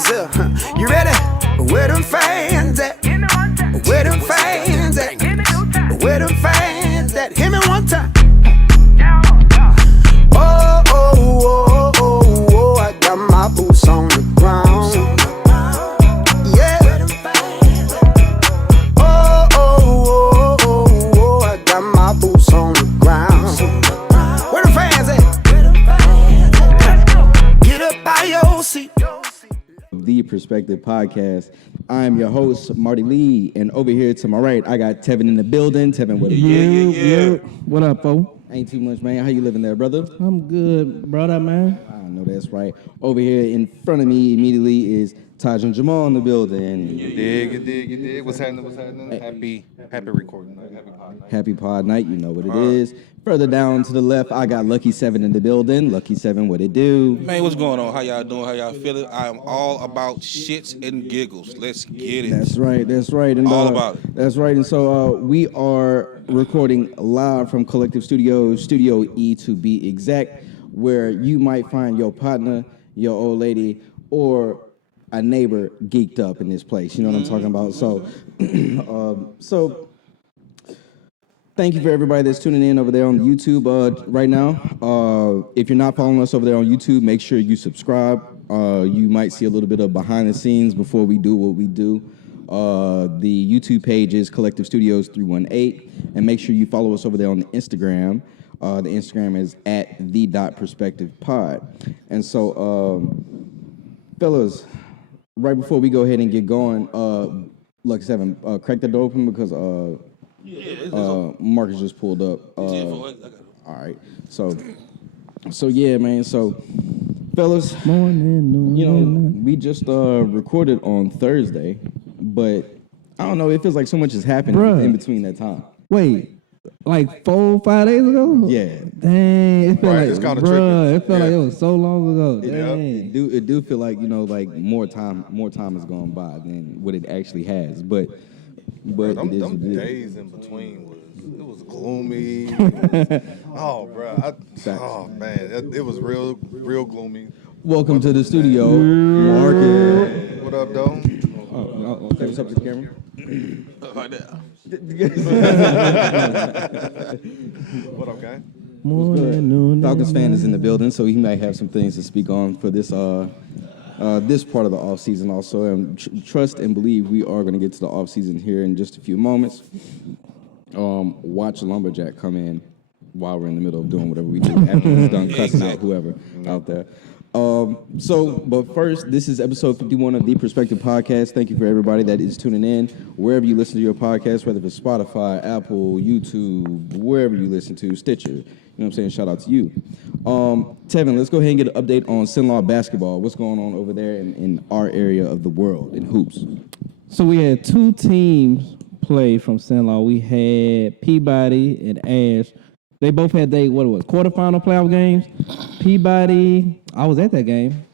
fans at? You ready? Where them fans at? Where them fans at? Where them fans at? Hit me one time. Oh, oh, oh, oh, oh, I got my boots on the ground. Yeah. Oh, oh, oh, oh, oh, I got my boots on the ground. Where the fans at? Get up by your seat. The Perspective Podcast. I'm your host, Marty Lee, and over here to my right, I got Tevin in the building. Tevin, what up? Yeah. What up, Bo? Ain't too much, man. How you living there, brother? I'm good, brother, man. I know that's right. Over here in front of me immediately is Taj and Jamal in the building. You dig. What's happening? Happy recording night. Happy pod night, you know what it is. Further down to the left, I got Lucky 7 in the building. Lucky 7, what it do? Man, what's going on? How y'all doing? How y'all feeling? I am all about shits and giggles. Let's get it. That's right. And, all about it. That's right. And so we are recording live from Collective Studios, Studio E to be exact, where you might find your partner, your old lady, or a neighbor geeked up in this place. You know what I'm talking about? So, thank you for everybody that's tuning in over there on YouTube right now. If you're not following us over there on YouTube, make sure you subscribe. You might see a little bit of behind the scenes before we do what we do. The YouTube page is Collective Studios 318, and make sure you follow us over there on the Instagram. The Instagram is @the.perspectivepod. And so, fellas, right before we go ahead and get going, Lucky 7, crack the door open because Marcus just pulled up. All right, so yeah, man. So, fellas, we just recorded on Thursday, but I don't know. It feels like so much has happened in between that time. Wait, like 4-5 days ago? Yeah. Dang, it felt like, it's kinda bruh, trippy. it felt like it was so long ago. It do feel like, you know, like more time has gone by than what it actually has. But Them it is what it is. days in between was gloomy. It was real gloomy. Welcome to the studio, Marcus. What up, though? Okay, what's up to the camera? Like that. What up, guy? Falcons fan is in the building, so he might have some things to speak on for this this part of the off season also. And trust and believe we are going to get to the off season here in just a few moments. Watch Lumberjack come in while we're in the middle of doing whatever we do after he's done cussing out whoever out there. But first, this is episode 51 of The Perspective Podcast. Thank you for everybody that is tuning in, wherever you listen to your podcast, whether it's Spotify, Apple, YouTube, wherever you listen to, Stitcher. You know what I'm saying? Shout out to you. Tevin, let's go ahead and get an update on Cenla basketball. What's going on over there in our area of the world in hoops? So we had two teams play from Cenla. We had Peabody and Ash. They both had quarterfinal playoff games. Peabody, I was at that game.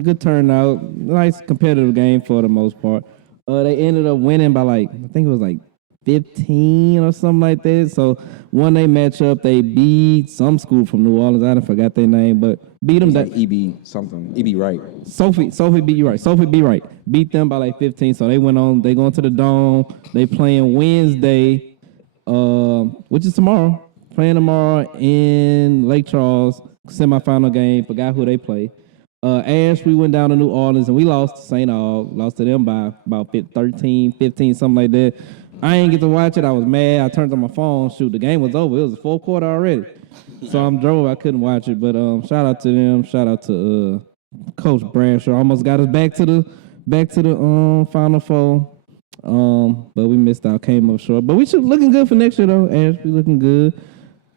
Good turnout. Nice competitive game for the most part. They ended up winning by I think it was 15 or something like that. So one they matchup, they beat some school from New Orleans. I forgot their name, but beat them. EB something. EB Wright. Sophie beat you right. Sophie B. Wright. Beat them by 15. So they went on. They going to the Dome. They playing Wednesday, which is tomorrow. Playing tomorrow in Lake Charles, semifinal game. Forgot who they play. Ash, we went down to New Orleans and we lost to St. Aug. Lost to them by about 13, 15, something like that. I ain't get to watch it. I was mad. I turned on my phone. Shoot, the game was over. It was the fourth quarter already. So I'm drove. I couldn't watch it. But shout out to them. Shout out to Coach Bradshaw. Almost got us back to the Final Four. But we missed out. Came up short. But we should looking good for next year though. Ash, we looking good.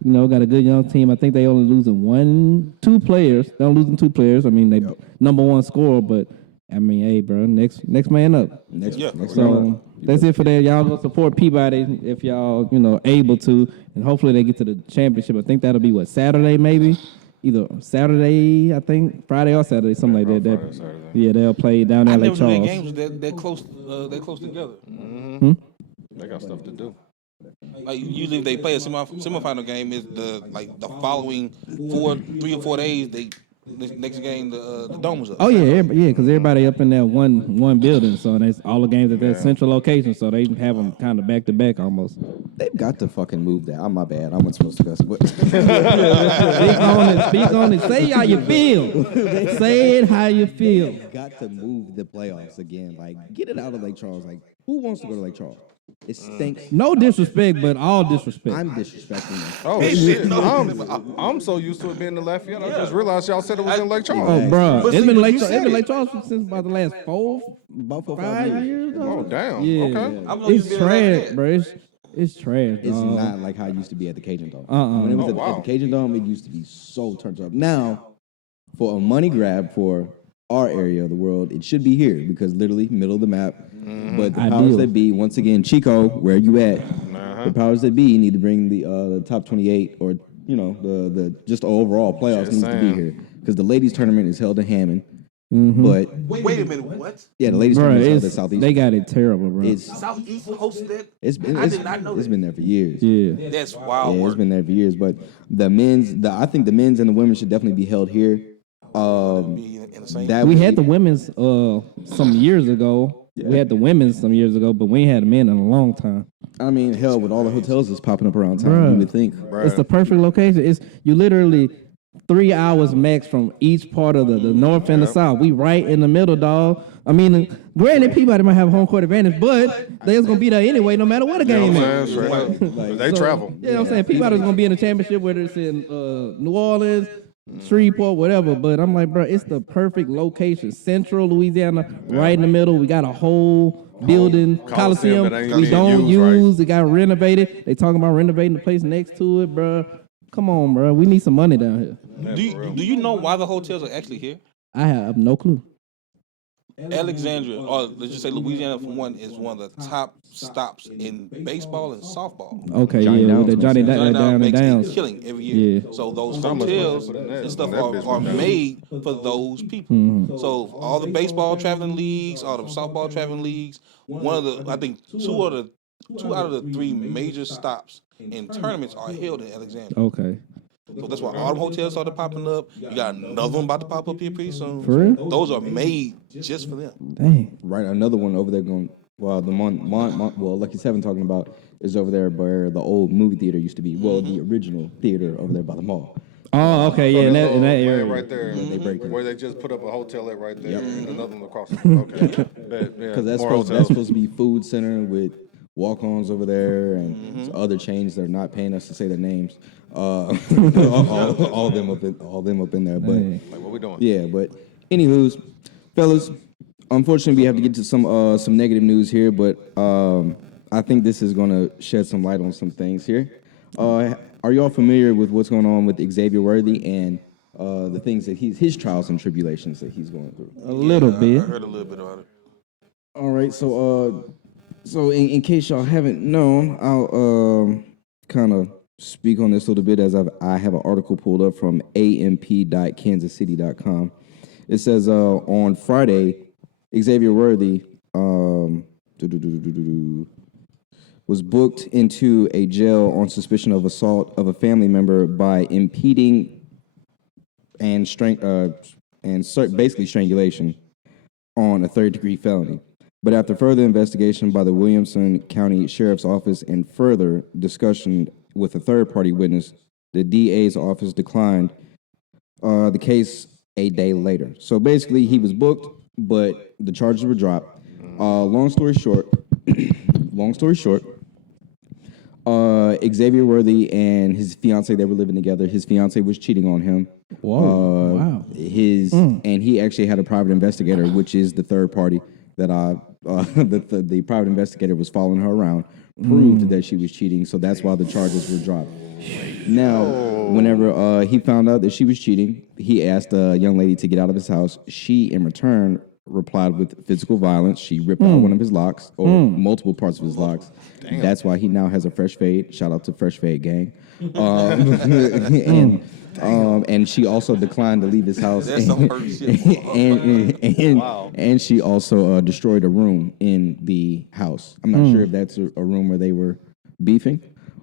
You know, got a good young team. I think they only losing 2 players. They're losing 2 players. I mean, they number one scorer, but I mean, hey, bro, next man up. Next so that's it for that. Y'all go support Peabody if y'all, able to, and hopefully they get to the championship. I think that'll be Saturday maybe. Either Saturday, I think, Friday or Saturday, something like that. Saturday. Yeah, they'll play down there Lake Charles. Games they're close together. Mm-hmm. They got stuff to do. Like usually, if they play a semifinal game, is the following 3 or 4 days Next game, the dome was up. Oh yeah, because everybody up in that one building, so that's all the games at that central location, so they have them kind of back to back almost. They've got to fucking move that. I'm my bad. I'm not supposed to cuss, but Speak on it. Say how you feel. Say it how you feel. got to move the playoffs again. Like, get it out of Lake Charles. Like, who wants to go to Lake Charles? It stinks. No disrespect, but all disrespect. I'm disrespecting you. Oh shit! I'm so used to it being in Lafayette. I just realized y'all said it was in Lake Charles. Oh, bro, But it's see, been but Lake you Charles. said It's been it. Lake Charles since about the last About 4 or 5 years. Oh damn. Yeah, Okay. I'm it's trash, bro. It's trash. It's dog. not like how it used to be at the Cajun Dome. When it was at the Cajun Dome, it used to be so turned up. Now, for a money grab for our area of the world, it should be here because literally middle of the map. But the powers that be, once again, Chico, where you at? The powers that be need to bring the top 28 or the just overall playoffs needs to be here because the ladies tournament is held in Hammond. But Wait a minute, what? yeah, the ladies Bro, tournament is held at Southeast. they got it terrible, bro. It's Southeast hosted that? it's been I did not know it's that. been there for years. yeah. That's wild Yeah, work. it's been there for years. But I think the men's and the women should definitely be held here. Be in the same. That We would had be- the women's some years ago. We had the women's some years ago, but we ain't had the men in a long time. I mean, hell, with all the hotels that's popping up around town, Bruh. you would think. It's the perfect location. It's you literally 3 hours max from each part of the north and the south. We right in the middle, dog. I mean, granted, Peabody might have home court advantage, but they was gonna be there anyway, no matter what the game is. They travel. You know what I'm saying? Peabody's gonna be in the championship, whether it's in New Orleans, Shreveport, whatever. But I'm like, bro, it's the perfect location. Central Louisiana, right in the middle. We got a whole building, Coliseum Coliseum. that ain't We being don't used, use. It got renovated. They talking about renovating the place next to it, bro. Come on, bro. We need some money down here. Do you know why the hotels are actually here? I have no clue. Alexandria, or let's just say Louisiana, for one, is one of the top stops in baseball and softball. Okay, Johnny yeah, Downs with the Johnny makes Johnny Down Down and makes a Downs. killing every year. Yeah. So those How much hotels money put in that? and stuff That bitch are was down. made for those people. Mm-hmm. So all the baseball traveling leagues, all the softball traveling leagues, I think two out of the three major stops in tournaments are held in Alexandria. Okay. So that's why all them hotels started popping up. You got another one about to pop up here pretty soon. For real? Those are made just for them. Dang. Right, another one over there going. Well, the Lucky Seven talking about is over there where the old movie theater used to be. Well, the original theater over there by the mall. Oh, okay, yeah, in that area. right there, They break it. where they just put up a hotel at right there, and another one across. Okay, Because that's more that's supposed to be food center with walk-ons over there and other chains that are not paying us to say their names. All of them up in there. But Like, what we doing? yeah, but anywho's, fellas, unfortunately we have to get to some negative news here, but I think this is gonna shed some light on some things here. Are y'all familiar with what's going on with Xavier Worthy and the things that his trials and tribulations that he's going through? A little bit. I heard a little bit about it. All right, so in case y'all haven't known, I'll kind of speak on this a little bit as I have an article pulled up from amp.kansascity.com. It says on Friday, Xavier Worthy was booked into a jail on suspicion of assault of a family member by impeding and basically strangulation on a third-degree felony. But after further investigation by the Williamson County Sheriff's Office and further discussion with a third-party witness, the DA's office declined the case a day later. So basically, he was booked, but the charges were dropped. Long story short, Xavier Worthy and his fiance, they were living together. His fiance was cheating on him. Whoa, wow. And he actually had a private investigator, which is the third party that the private investigator was following her around, proved that she was cheating, so that's why the charges were dropped. Now, whenever he found out that she was cheating, he asked a young lady to get out of his house. She, in return, replied with physical violence. She ripped out one of his locks, or multiple parts of his locks. Damn. That's why he now has a fresh fade. Shout out to Fresh Fade Gang. And she also declined to leave his house. That's some hurt shit. And she also destroyed a room in the house. I'm not sure if that's a room where they were beefing,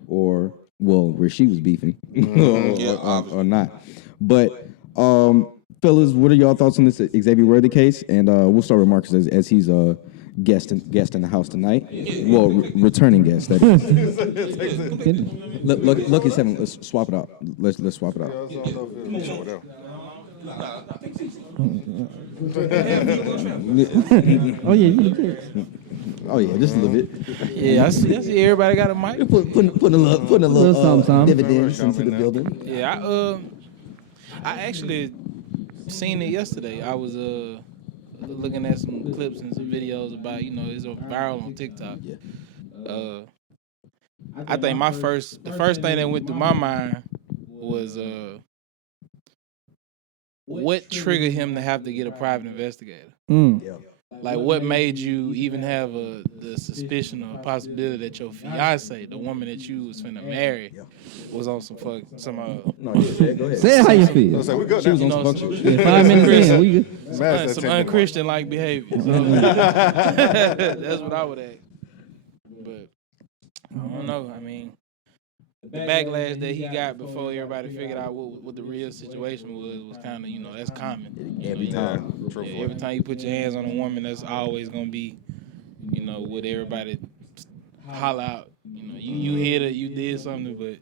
or where she was beefing, or not. But fellas, what are y'all thoughts on this Xavier Worthy case? And we'll start with Marcus as he's a guest in the house tonight. Well, returning guest. That is. Lucky 7. Let's swap it out. Let's swap it out. Oh yeah, you did. Oh yeah, just a little bit. Yeah, I see everybody got a mic. Putting a little something. dividends into the building. Yeah, I actually seen it yesterday. I was looking at some clips and some videos about, it's viral on TikTok. Yeah. I think the first thing that went through my mind was what triggered him to have to get a private investigator. Yeah. Like, what made you even have the suspicion or possibility that your fiance, the woman that you was finna marry, was on some No, yeah, go ahead. Say it how you feel. So we good She was now. on some Yeah, 5 minutes in, we good. some unchristian-like behavior. So, that's what I would ask. But I don't know. I mean, the backlash that he got before everybody figured out what the real situation was kind of, that's common. Every time. Every time you put your hands on a woman, that's always gonna be, what everybody holler out. You hit her, you did something, but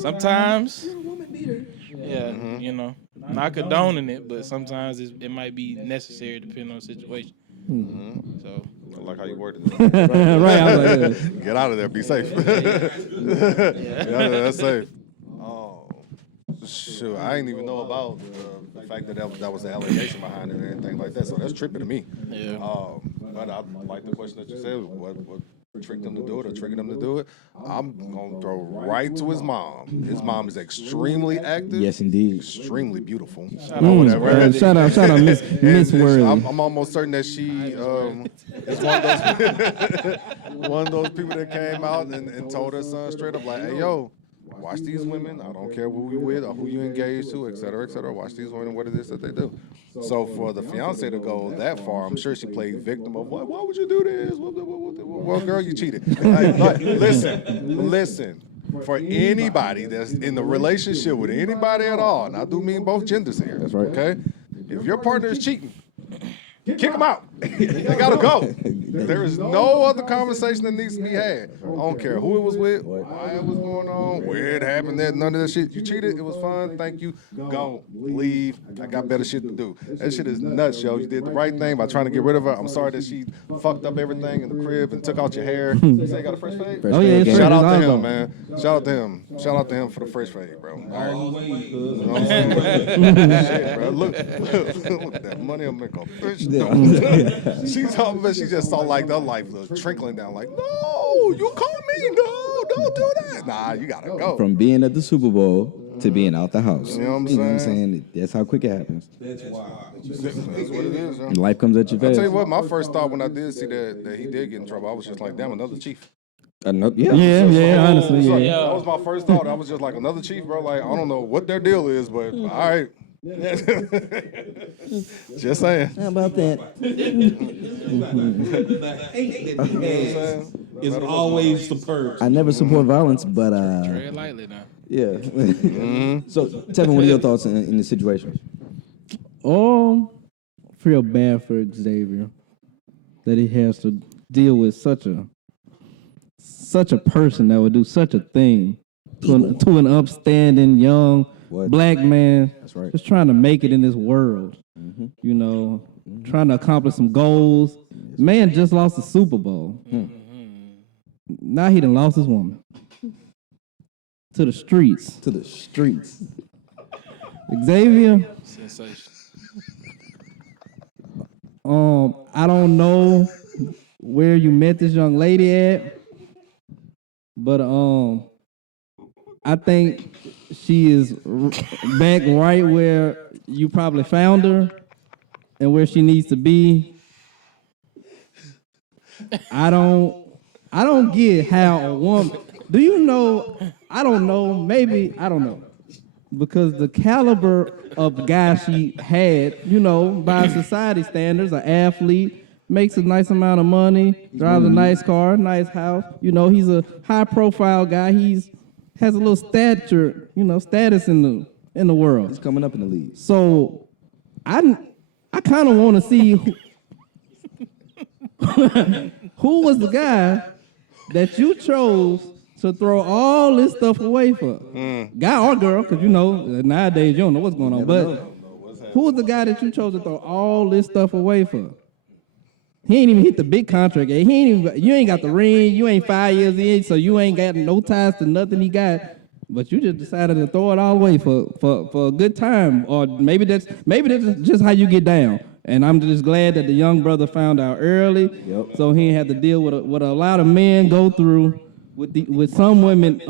sometimes, yeah, not condoning it, but sometimes it might be necessary depending on the situation. So. I like how you worded it. Right, I was like, Get out of there. Be safe. Get out of there. That's safe. Oh, shoot. I didn't even know about the fact that was the allegation behind it and anything like that. So that's trippy to me. Yeah. But I like the question that you said. What tricked him to do it or triggered him to do it? I'm going to throw right to his mom. His mom is extremely active. Yes, indeed. Extremely beautiful. shout out, Miss Worthy. I'm almost certain that she is one of those people that came out and told her son straight up like, hey, yo, watch these women. I don't care who you with or who you engaged to, et cetera, et cetera. Watch these women and what it is that they do. So for the fiance to go that far, I'm sure she played victim of, why would you do this? Well, girl, you cheated. But listen. For anybody that's in the relationship with anybody at all, and I do mean both genders here. That's right. Okay? If your partner is cheating, kick them out. They gotta go. There is no other conversation that needs to be had. I don't care who it was with, why it was going on, where it happened, none of that shit. You cheated, it was fun, thank you. Go, leave. I got better shit to do. That shit is nuts, yo. You did the right thing by trying to get rid of her. I'm sorry that she fucked up everything in the crib and took out your hair. You say you got a fresh fade? Oh, yeah, it's Shout out fresh. to him, man. Shout out to him. Shout out to him for the fresh fade, bro. All right. You know what I'm saying? Shit, bro. Look, that money will make a bitch. She's talking about, she just saw like the life was trickling down. Like, no, you call me. No, don't do that. Nah, you gotta go. From being at the Super Bowl to being out the house. You know what I'm saying? That's how quick it happens. That's what it is. Yo. Life comes at you I'll fast. tell you what, my first thought when I did see that he did get in trouble, I was just like, damn, another chief. Yeah, honestly, So, yeah. that was my first thought. I was just like, another chief, bro. Like, I don't know what their deal is, but all right. Just saying. How about that? It's always superb. I never support violence, but Tread lightly now. yeah. So, Tevin, what are your thoughts in this situation? Feel bad for Xavier that he has to deal with such a person that would do such a thing to an upstanding young black man. That's right. Just trying to make it in this world. Trying to accomplish some goals. Man just lost the Super Bowl. Now he done lost his woman. To the streets. To the streets. Xavier, Sensation. I don't know where you met this young lady at, but I think she is back right where you probably found her and where she needs to be. I don't get how a woman. Do you know? I don't know. Maybe I don't know, because the caliber of guy she had, by society standards, an athlete, makes a nice amount of money, drives a nice car, nice house. He's a high-profile guy. Has a little stature, status in the world. He's coming up in the league. So I kind of want to see who was the guy that you chose to throw all this stuff away for, guy or girl, because nowadays you don't know what's going on. But who was the guy that you chose to throw all this stuff away for? He ain't even hit the big contract. You ain't got the ring. You ain't 5 years in, so you ain't got no ties to nothing he got. But you just decided to throw it all away for a good time, or maybe that's just how you get down. And I'm just glad that the young brother found out early, so he ain't had to deal with what a lot of men go through with some women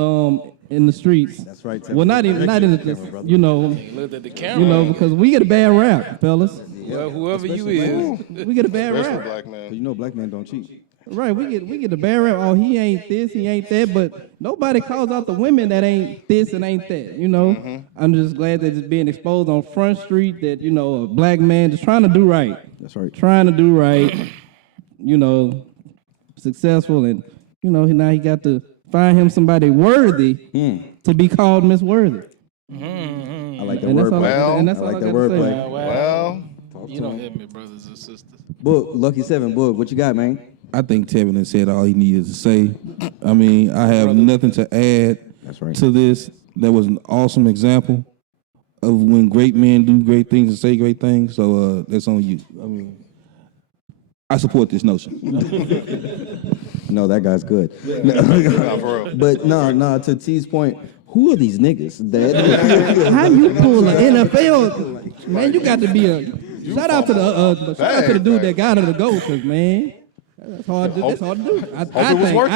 in the streets. That's right. Well, not in the Looked at the camera. because we get a bad rap, fellas. Well, whoever you is. We get a bad Especially rap. black man. Black men don't cheat. Right, we get a bad rap. Oh, he ain't this, he ain't that, but nobody calls out the women that ain't this and ain't that. I'm just glad that it's being exposed on Front Street that a black man just trying to do right. That's right. Trying to do right. Successful, and now he got to find him somebody worthy to be called Miss Worthy. I like that And that's all wordplay. and that's I all like I that gotta say. wordplay. Well, You don't hit me, brothers and sisters. Book, Lucky 7, Book, what you got, man? I think Tevin has said all he needed to say. I mean, I have nothing to add That's right. to this. That was an awesome example of when great men do great things and say great things. So that's on you. I mean, I support this notion. No, that guy's good. nah, for real. But no, to T's point, who are these niggas? That How you pull an NFL? Man, you got to be a shout out to the dude that got her to go, cause man, that's hard to do. I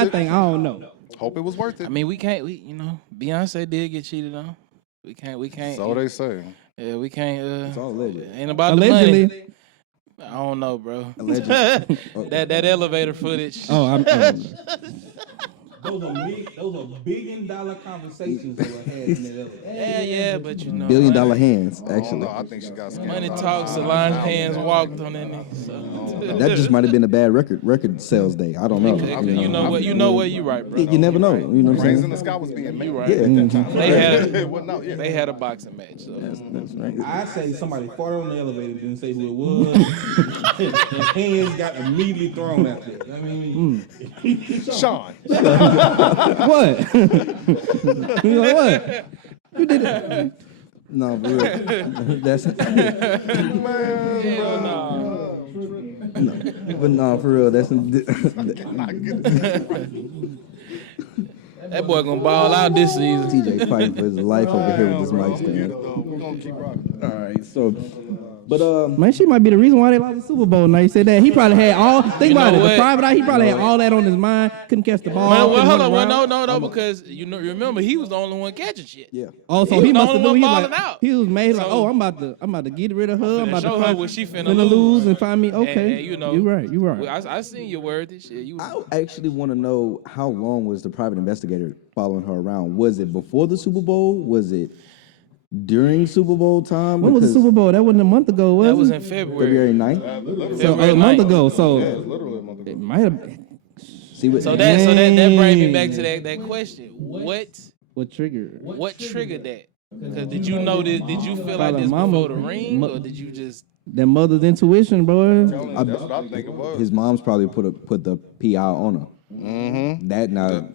think I don't know. Hope it was worth it. I mean, we Beyonce did get cheated on. We can't. So they say. Yeah, we can't. it's all alleged. Ain't about the money. I don't know, bro. Allegedly. that elevator footage. Oh, I'm Those are $1 billion conversations that were had in that elevator. Yeah, but $1 billion hands, I don't actually. know. I think she got scammed. money talks. Solange hands walked on that nigga. So. That just might have been a bad record sales day. I don't know. You know what? You know what? You right, bro. You never know. You know what I'm Brains in saying? the sky was being made. You right. Yeah. Well, no, yeah. They had a boxing match. So. That's right. I say somebody farted on the elevator, didn't say who it was, and hands got immediately thrown at it. I mean, Sean. what? You like what? You did it. No, for real. That's Hell no. but no, for real. That's That boy gonna ball out this season. TJ fighting for his life over here with this mic stand. We're going to keep rocking. All right, so, but Man, she might be the reason why they lost the Super Bowl. Now you said that he probably had all. Think You about know it. what? The private eye. He probably had all that on his mind. Couldn't catch the ball. Well, couldn't hold run on. Well, around. no, because remember he was the only one catching shit. yeah. Oh, so He he was the must have only knew. one He was balling like, out. he was made like, So- oh, I'm about to get rid of her. I'm about show to her find, what she finna lose lose. and find me. Okay, And, you know, you right. You right. Well, I seen your word. This shit. You. I actually want to know how long was the private investigator following her around? Was it before the Super Bowl? Was it during Super Bowl time? When was the Super Bowl? That wasn't a month ago, was That it? was in February. February 9th? So February a month 9th. ago. So Literally a month ago. it might have. See what? So that brings me back to that question. What triggered? What triggered that? Because did you know this? Did you feel like Probably this mama- before the ring, or did you just? That mother's intuition, boy. That's what I think it was. His mom's probably put the PI on her. Mm-hmm. That now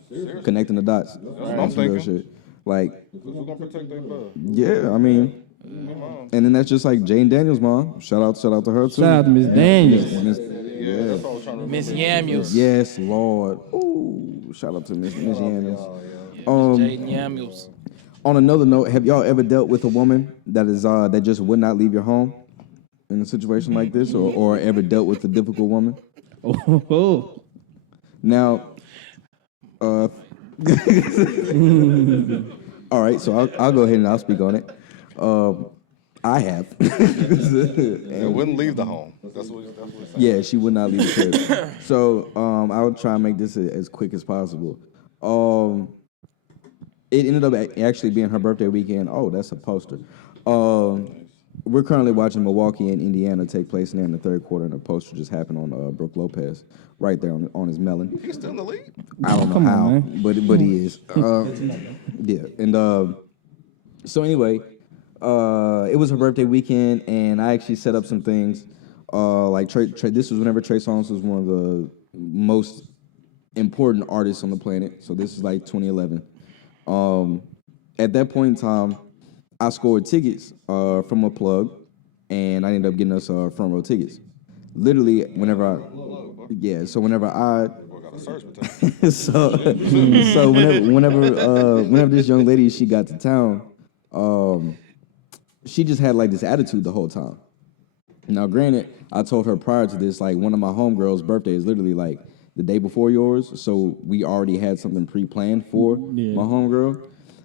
connecting the dots. what I'm That's some real thinking. shit. Like, Who's going to protect their blood? yeah, I mean, and then that's just like Jane Daniels' mom. Shout out to her too. Shout out to Miss Daniels. Yeah, that's what I was trying to remember. Miss Yamuels. Yes, Lord. Ooh, shout out to Miss Daniels. Jaden Yamuels. On another note, have y'all ever dealt with a woman that just would not leave your home in a situation like this, or ever dealt with a difficult woman? Oh, Now, all right, so I'll go ahead and I'll speak on it. I have. It wouldn't leave the home. That's what it's saying. Yeah, she would not leave the crib. So I'll try and make this as quick as possible. It ended up actually being her birthday weekend. Oh, that's a poster. We're currently watching Milwaukee and Indiana take place there in the third quarter, and the poster just happened on Brooke Lopez, right there on his melon. He's still in the league? I don't know Come on, how, man. but he is. Yeah, and so anyway, It was her birthday weekend, and I actually set up some things. Like this was whenever Trey Songz was one of the most important artists on the planet. So this is like 2011. At that point in time, I scored tickets from a plug, and I ended up getting us front row tickets. Literally, so whenever I Got a search between. so whenever this young lady she got to town, she just had like this attitude the whole time. Now, granted, I told her prior to this, like one of my homegirls' birthday is literally like the day before yours, so we already had something pre-planned for my homegirl.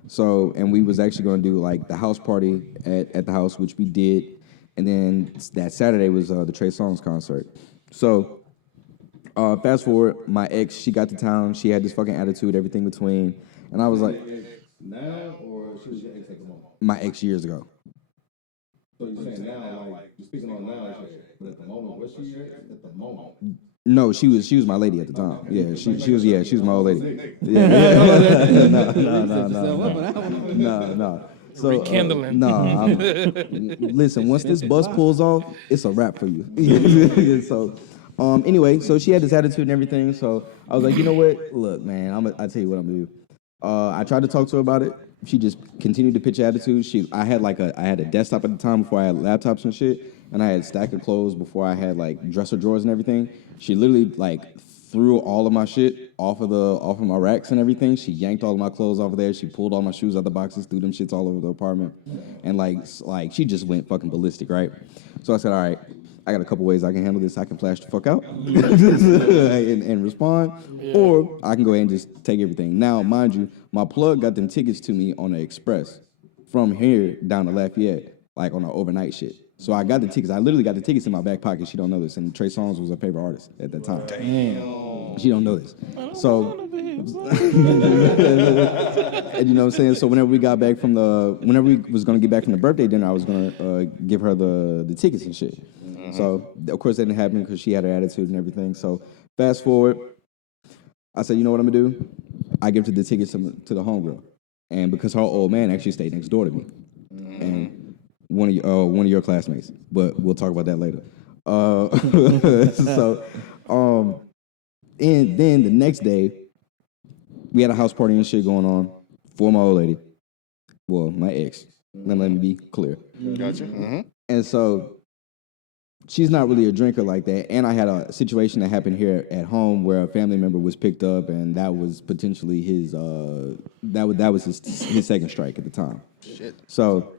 So, and we was actually going to do like the house party at the house, which we did, and then that Saturday was the Trey Songz concert. So, fast forward, my ex, she got to town, she had this fucking attitude, everything between, and I was like, Now, or she was your ex at the moment? my ex years ago. So you're saying now, like, you're speaking on now, but at the moment, was she your ex at the moment? No, she was my lady at the time. Yeah, she was my old lady. Yeah. No. So, Rekindling. Listen, once this bus pulls off, it's a wrap for you. So, anyway, so she had this attitude and everything. So I was like, you know what? Look, man, I tell you what I'm gonna do. I tried to talk to her about it. She just continued to pitch attitude. I had a desktop at the time before I had laptops and shit, and I had a stack of clothes before I had like dresser drawers and everything. She literally like threw all of my shit off of my racks and everything. She yanked all of my clothes off of there. She pulled all my shoes out the boxes, threw them shits all over the apartment, and like she just went fucking ballistic, right? So I said, all right, I got a couple ways I can handle this. I can flash the fuck out and respond, or I can go ahead and just take everything. Now, mind you, my plug got them tickets to me on the express from here down to Lafayette, like on an overnight shit. So I got the tickets. I literally got the tickets in my back pocket. She don't know this, and Trey Songz was her favorite artist at that time. Damn. She don't know this. So, and you know what I'm saying? So whenever we was gonna get back from the birthday dinner, I was gonna give her the tickets and shit. So, of course, that didn't happen because she had her attitude and everything. So, fast forward, I said, you know what I'm going to do? I give her the tickets to the homegirl. And because her old man actually stayed next door to me. And one of your classmates. But we'll talk about that later. And then the next day, we had a house party and shit going on for my old lady. Well, my ex. Let me be clear. Gotcha. Mm-hmm. And so she's not really a drinker like that. And I had a situation that happened here at home where a family member was picked up, and that was potentially his his second strike at the time. Shit. So,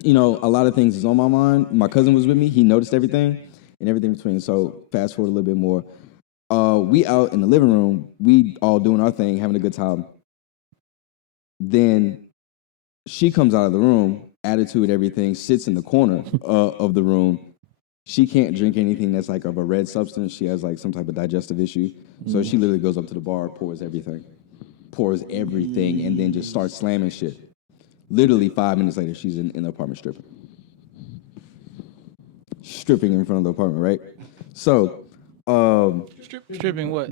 you know, a lot of things is on my mind. My cousin was with me. He noticed everything and everything between. So fast forward a little bit more. We out in the living room. We all doing our thing, having a good time. Then she comes out of the room, attitude, everything, sits in the corner of the room. She can't drink anything that's like of a red substance. She has like some type of digestive issue. So she literally goes up to the bar, pours everything, and then just starts slamming shit. Literally 5 minutes later, she's in the apartment stripping in front of the apartment, right? So, Stripping what?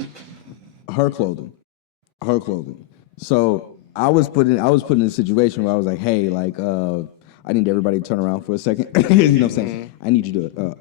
her clothing. So I was put in a situation where I was like, hey, like, I need everybody to turn around for a second. You know what I'm saying? I need you to,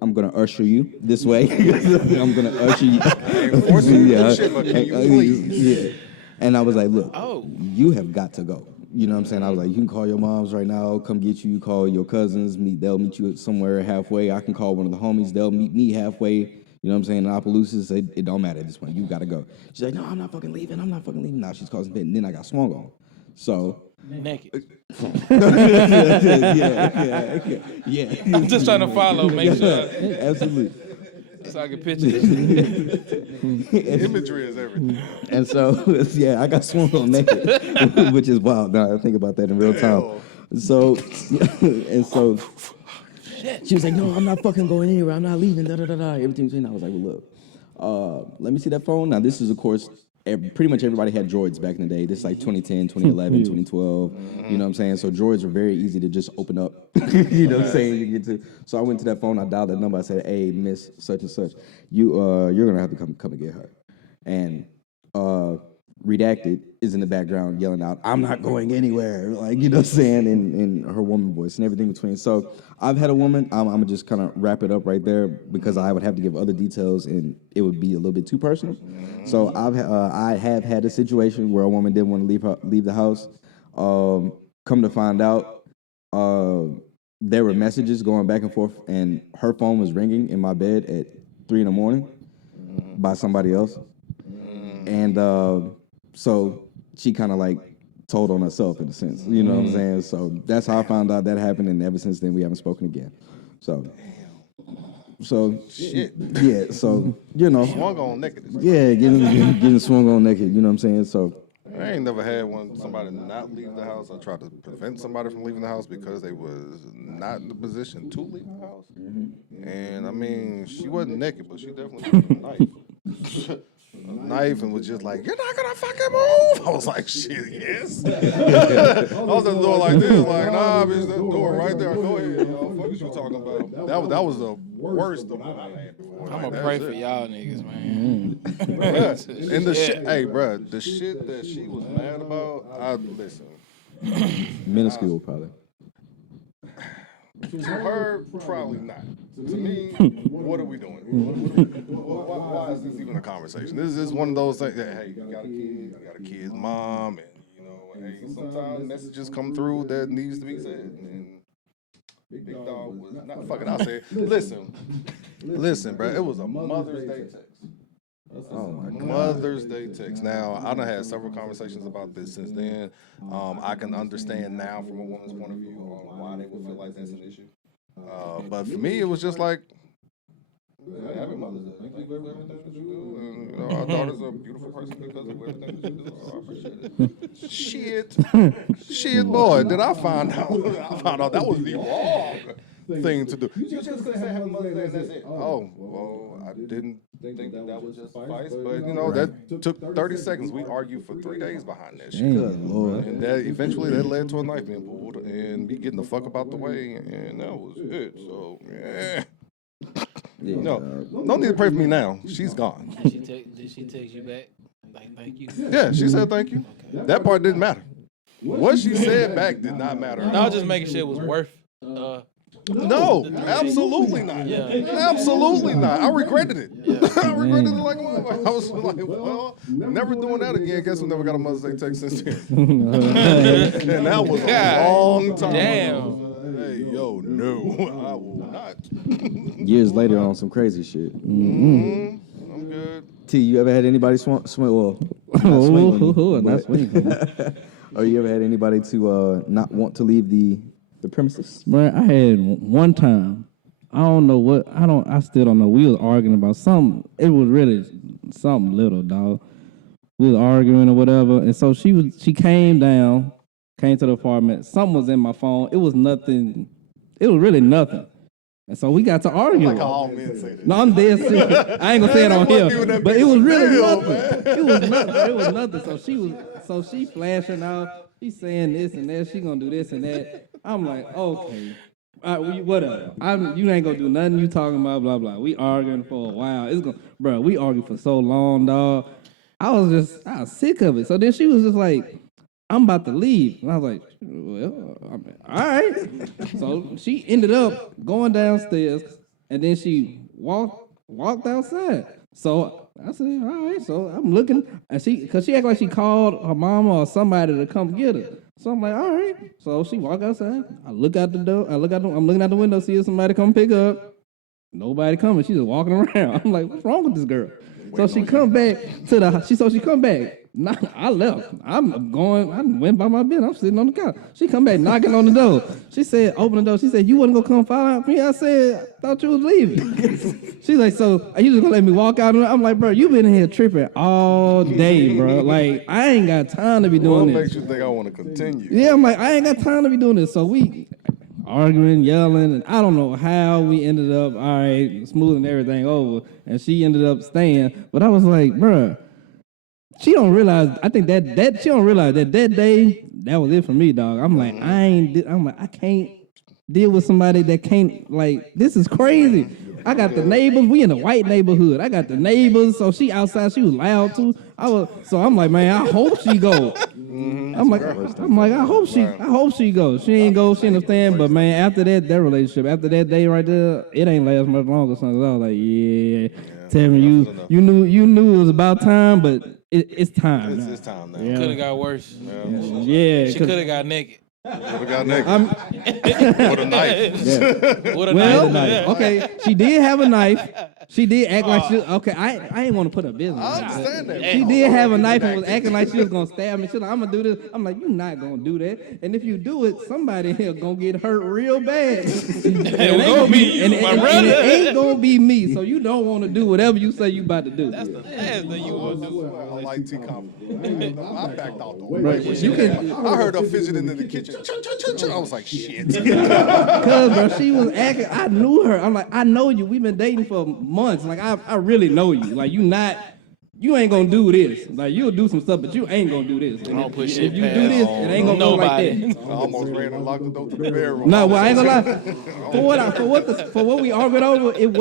I'm going to usher you this way. I'm going to usher you. I ain't forcing you to shit, but can you please? Yeah. And I was like, look, you have got to go. You know what I'm saying? I was like, you can call your moms right now, come get you. You call your cousins, they'll meet you somewhere halfway. I can call one of the homies, they'll meet me halfway. You know what I'm saying? In Opelousas, it don't matter at this point. You got to go. She's like, no, I'm not fucking leaving. Now she's causing pain. And then I got swung on. So. Naked. Yeah. I'm just trying to follow, make sure. Absolutely. So I can picture this. Imagery is everything. And so, yeah, I got swung on naked, which is wild. Now I think about that in real time. So, and so, she was like, no, I'm not fucking going anywhere. I'm not leaving, da-da-da-da. Everything was in. I was like, well, look, let me see that phone. Now, this is, of course, pretty much everybody had droids back in the day. This is like 2010, 2011, 2012. You know what I'm saying? So droids were very easy to just open up. You know what I'm saying? You get to. So I went to that phone. I dialed that number. I said, "Hey, Miss Such and Such, you're gonna have to come and get her." And redacted, is in the background yelling out, "I'm not going anywhere," like, you know what I'm saying, in her woman voice and everything between. So I've had a woman, I'm gonna just kind of wrap it up right there because I would have to give other details and it would be a little bit too personal. So I have had a situation where a woman didn't want to leave the house. Come to find out, there were messages going back and forth, and her phone was ringing in my bed at 3 a.m. by somebody else. And so she kind of like told on herself in a sense, you know what I'm saying? So that's how I found out that happened, and ever since then we haven't spoken again. So Shit. yeah, so you know, Swung on naked. yeah, getting swung on naked, you know what I'm saying? So I ain't never had somebody not leave the house. I tried to prevent somebody from leaving the house because they was not in the position to leave the house. And I mean, she wasn't naked, but she definitely had a knife. A knife, and was just like, "You're not gonna fucking move." I was like, "Shit, yes." I was at the door like this, like, "Nah, bitch, that door right there. Go ahead, y'all. What is you talking about?" That was the worst of what I had before. I'm Like, gonna pray that's for it. y'all niggas, man. Bruh, and the shit, hey, bro, the shit that she was mad about, I listen. minuscule probably. To her, probably not. To me, what are we doing? Why is this even a conversation? This is one of those things that, hey, you got a kid's mom, and you know, hey, sometimes messages come through that needs to be said. And Big Dog was not fucking. I said, listen, bro, it was a Mother's Day text. Oh my God. Mother's Day text. Now, I done had several conversations about this since then. I can understand now from a woman's point of view on why they would feel like that's an issue. But for me, it was just like, happy Mother's Day. Thank you for everything that you do. And, you know, our daughter's a beautiful person because of everything that you do, so I appreciate it. Shit, boy, did I find out. I found out that was the wrong thing to do. You just couldn't say happy Mother's Day and that's it. Oh, well, I didn't think that would just suffice, but, you know, that took 30 seconds. We argued for 3 days behind that shit. Good Lord. And that eventually that led to a knife being pulled and me getting the fuck up out the way, and that was it. So, yeah. No need to pray for me now. She's gone. Did she text you back? Like, thank you. Yeah, she said thank you. That part didn't matter. What she said back did not matter. No, I was just making sure it was worth. No, absolutely not. Absolutely not. I regretted it. I regretted it like a motherfucker. I was like, well, never doing that again. Guess we never got a Mother's Day text since then. And that was a long time ago. Hey, yo, no, I will not. Years later on some crazy shit. I'm good. T, you ever had anybody swing? Well, not swing. Or you ever had anybody to not want to leave the premises? Bro, I had one time. I don't know what. I still don't know. We was arguing about something. It was really something little, dog. We was arguing or whatever, and so she came down, came to the apartment. Something was in my phone. It was nothing. It was really nothing. And so we got to argue. Like how all men say that. No, I'm dead serious. I ain't gonna say it on here, but it was really nothing. It was nothing. It was nothing. So she flashing out. She's saying this and that. She gonna do this and that. I'm like, okay, whatever. You ain't gonna do nothing. You talking about blah blah. We arguing for a while. Bro. We argued for so long, dog. I was sick of it. So then she was just like, I'm about to leave. And I was like, well, all right. So she ended up going downstairs, and then she walked outside. So I said, all right. So I'm looking, and because she acted like she called her mama or somebody to come get her. So I'm like, all right. So she walked outside. I look out the door. I'm looking out the window, see if somebody come pick her up. Nobody coming. She's just walking around. I'm like, what's wrong with this girl? So she come back she come back. Nah, I left. I went by my business. I'm sitting on the couch. She come back knocking on the door. She said, open the door. She said, you wasn't gonna come follow me? I said, I thought you was leaving. She's like, so are you just gonna let me walk out? I'm like, bro, you been in here tripping all day, bro. Like, I ain't got time to be doing this. What makes you think I want to continue? Yeah, I'm like, I ain't got time to be doing this. So we arguing, yelling, and I don't know how we ended up, all right, smoothing everything over, and she ended up staying. But I was like, bruh, she don't realize, I think that she don't realize that day, that was it for me, dog. I'm like, I can't deal with somebody that can't, like, this is crazy. I got the neighbors. We in a white neighborhood. I got the neighbors. So she outside. She was loud too. So I'm like, man, I hope she go. I'm like, I hope she go. She ain't go. She understand. But man, after that relationship, after that day right there, it ain't last much longer. So I was like, yeah. Tevin, you knew it was about time, but it's time. It's time now. Yeah. Could have got worse. Yeah, She could have got naked. Would have got naked. With a knife. Yeah. With a Well, knife. okay, she did have a knife. She did act like she. Okay, I ain't want to put her business. I understand that. She did have a knife and was acting like she was gonna stab me. She's like, I'm gonna do this. I'm like, you're not gonna do that. And if you do it, somebody here gonna get hurt real bad. It gonna be you, my brother. And it ain't gonna be me. So you don't want to do whatever you say you about to do. That's the last thing you want to do. I like T-Comp. I backed out though. Right. I heard her fidgeting in the kitchen. I was like, shit. Cause bro, she was acting. I knew her. I'm like, I know you. We've been dating for months. Like I really know you. Like you ain't gonna do this. Like you'll do some stuff, but you ain't gonna do this. And Don't put shit if you past do this, it ain't gonna go like that. I almost ran and locked the door to the bedroom. No, well, I ain't gonna lie. For what we argued over, it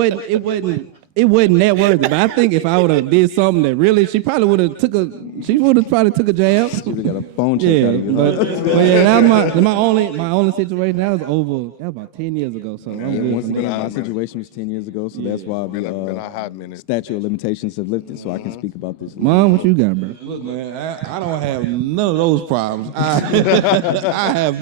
wasn't that worthy. But I think if I would have did something that really, she probably would have probably took a jab. She would have got a phone check Yeah, out of you. but yeah, that was my only situation. That was over. That was about 10 years ago. So I'm good. Once again, my situation was 10 years ago, so that's why Been a the hot minute. statute of limitations have lifted, so I can speak about this. Mom, what you got, bro? Look, man, I don't have none of those problems. I have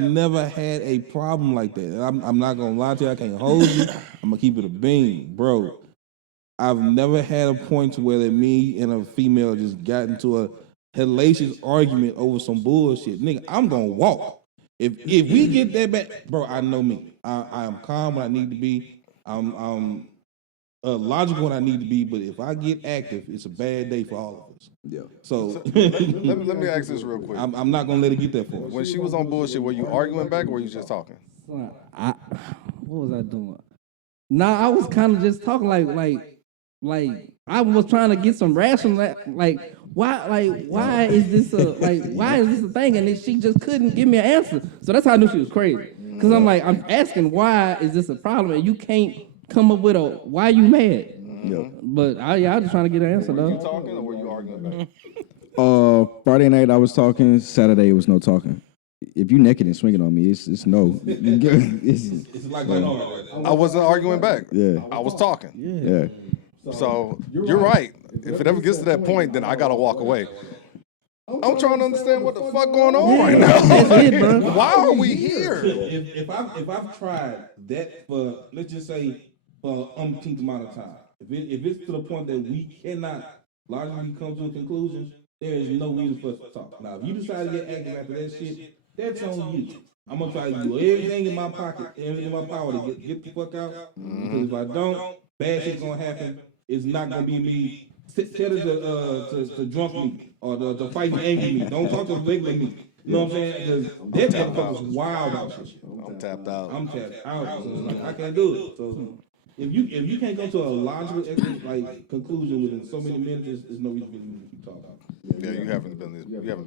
never had a problem like that. I'm not gonna lie to you. I can't hold you. I'm gonna keep it a bean, bro. I've never had a point to where that me and a female just got into a hellacious argument over some bullshit. Nigga, I'm gonna walk. If we get that back, bro, I know me. I am calm when I need to be. I'm logical when I need to be. But if I get active, it's a bad day for all of us. Yeah. So Let me ask this real quick. I'm not gonna let it get that far. When she was on bullshit, were you arguing back or were you just talking? What was I doing? Nah, I was kind of just talking like I was trying to get some rational why is this a thing? And then she just couldn't give me an answer. So that's how I knew she was crazy. Cause I'm asking why is this a problem and you can't come up with a why you mad. Yep. But I was just trying to get an answer Were you though. talking or were you arguing back? Friday night I was talking. Saturday it was no talking. If you naked and swinging on me, it's no. It's like going on right now. I wasn't arguing back. Yeah. I was talking. Yeah. So you're right. If it ever gets to that point, then I gotta walk away. I'm trying to understand what the fuck going on right now. That's it, bro. Why are we here? If I've tried that for, let's just say, for umpteenth amount of time, if it's to the point that we cannot logically come to a conclusion, there is no reason for us to talk. Now, if you decide to get active after that shit, that's on you. I'm gonna try to do everything in my pocket, everything in my power to get the fuck out. Because if I don't, bad shit's gonna happen. It's not gonna be me. Tell it to drunk me or to fight me angry me. Don't talk to regular me. You know what I'm saying? Because that motherfucker's wild out here. I'm tapped out. I'm tapped out. So it's like I can't do it. So if you can't come to a logical conclusion within so many minutes, there's no reason for you to keep talking. Yeah, you haven't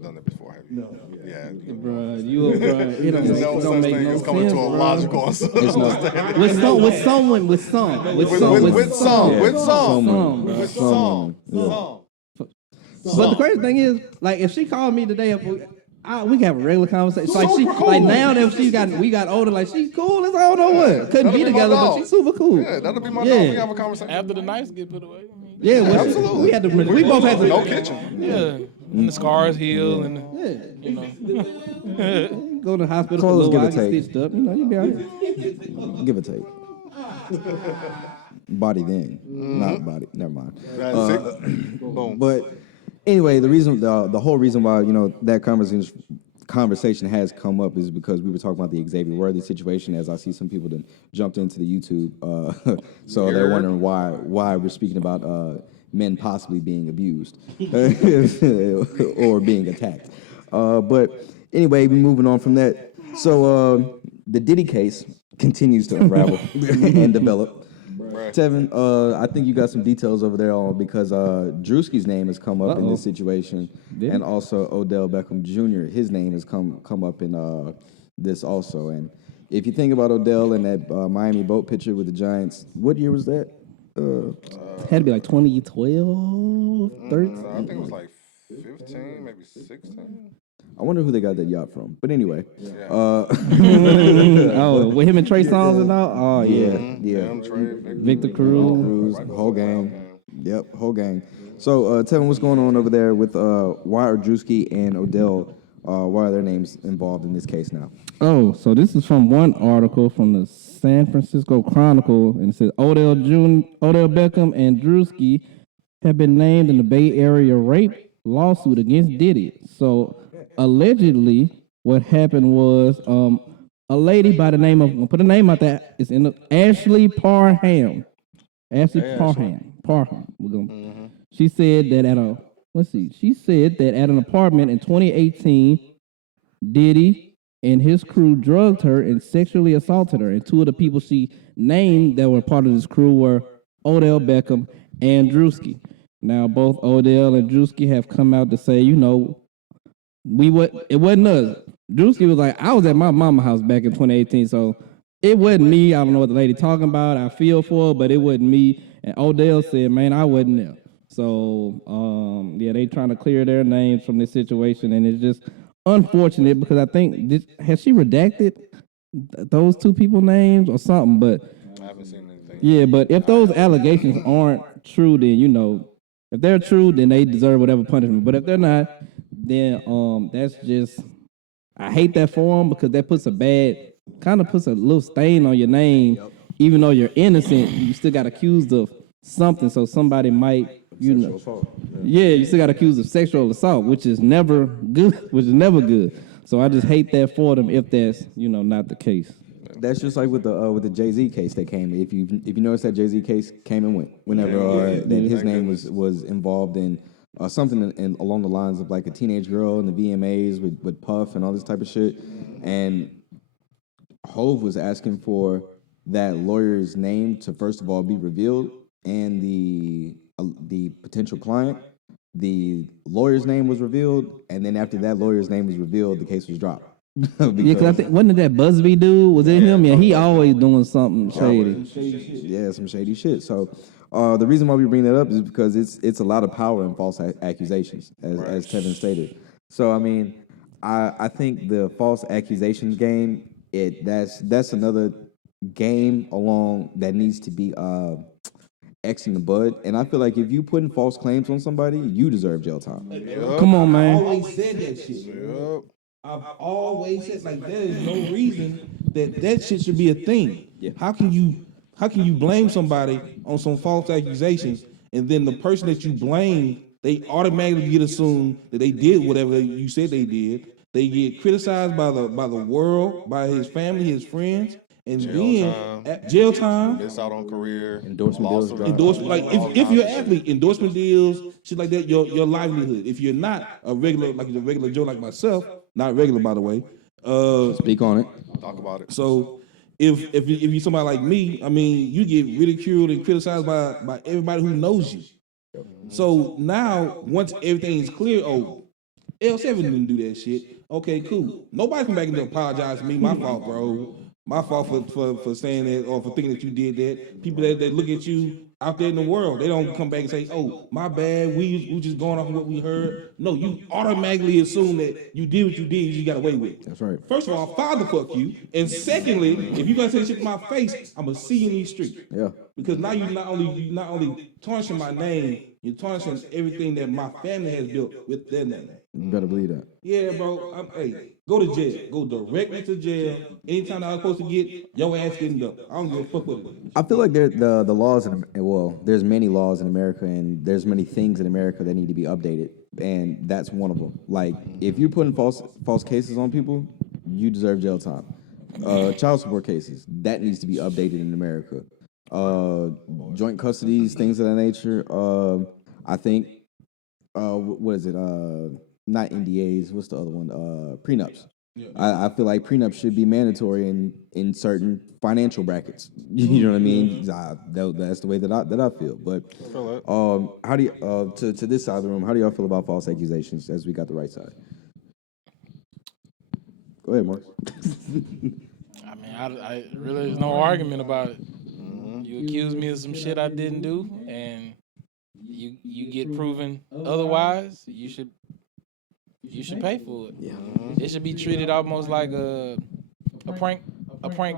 done that before, have you? No. Yeah. Bro, it There's no don't such make thing no as coming sense, to a bro. logical understanding. With some. With some. But the crazy thing is, like, if she called me today, we can have a regular conversation. Like now that we got older, like she's cool as I don't know what. Couldn't be together, but she's super cool. Yeah, that'll be my dog. We can have a conversation. After the knives get put away. Yeah, well, Absolutely. We both had to. No kitchen. Yeah. And the scars heal and Yeah. you know. Go to the hospital Clothes for a give little while, or get take. stitched up. You know, you'll be all right. Give or take. Body then, not body. Never mind. Boom. But anyway, the whole reason why that conversation has come up is because we were talking about the Xavier Worthy situation. As I see some people that jumped into the YouTube, so they're wondering why we're speaking about men possibly being abused or being attacked. But anyway, moving on from that. So the Diddy case continues to unravel and develop. Tevin, I think you got some details over there because Druski's name has come up in this situation, and also Odell Beckham Jr. His name has come up in this also, and if you think about Odell and that Miami boat picture with the Giants, what year was that? Had to be like 2012, 13. I think it was like 15, maybe 16. I wonder who they got that yacht from. But anyway, Oh, with him and Trey Songz and all? Oh, yeah. Him, Trey, Victor Cruz. Whole gang. Yep, whole gang. So, tell me what's going on over there with why are Druski and Odell, why are their names involved in this case now? Oh, so this is from one article from the San Francisco Chronicle, and it says Odell Beckham and Druski have been named in the Bay Area rape lawsuit against Diddy. So allegedly, what happened was a lady by the name of, I'll put a name out there, it's in the, Ashley Parham. Parham. We're gonna, She said that at an apartment in 2018, Diddy and his crew drugged her and sexually assaulted her. And two of the people she named that were part of this crew were Odell Beckham and Druski. Now, both Odell and Druski have come out to say, it wasn't us. Druski was like, I was at my mama's house back in 2018, so it wasn't me. I don't know what the lady talking about. I feel for her, but it wasn't me. And Odell said, man, I wasn't there. So, they trying to clear their names from this situation, and it's just unfortunate because I think, has she redacted those two people's names or something? But I haven't seen anything. yeah, but if those allegations aren't true, then, if they're true, then they deserve whatever punishment. But if they're not, then that's just, I hate that for them because that puts a little stain on your name. Even though you're innocent, you still got accused of something, so somebody might, you still got accused of sexual assault, which is never good. So I just hate that for them if that's, not the case. That's just like with the Jay-Z case that came. If you notice that Jay-Z case came and went whenever that his name was involved in something along the lines of like a teenage girl in the VMAs with Puff and all this type of shit. And Hove was asking for that lawyer's name to first of all be revealed, and the potential client, the lawyer's name was revealed, and then after that lawyer's name was revealed, the case was dropped. Because I think, wasn't it that Busby dude? Was it him? Yeah, he always doing something shady. Yeah, some shady shit. So the reason why we bring that up is because it's a lot of power in false accusations, as Tevin stated. So I mean, I think the false accusations game, that's another game along that needs to be X in the bud. And I feel like if you putting false claims on somebody, you deserve jail time. Come on, man. I've always said that shit. I've always said, like, there is no reason that shit should be a thing. Yeah. How can you blame somebody on some false accusations, and then the person that you blame, they automatically get assumed that they did whatever you said they did. They get criticized by the world, by his family, his friends, and jail time. Miss out on career. Endorsement deals. Like if you're an athlete, endorsement deals, shit like that, your livelihood. If you're not a regular, like a regular Joe like myself, not regular by the way. Speak on it. Talk about it. So if you're somebody like me, I mean, you get ridiculed and criticized by everybody who knows you. So now, once everything's clear, L7 didn't do that shit. Okay, cool. Nobody come back and apologize to me. My fault, bro. My fault for saying that or for thinking that you did that. People that look at you out there in the world, they don't come back and say, "Oh, my bad. We just going off of what we heard." No, you automatically assume that you did what you did. You got away with it. That's right. First of all, father fuck you, and secondly, if you gonna say shit to my face, I'm gonna see you in these streets. Yeah. Because now you not only tarnishing my name, you're tarnishing everything that my family has built with their name. You better believe that. Yeah, bro. Hey, go to jail. Go directly to jail. Anytime I was supposed to get, your ass getting done. I don't give a fuck with it. I feel like the laws there's many laws in America, and there's many things in America that need to be updated, and that's one of them. Like if you're putting false cases on people, you deserve jail time. Child support cases, that needs to be updated in America. Joint custodies, things of that nature. I think what is it? Not NDAs. What's the other one? Prenups. Yeah. I feel like prenups should be mandatory in certain financial brackets. You know what I mean? That's the way that I feel. But how do you to this side of the room? How do y'all feel about false accusations? As we got the right side. Go ahead, Mark. I mean, I really, there's no argument about it. You accuse me of some shit I didn't do, and you get proven otherwise. You should pay for it. Yeah. It should be treated almost like a prank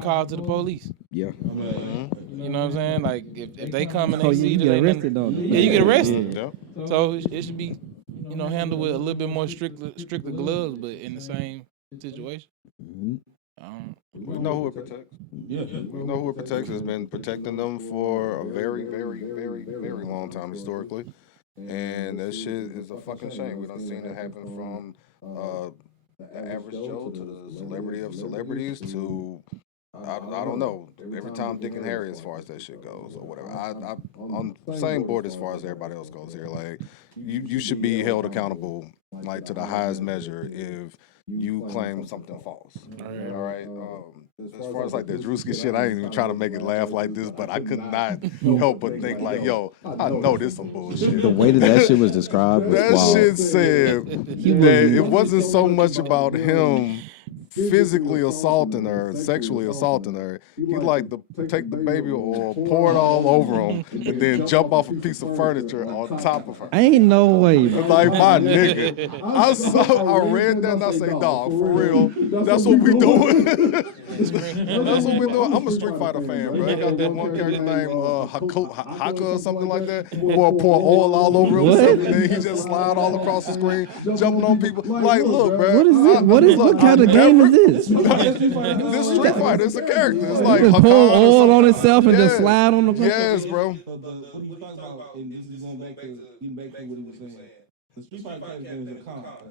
call to the police. Yeah. You know what I'm saying? Like if they come and they see you that get ain't arrested, nothing- though. Yeah, you get arrested. Yeah. So it should be, handled with a little bit more stricter gloves, but in the same situation. We know who it protects. Yeah. We know who it protects. It's been protecting them for a very, very, very, very long time historically. And that shit is a fucking shame. We done seen it happen from the average Joe to the celebrity of celebrities to I don't know. Every time Dick and Harry as far as that shit goes or whatever. I'm on the same board as far as everybody else goes here. Like you should be held accountable like to the highest measure if you claim something false. All right. As far as like the Druski shit, I ain't even trying to make it laugh like this, but I could not help but think like, yo, I know this some bullshit. The way that shit was described was That wild. shit said that it wasn't so much about him physically assaulting her, sexually assaulting her. He like to take the baby oil, pour it all over him, and then jump off a piece of furniture on top of her. Ain't no way, bro. Like my nigga, I read that and I say, dog, for real, that's what we doing. That's what we doing. I'm a Street Fighter fan, bro. They got that one character named Haka or something like that. Boy, pour oil all over him, or something, and then he just slide all across the screen, jumping on people. Like, look, bro. What is it? What kind of game is this? This Street Fighter, it's a character. It's like Just Hakan pour or oil something. on itself and just Yeah. slide on the Yes, bro. What he was talking about, and this is going back to what he was saying. The Street Fighter character is a cop.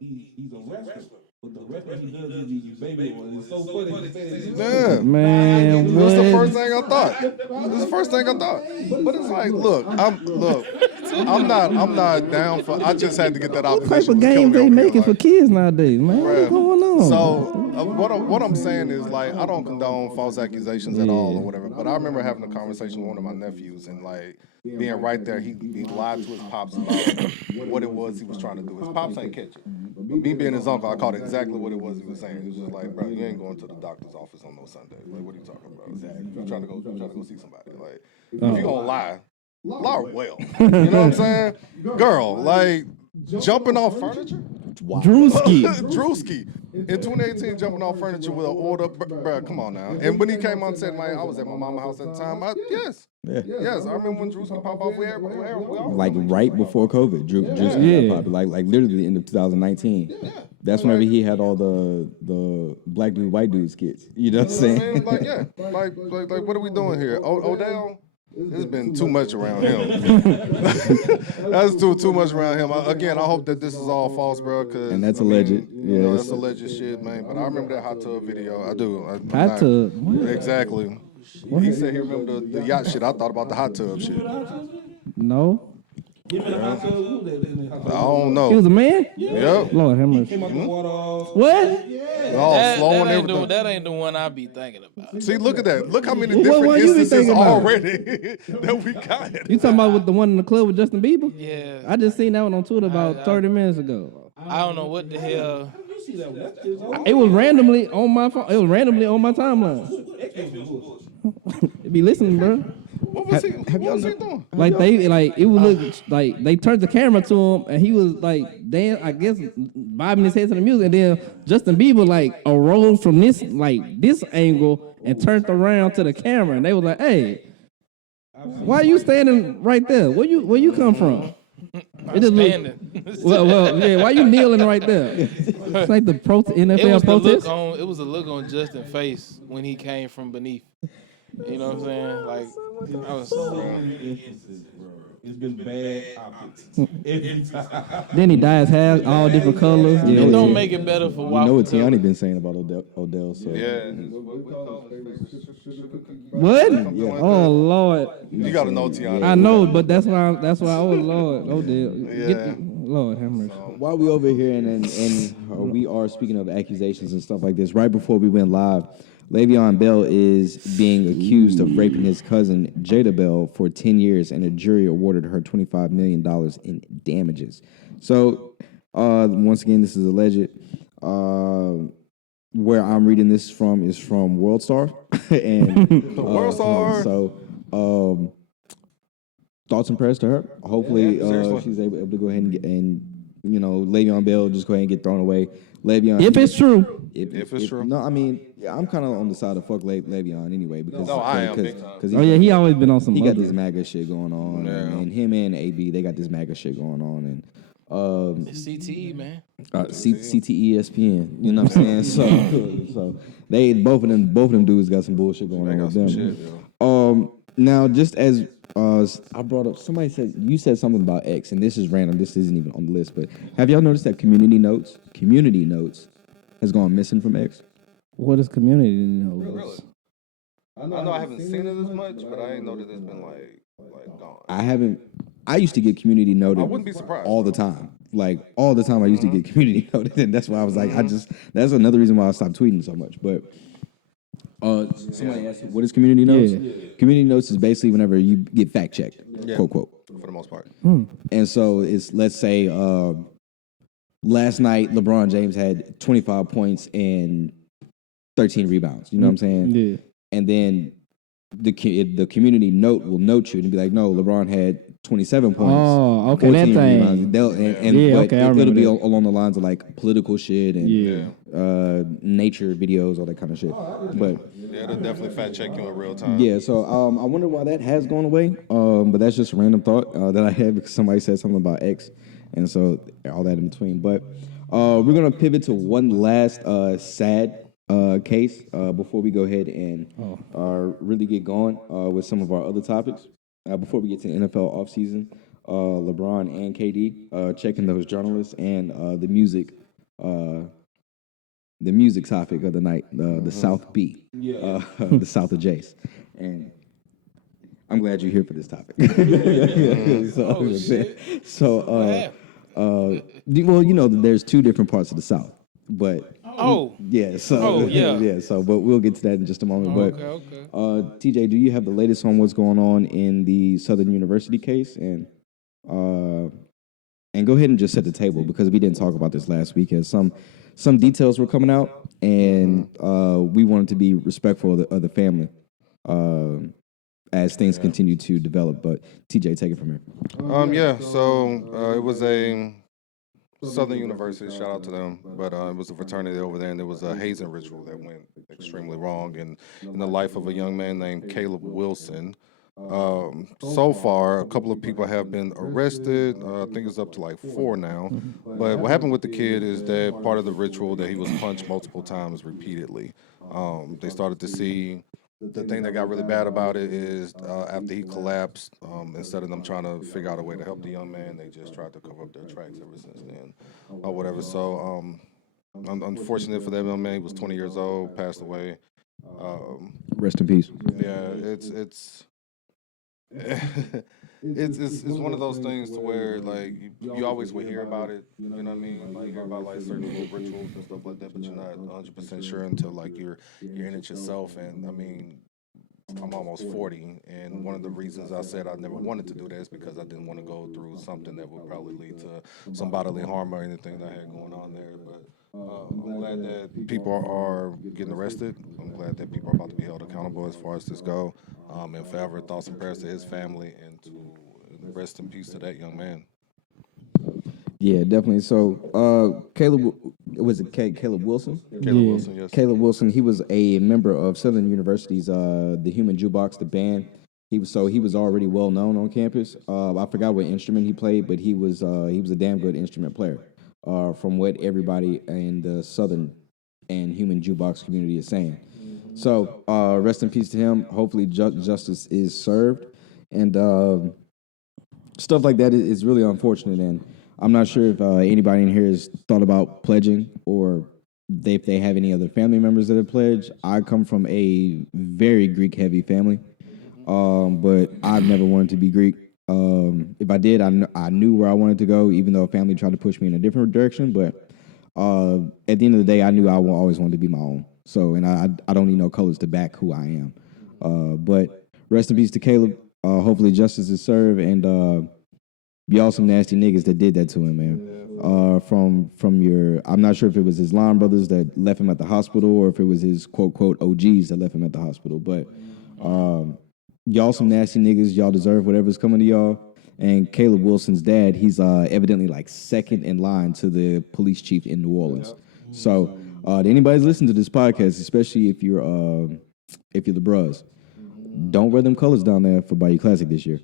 He's a wrestler. But the wrestler he does is use baby oil. It's so funny to say that. Yeah. Man, That's the what? first thing I thought. That's the first thing I thought. But it's like, look, I'm not down for. I just had to get that What type observation. of games they making for kids nowadays, man? Bruh. What's going on? So what I'm saying is like I don't condone false accusations at all or whatever. But I remember having a conversation with one of my nephews and like being right there, he lied to his pops about what it was he was trying to do. His pops ain't catch it. But me being his uncle, I caught exactly what it was he was saying. It was just like, bro, you ain't going to the doctor's office on no Sunday. Like, what are you talking about? You're trying to go see somebody. Like, if you gonna lie well. You know what I'm saying? Girl, like jumping off furniture? Drewski. Drewski. In 2018, jumping off furniture with an order, bro, come on now. And when he came on and said, man, I was at my mama's house at the time. Yes, I remember when Drewski popped off. We all Like right before COVID, Drewski got popular. Like literally the end of 2019. That's whenever he had all the black dude, white dude skits. You know what I'm saying? Like, yeah. Like, what are we doing here? Odell? There's been too much around him. That's too much around him. Again, I hope that this is all false, bro. And that's alleged. You know, that's alleged shit, man. But I remember that hot tub video. I do. Hot tub? What? Exactly. He said he remembered the yacht shit. I thought about the hot tub shit. No. I don't know. He was a man? Yep. Lord have mercy. Came out the water all. What? All slow and everything. That ain't the one I be thinking about. See, look at that. Look how many What different one you be instances thinking about? already that we got. You talking about with the one in the club with Justin Bieber? Yeah. I just seen that one on Twitter about 30 minutes ago. I don't know what the hell. It was randomly on my phone. It was randomly on my timeline. It be listening, bro. What was he doing? Like it would look like they turned the camera to him and he was like, I guess bobbing his head to the music, and then Justin Bieber like arose from this angle and turned around to the camera, and they was like, "Hey, why are you standing right there? Where you come from?" It just Standing. well, yeah. Why you kneeling right there? It's like the NFL protest. It was a look on Justin's face when he came from beneath. You know what I'm saying? Like, I was. It's been bad optics every time. Then he dyes hair all different colors. Yeah, It don't make it better for You know what Waffle Tiani Cup. been saying about Odell, so Yeah. What? Oh Lord. You gotta know Tiana. I know, but that's why. Oh Lord, Lord have mercy. while we over here and we are speaking of accusations and stuff like this, right before we went live, Le'Veon Bell is being accused of raping his cousin Jada Bell for 10 years, and a jury awarded her $25 million in damages. So, once again, this is alleged. where I'm reading this from is from World Star, and World Star. So, thoughts and prayers to her. Hopefully, seriously. she's able to go ahead and Le'Veon Bell just go ahead and get thrown away. Le'Veon, If it's true. if it's true. No, I mean, yeah, I'm kind of on the side of fuck Le'Veon anyway because No, I am big time. because Oh yeah, he always been on some. he got other- this MAGA shit going on, Yeah. and him and AB they got this MAGA shit going on, and It's CTE, man. CTE ESPN, you know what I'm saying? So they both of them dudes got some bullshit going on with some them. shit, Now just as I brought up, you said something about X, and this is random. This isn't even on the list, but have y'all noticed that community notes has gone missing from X? What is community notes? Really? I know I haven't seen it as much, but I ain't know that it's been like gone. I haven't. I used to get community noted. I wouldn't be surprised. all the time. Like all the time, I used to get community noted, and that's why I was like, that's another reason why I stopped tweeting so much. But somebody asked me, what is community notes? Yeah. Community notes is basically whenever you get fact checked, quote quote. For the most part. And so it's, let's say last night LeBron James had 25 points and 13 rebounds. You know what I'm saying? Yeah. And then the community note will note you and be like, no, LeBron had 27 points. Oh, okay, that 14 thing. rebounds. Yeah, But okay, I it'll remember be that. along the lines of like political shit and Yeah. nature videos, all that kind of shit. But Yeah, they'll definitely fact check you in real time. yeah, so I wonder why that has gone away. But that's just a random thought that I had because somebody said something about X, and so all that in between. But we're gonna pivot to one last sad case before we go ahead and really get going with some of our other topics. Before we get to NFL offseason, LeBron and KD checking those journalists and the music topic of the night, the South Beat, the South of Jace. And I'm glad you're here for this topic. Well, there's two different parts of the South, but yeah, so but we'll get to that in just a moment. Okay. TJ, do you have the latest on what's going on in the Southern University case? And go ahead and just set the table because we didn't talk about this last week as some details were coming out, and we wanted to be respectful of the family as things continue to develop. But TJ, take it from here. So it was a Southern University, shout out to them, but it was a fraternity over there, and there was a hazing ritual that went extremely wrong in the life of a young man named Caleb Wilson. So far, a couple of people have been arrested. I think it's up to like 4 now. But what happened with the kid is that part of the ritual that he was punched multiple times repeatedly. They started to see the thing that got really bad about it is after he collapsed, instead of them trying to figure out a way to help the young man, they just tried to cover up their tracks ever since then, or whatever. So, unfortunate for that young man, he was 20 years old, passed away. Rest in peace. Yeah, it's one of those things to where like you always will hear about it. You know what I mean? Like you hear about like certain rituals and stuff like that, but you're not 100% sure until like you're in it yourself. And I mean, I'm almost 40, and one of the reasons I said I never wanted to do that is because I didn't want to go through something that would probably lead to some bodily harm or anything that I had going on there. But I'm glad that people are getting arrested. I'm glad that people are about to be held accountable as far as this go. And forever thoughts and prayers to his family and to rest in peace to that young man. Yeah, definitely. So, Caleb Wilson? Caleb Wilson, yes. Caleb Wilson, he was a member of Southern University's The Human Jukebox, the band. He was already well known on campus. I forgot what instrument he played, but he was a damn good instrument player. From what everybody in the Southern and Human Jukebox community is saying. So, rest in peace to him. Hopefully, justice is served, and stuff like that is really unfortunate. And I'm not sure if anybody in here has thought about pledging or if they have any other family members that have pledged. I come from a very Greek-heavy family, but I've never wanted to be Greek. If I did, I knew where I wanted to go, even though family tried to push me in a different direction. But at the end of the day, I knew I always wanted to be my own. So, and I don't need no colors to back who I am. But rest in peace to Caleb. Hopefully justice is served, and y'all some nasty niggas that did that to him, man. from your. I'm not sure if it was his line brothers that left him at the hospital or if it was his quote OGs that left him at the hospital. But y'all some nasty niggas. Y'all deserve whatever's coming to y'all. And Caleb Wilson's dad, he's evidently like second in line to the police chief in New Orleans. So to anybody's listening to this podcast, especially if you're the bros, don't wear them colors down there for Bayou Classic this year.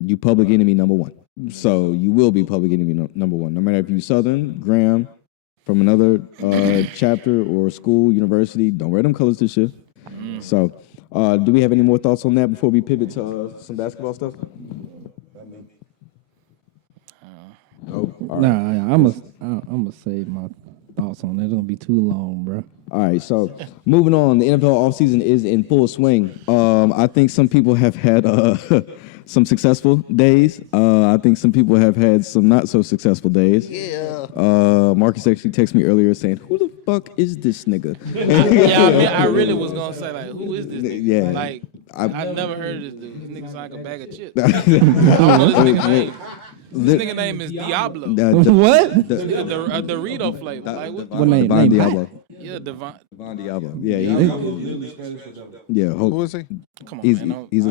You public enemy number one. So you will be public enemy number one. No matter if you Southern, Graham, from another chapter or school, university, don't wear them colors this year. So do we have any more thoughts on that before we pivot to some basketball stuff? Oh, all right. Nah, I'm gonna save my thoughts on that. It's gonna be too long, bro. All right, so moving on, the NFL offseason is in full swing. I think some people have had some successful days. I think some people have had some not so successful days. Yeah. Marcus actually texted me earlier saying, "Who the fuck is this nigga?" Yeah, I mean, I really was gonna say like, who is this nigga? Yeah. Like, I never heard of this dude. This nigga sound like a bag of chips. I don't know this nigga's name. This nigga name is Diablo. What? The Dorito flavor. Like, What name? Devon Diablo. Yeah, Devon. Devon Diablo. Yeah, Who is he? Come on, he's man. he's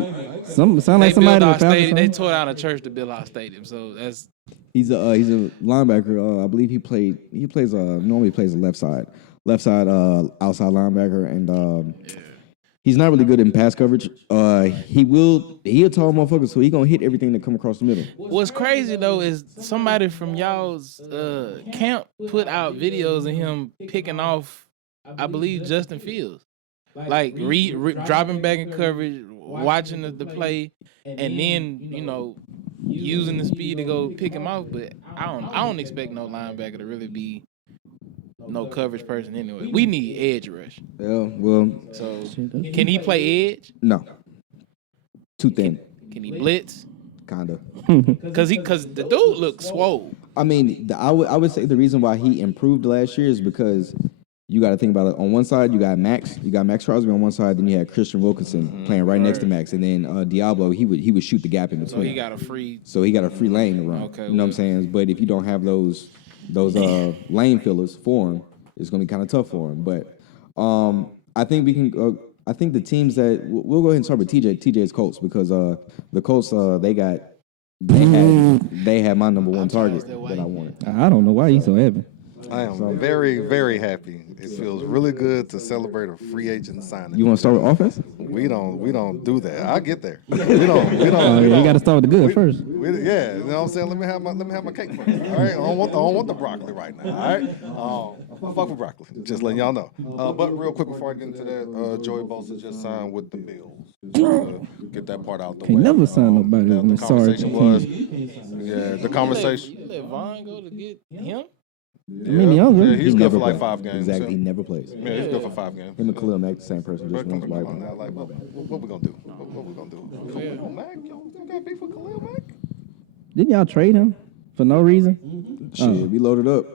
Sound like somebody that found They something. tore down a church to build our stadium, so that's he's a linebacker. I believe normally plays the left side outside linebacker, and he's not really good in pass coverage. He a tall motherfucker, so he gonna hit everything that come across the middle. What's crazy though is somebody from y'all's camp put out videos of him picking off, I believe, Justin Fields, like dropping back in coverage, watching the play, and then using the speed to go pick him off. But I don't expect no linebacker to really be no coverage person anyway. We need edge rush. Yeah, well, So can he play edge? no, too thin, Can he blitz? kinda. Cause the dude looks swole. I mean, I would say the reason why he improved last year is because you got to think about it. On one side, you got Max Crosby on one side, then you had Christian Wilkinson playing right next to Max, and then Diablo he would shoot the gap in between. So he got a free lane to run. Okay, you know what I'm saying? But if you don't have those lane fillers for him, it's gonna be kind of tough for him. But I think we can. I think the teams that we'll go ahead and start with TJ's Colts because the Colts they had my number one target that I wanted. I don't know why he's so heavy. I am very, very happy. It feels really good to celebrate a free agent signing. You want to start with offense? We don't do that. I'll get there. We don't. You got to start with the good first. Yeah, you know what I'm saying. Let me have my cake first. All right, I don't want the broccoli right now. All right, fuck with broccoli. Just letting y'all know. But real quick before I get into that, Joey Bosa just signed with the Bills. Get that part out the way. Can't never sign nobody. The I'm sorry. conversation was, the conversation. You let Vaughn go to get him? I mean, younger. Yeah, he's He good never for like plays. 5 games. Exactly, so- he never plays. Yeah, he's good for 5 games. Him and Khalil Mack, the same person, just Come one's on white. now, like, what we gonna do? What we gonna do? Khalil Mack? You got beef with Khalil Mack? Didn't y'all trade him for no reason? Shit, we loaded up.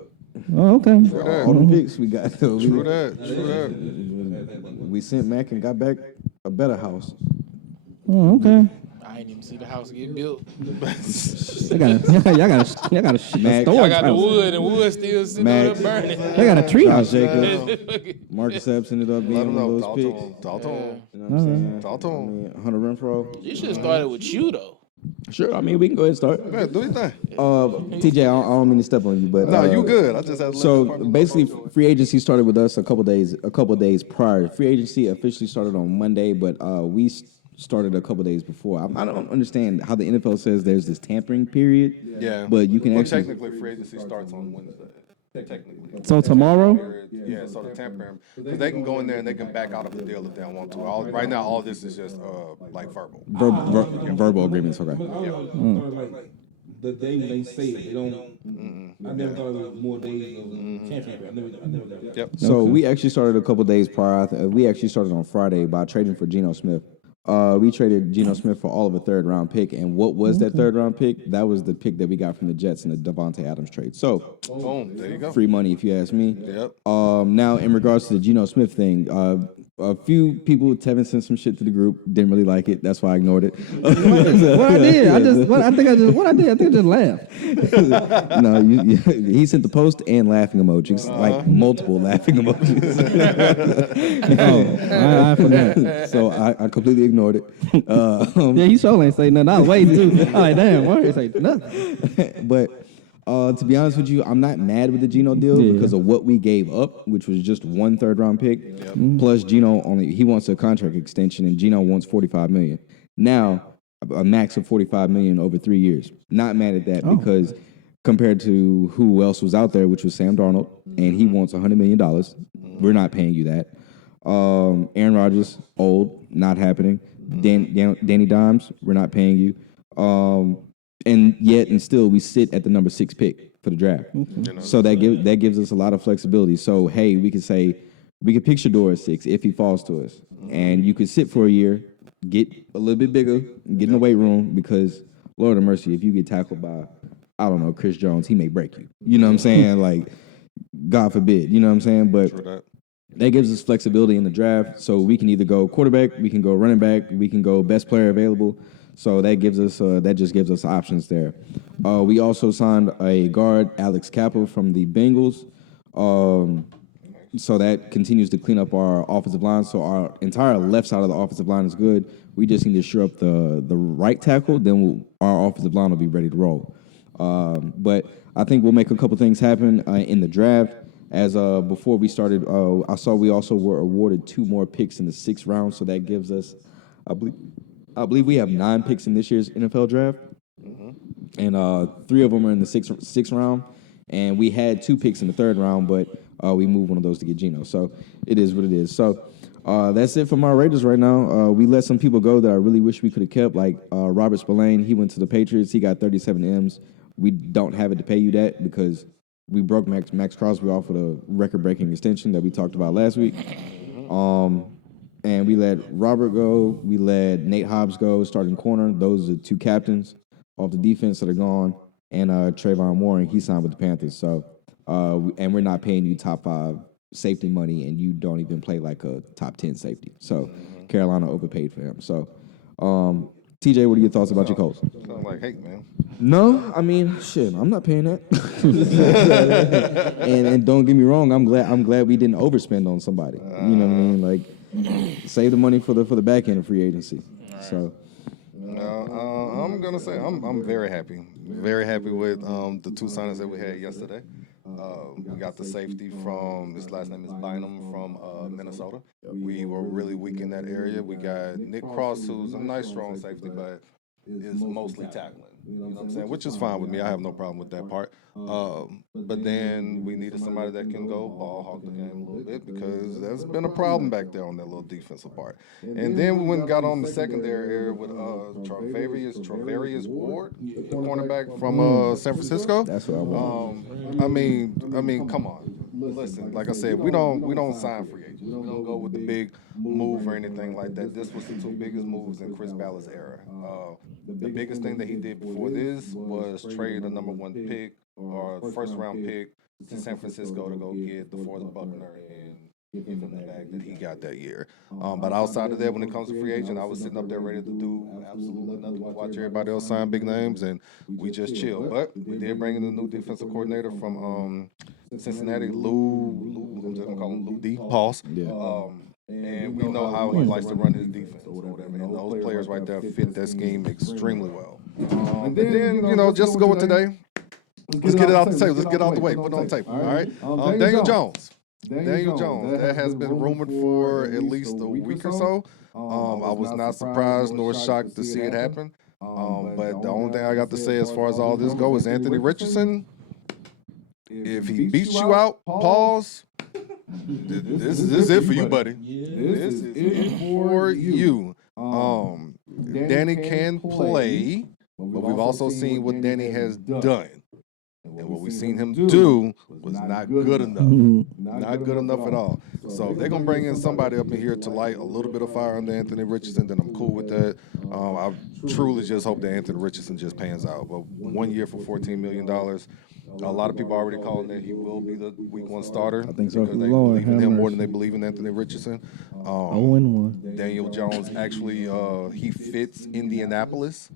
Oh, okay. All the picks we got. So True that. we sent Mac and got back a better house. Oh, okay. I ain't even see the house get built. Y'all got a Mac. storage I got the house. wood, and wood still sitting Max. there burning. They got a tree Josh house. Jacobs, Marcus Epps ended up being Let him one know. of Talk those to picks. him. Talk to him. You know what I'm saying? Talk to him. Hunter Renfro. You should have started with you though. Sure, I mean, we can go ahead and start. Yeah, do your thing. TJ, I don't mean to step on you, but No, you good. I just had to let So the part- basically, free agency started with us a couple days prior. Free agency officially started on Monday, but we started a couple days before. I don't understand how the NFL says there's this tampering period. Yeah. but you can Well, actually. technically, free agency starts on Wednesday. Technically. So tomorrow? Yeah, so the tampering, because they can go in there and they can back out of the deal if they don't want to. Right now, all this is just like verbal. Verbal agreements, okay. Like the day when they say it, they don't. I never thought it was more days of championship. I never done that. Yep. So we actually started a couple days prior. We actually started on Friday by trading for Geno Smith. We traded Geno Smith for all of a 3rd-round pick, and what was that 3rd-round pick? That was the pick that we got from the Jets in the Devontae Adams trade. So Boom. There you go. free money, if you ask me. Yep. Now, in regards to the Geno Smith thing, A few people, Tevin sent some shit to the group. Didn't really like it. That's why I ignored it. What I did, I think I just laughed. No, he sent the post and laughing emojis, like multiple laughing emojis. I forgot. So I completely ignored it. Yeah, he sure ain't say nothing. I was waiting too. I'm like, damn, why ain't say nothing? But to be honest with you, I'm not mad with the Geno deal because of what we gave up, which was just 1 third-round pick. Plus, Geno he wants a contract extension, and Geno wants $45 million. Now, a max of $45 million over 3 years. Not mad at that because compared to who else was out there, which was Sam Darnold, and he wants $100 million. We're not paying you that. Aaron Rodgers, old, not happening. Danny Dimes, we're not paying you. And yet and still we sit at the number 6 pick for the draft. So that gives us a lot of flexibility. So hey, we could pick Shador at 6 if he falls to us. And you could sit for a year, get a little bit bigger, get in the weight room because Lord of mercy, if you get tackled by, I don't know, Chris Jones, he may break you. You know what I'm saying? Like, God forbid. You know what I'm saying? But that gives us flexibility in the draft. So we can either go quarterback, we can go running back, we can go best player available. So that gives us that just gives us options there. We also signed a guard, Alex Kappa from the Bengals. So that continues to clean up our offensive line. So our entire left side of the offensive line is good. We just need to shore up the right tackle. Then our offensive line will be ready to roll. But I think we'll make a couple things happen in the draft. As before we started, I saw we also were awarded 2 more picks in the 6th round. So that gives us, I believe we have 9 picks in this year's NFL draft, and 3 of them are in the sixth round. And we had 2 picks in the 3rd round, but we moved one of those to get Geno. So it is what it is. So that's it for my Raiders right now. We let some people go that I really wish we could have kept, like Robert Spillane. He went to the Patriots. He got 37 M's. We don't have it to pay you that because we broke Max Crosby off with a record-breaking extension that we talked about last week. And we let Robert go. We let Nate Hobbs go, starting corner. Those are the 2 captains off the defense that are gone. And Trayvon Warren, he signed with the Panthers. So, and we're not paying you top 5 safety money, and you don't even play like a top 10 safety. So, Carolina overpaid for him. So, TJ, what are your thoughts about your Colts? Sound like hate, man. No, I mean, shit, I'm not paying that. and don't get me wrong, I'm glad we didn't overspend on somebody. You know what I mean? Like, save the money for the back end of free agency. So, I'm gonna say I'm very happy with the 2 signings that we had yesterday. We got the safety from his last name is Bynum from Minnesota. We were really weak in that area. We got Nick Cross, who's a nice strong safety, but is mostly tackling. You know what I'm saying? Which is fine with me. I have no problem with that part. But then we needed somebody that can go ball hawk the game a little bit because there's been a problem back there on that little defensive part. And then we went and got on the secondary area with Travarius Ward, the cornerback from San Francisco. that's what I want. I mean, come on. Listen, like I said, we don't sign free agents. We don't go with the big move or anything like that. This was the 2 biggest moves in Chris Ballard's era. The biggest thing that he did before this was trade a number 1 pick or 1st round pick to San Francisco to go get DeForest Buckner and give him the bag that he got that year. But outside of that, when it comes to free agent, I was sitting up there ready to do absolutely nothing but watch everybody else sign big names, and we just chilled. But we did bring in a new defensive coordinator from Cincinnati, I'm just gonna call him Lou D. Pause. Yeah. And we know how he likes to run his defense or whatever. And those players right there fit that scheme extremely well. And then, just to go with today, let's get it out the tape. Let's get it out the way. Put it on tape. All right. Daniel Jones. That has been rumored for at least a week or so. I was not surprised nor shocked to see it happen. But the only thing I got to say as far as all this goes is Anthony Richardson. If he beats you out, pause. This is it for you, buddy. This is it for you. Danny can play, but we've also seen what Danny has done. And what we seen him do was not good enough. Not good enough at all. So if they're going to bring in somebody up in here to light a little bit of fire under Anthony Richardson, then I'm cool with that. I truly just hope that Anthony Richardson just pans out. But 1 year for $14 million. A lot of people are already calling that he will be the week 1 starter. I think so. Because they Lord believe in have him more mercy. than they believe in Anthony Richardson. 0-1. Daniel Jones actually, he fits Indianapolis.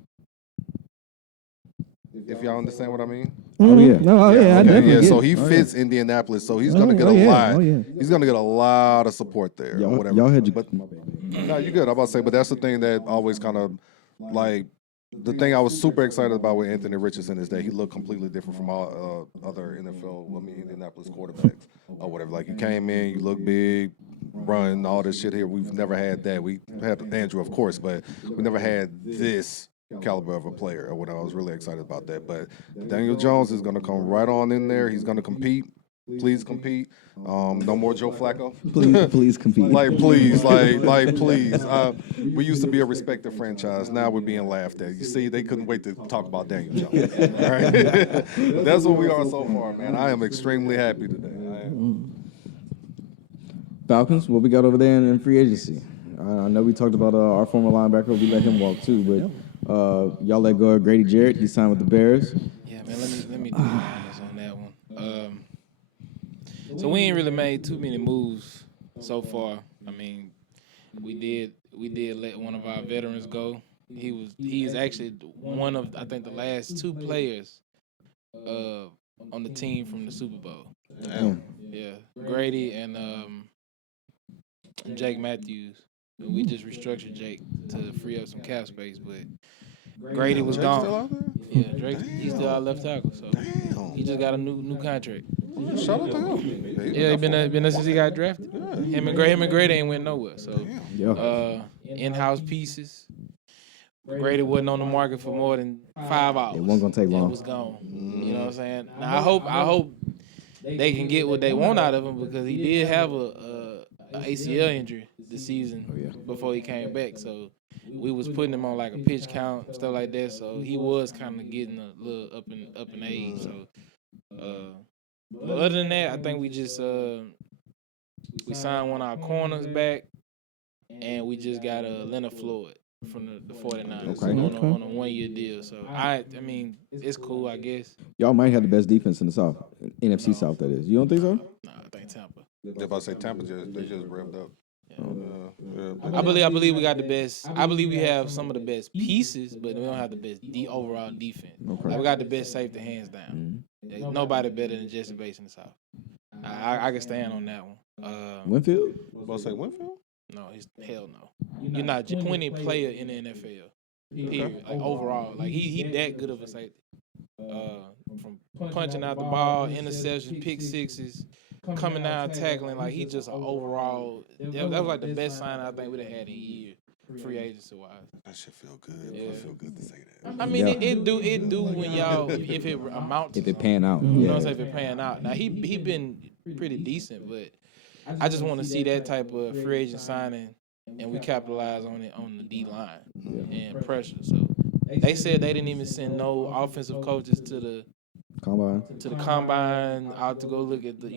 If y'all understand what I mean. Oh yeah. No, I definitely Yeah, get so it. he fits Indianapolis, so he's gonna get a lot. He's gonna get a lot of support there. Or whatever. Y'all had you. But no, you good. I'm about to say, but that's the thing that always kind of like the thing I was super excited about with Anthony Richardson is that he looked completely different from all other Indianapolis quarterbacks or whatever. Like you came in, you look big, run all this shit here. We've never had that. We had Andrew, of course, but we never had this caliber of a player. Or what I was really excited about that. But Daniel Jones is going to come right on in there. He's going to compete. Please compete. No more Joe Flacco. Please compete. please. We used to be a respected franchise. Now we're being laughed at. You see, they couldn't wait to talk about Daniel Jones. Right? That's what we are so far, man. I am extremely happy today. Falcons, what we got over there in free agency? I know we talked about our former linebacker. We let him walk too, but y'all let go of Grady Jarrett. He signed with the Bears. Yeah, man. Let me do honest on that one. So we ain't really made too many moves so far. I mean, we did let one of our veterans go. He is actually one of, I think, the last 2 players on the team from the Super Bowl. Damn. Yeah, Grady and Jake Matthews. We just restructured Jake to free up some cap space, but Grady was gone. Still out there? Yeah, Drake, he's still our left tackle, so Damn. he just got a new contract. Shout out to him. Yeah, he been there since he got drafted. Him and Grady ain't went nowhere. So in-house pieces. Grady wasn't on the market for more than 5 hours. It wasn't gonna take long. It was gone. You know what I'm saying? Now I hope they can get what they want out of him because he did have a ACL injury this season before he came back. So we was putting him on like a pitch count, stuff like that. So he was kind of getting a little up in age. So but other than that, I think we just we signed one of our corners back, and we just got Leonard Floyd from the 49ers on a 1-year deal. So I mean, it's cool, I guess. Y'all might have the best defense in the South, NFC South. That is. You don't think so? Nah, I think Tampa. If I say Tampa, they just revved up. I believe we got the best. I believe we have some of the best pieces, but we don't have the best overall defense. Okay. Like we got the best safety hands down. There's nobody better than Jesse Bates in the South. I can stand on that one. Winfield? About to say Winfield? No, he's hell no. You're not a 20 player in the NFL. Period. Like overall, like he that good of a safety. From punching out the ball, interceptions, pick sixes, coming out tackling, like he just an overall. That was like the best sign I think we'd have had in a year, free agency wise. That shit feel good. Yeah. It feel good to say that. I mean, it do when y'all if it amounts. If it pan out, you know what I'm saying? If it pan out. Now he been pretty decent, but I just want to see that type of free agent signing, and we capitalize on it on the D line and pressure. So they said they didn't even send no offensive coaches to the combine out to go look at the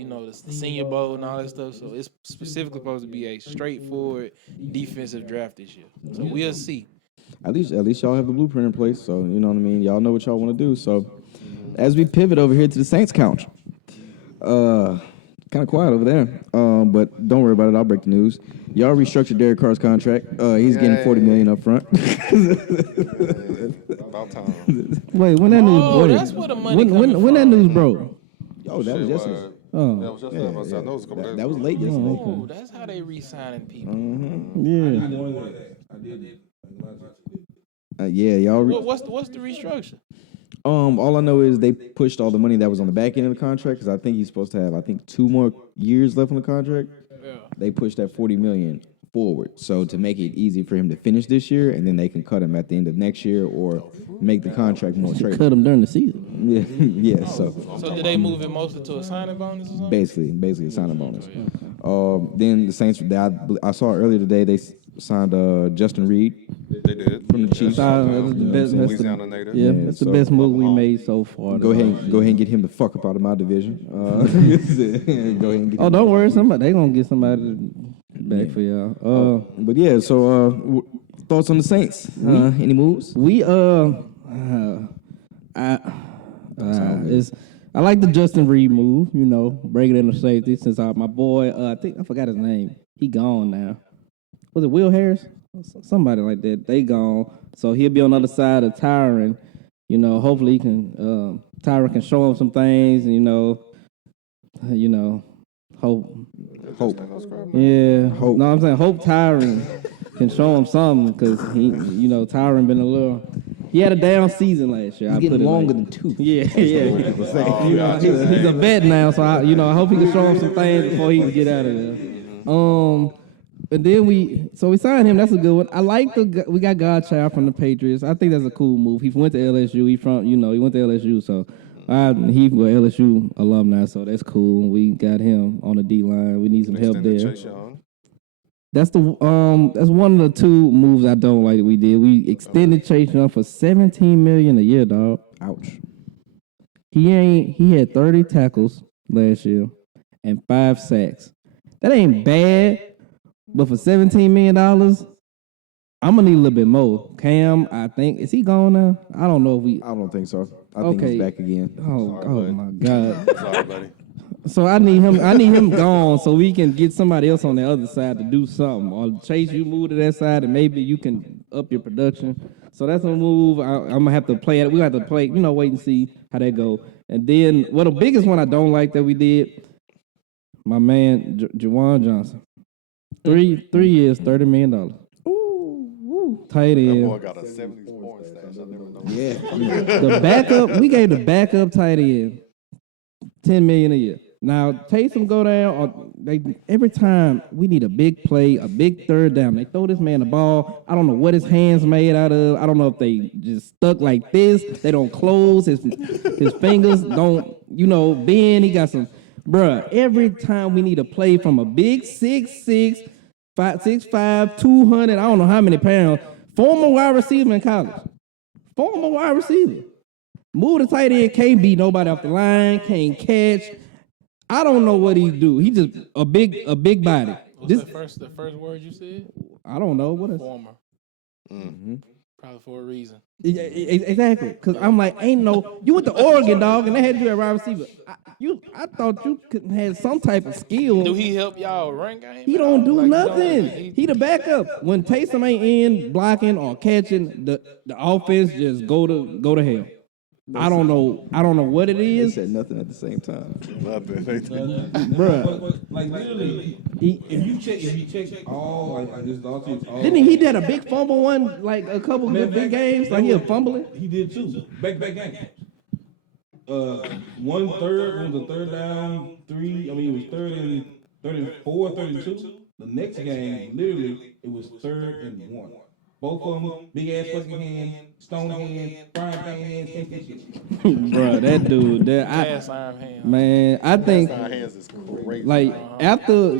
Senior Bowl and all that stuff. So it's specifically supposed to be a straightforward defensive draft this year. So we'll see. At least y'all have the blueprint in place. So you know what I mean. Y'all know what y'all want to do. So as we pivot over here to the Saints couch, kind of quiet over there. But don't worry about it. I'll break the news. Y'all restructured Derek Carr's contract. He's getting $40 million up front. About time. Wait, when that news? Oh, that's where the money coming when that from. news broke? Oh, that was yesterday. That was just I know it was a couple days That was ago. late yesterday. Oh, that's how they re-signing people. Yeah. I did. Yeah, y'all. What's the restructure? All I know is they pushed all the money that was on the back end of the contract because I think he's supposed to have 2 more years left on the contract. Yeah. They pushed that $40 million forward, so to make it easy for him to finish this year, and then they can cut him at the end of next year or make the contract more tradable. Cut him during the season. Yeah. So did they move it mostly to a signing bonus or something? basically a signing bonus. Then the Saints, I saw earlier today they signed Justin Reed They did. From the Chiefs. That's the best. Louisiana native. Yeah, Yeah, that's the so- best move we made so far. Go ahead and get him the fuck up out of my division. Go ahead and get Oh, him. don't worry, they gonna get somebody back for y'all. But yeah, so thoughts on the Saints? Any moves? I like the Justin Reed move, breaking into safety since my boy, I think I forgot his name. He gone now. Was it Will Harris? Somebody like that. They gone. So he'll be on the other side of Tyron. Hopefully he can Tyron can show him some things and hope. Yeah. Hope. No, I'm saying hope Tyron can show him something because Tyron been a little. He had a down season last year. He's getting longer than 2. Yeah. He's a vet now, so I hope he can show him some things before he can get out of there. And then we signed him. That's a good one. I like we got Godchild from the Patriots. I think that's a cool move. He went to LSU. He went to LSU, so he was LSU alumni, so that's cool. We got him on the D line. We need some help there. That's one of the 2 moves I don't like that we did. We extended Chase Young for $17 million a year, dog. Ouch. He had 30 tackles last year and 5 sacks. That ain't bad, but for $17 million, I'm gonna need a little bit more. Cam, I think, is he gone now? I don't know if I don't think so. I think he's back again. Oh my God. Sorry, buddy. So I need him gone so we can get somebody else on the other side to do something. Or Chase, you move to that side and maybe you can up your production. So that's a move. I'm gonna have to play it. We have to play, wait and see how that go. And then the biggest one I don't like that we did, my man Jawan Johnson. 3 years, $30 million. Ooh. Tight end. That boy got a 70-point stash. I never know. Yeah. The backup, we gave the backup tight end $10 million a year. Now Taysom go down, or every time we need a big play, a big third down, they throw this man the ball. I don't know what his hands made out of. I don't know if they just stuck like this. They don't close. His fingers don't, bend. He got some, bruh. Every time we need a play from a big 6'6", 6'5", 200, I don't know how many pounds, former wide receiver in college. Former wide receiver. Move the tight end, can't beat nobody off the line, can't catch. I don't know what he do. He just a big body. What's the first word you said? I don't know what is. Former. Mm-hmm. Probably for a reason. Exactly, because I'm like, you went to Oregon, dog, and they had you at wide receiver. I thought you could have some type of skill. Do he help y'all run game? He don't do nothing. He the backup. When Taysom ain't in blocking or catching, the offense just go to hell. I don't know what it He is. said nothing at the same time. Nothing. Bruh. Like literally, if you check all like this offense, Didn't he did a big fumble one like a couple of big games? Like he was fumbling? He did too. Back games. 1/3 was a third down, 3. I mean, it was 3rd and 4, 32. The next game, literally, it was 3rd and 1. Both of them, big ass fucking hand, stone hand, frying pan hands, can't catch it. Bro, that dude, Cast iron hand. man, I think hands is crazy. like after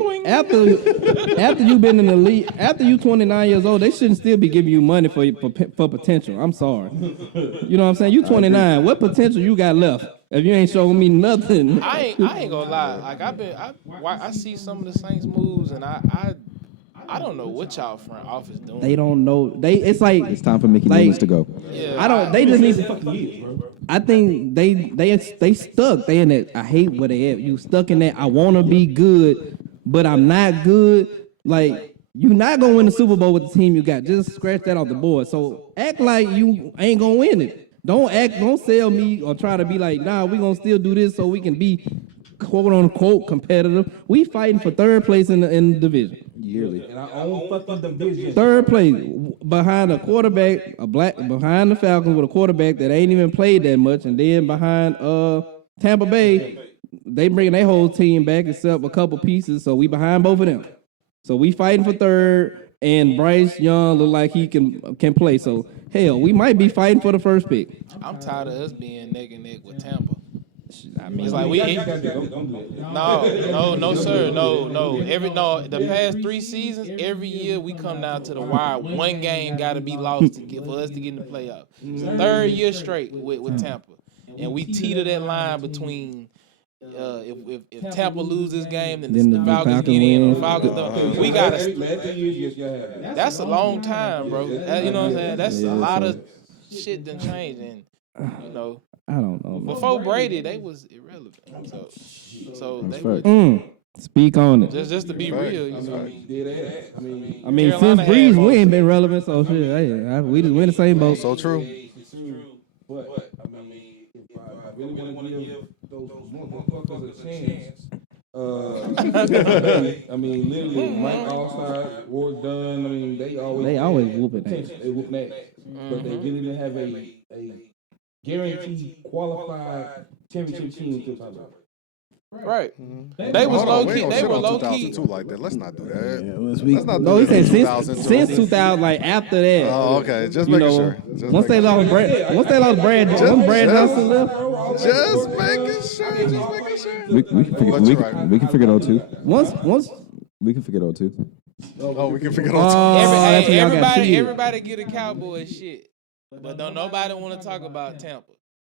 you been in the league, after you 29 years old, they shouldn't still be giving you money for potential. I'm sorry. You know what I'm saying? You 29. What potential you got left? If you ain't showing me nothing. I ain't gonna lie. Like I see some of the Saints moves, and I don't know what y'all front office doing. They don't know. It's like It's time for Mickey Loomis to go. Yeah, they just need to. I think they stuck. They in that. I hate where they at. You stuck in that. I want to be good, but I'm not good. Like you not gonna win the Super Bowl with the team you got. Just scratch that off the board. So act like you ain't gonna win it. Don't sell me or try to be like, nah, we gonna still do this so we can be quote unquote competitive. We fighting for 3rd place in the division. Yearly. And our own fucking division. 3rd place behind a quarterback, behind the Falcons with a quarterback that ain't even played that much, and then behind Tampa Bay, they bringing their whole team back except a couple pieces, so we behind both of them. So we fighting for 3rd, and Bryce Young look like he can play. So hell, we might be fighting for the 1st pick. I'm tired of us being neck and neck with Tampa. I mean, It's like we. Don't do it. No, sir. No. The past 3 seasons, every year we come down to the wire. One game got to be lost for us to get in the playoff. It's the 3rd year straight with Tampa, and we teeter that line between. If Tampa loses this game, then the Falcons get in. Or Falcons don't. We got to. Last 2 years, yes, y'all have it. That's a long time, bro. You know what I'm saying? That's a lot of shit done changed, and I don't know. before Brady, they was irrelevant. So they were Speak on it. just to be real. You know what I mean? I mean, Carolina since Breeze, had we ain't been relevant, so shit. We just win the same boat. So true. But I mean, if I really want to give those motherfuckers a chance. I mean, literally, Mike Allstar, Ward Dunn. I mean, they always whooping ass. They whooping ass, but they really didn't have a guaranteed qualified championship team until time. Right. They was low key. They were low key. 2002 like that. Let's not do that. Yeah, Let's not do no, he that. said since 2000, like after that. Oh, okay. Just making sure. Once they lost Brad Johnson left. Just making sure. We can figure it out too. Once We can figure it out too. Oh, we can figure it out. that's when y'all got cheated. Everybody get a Cowboy shit, but don't nobody want to talk about Tampa.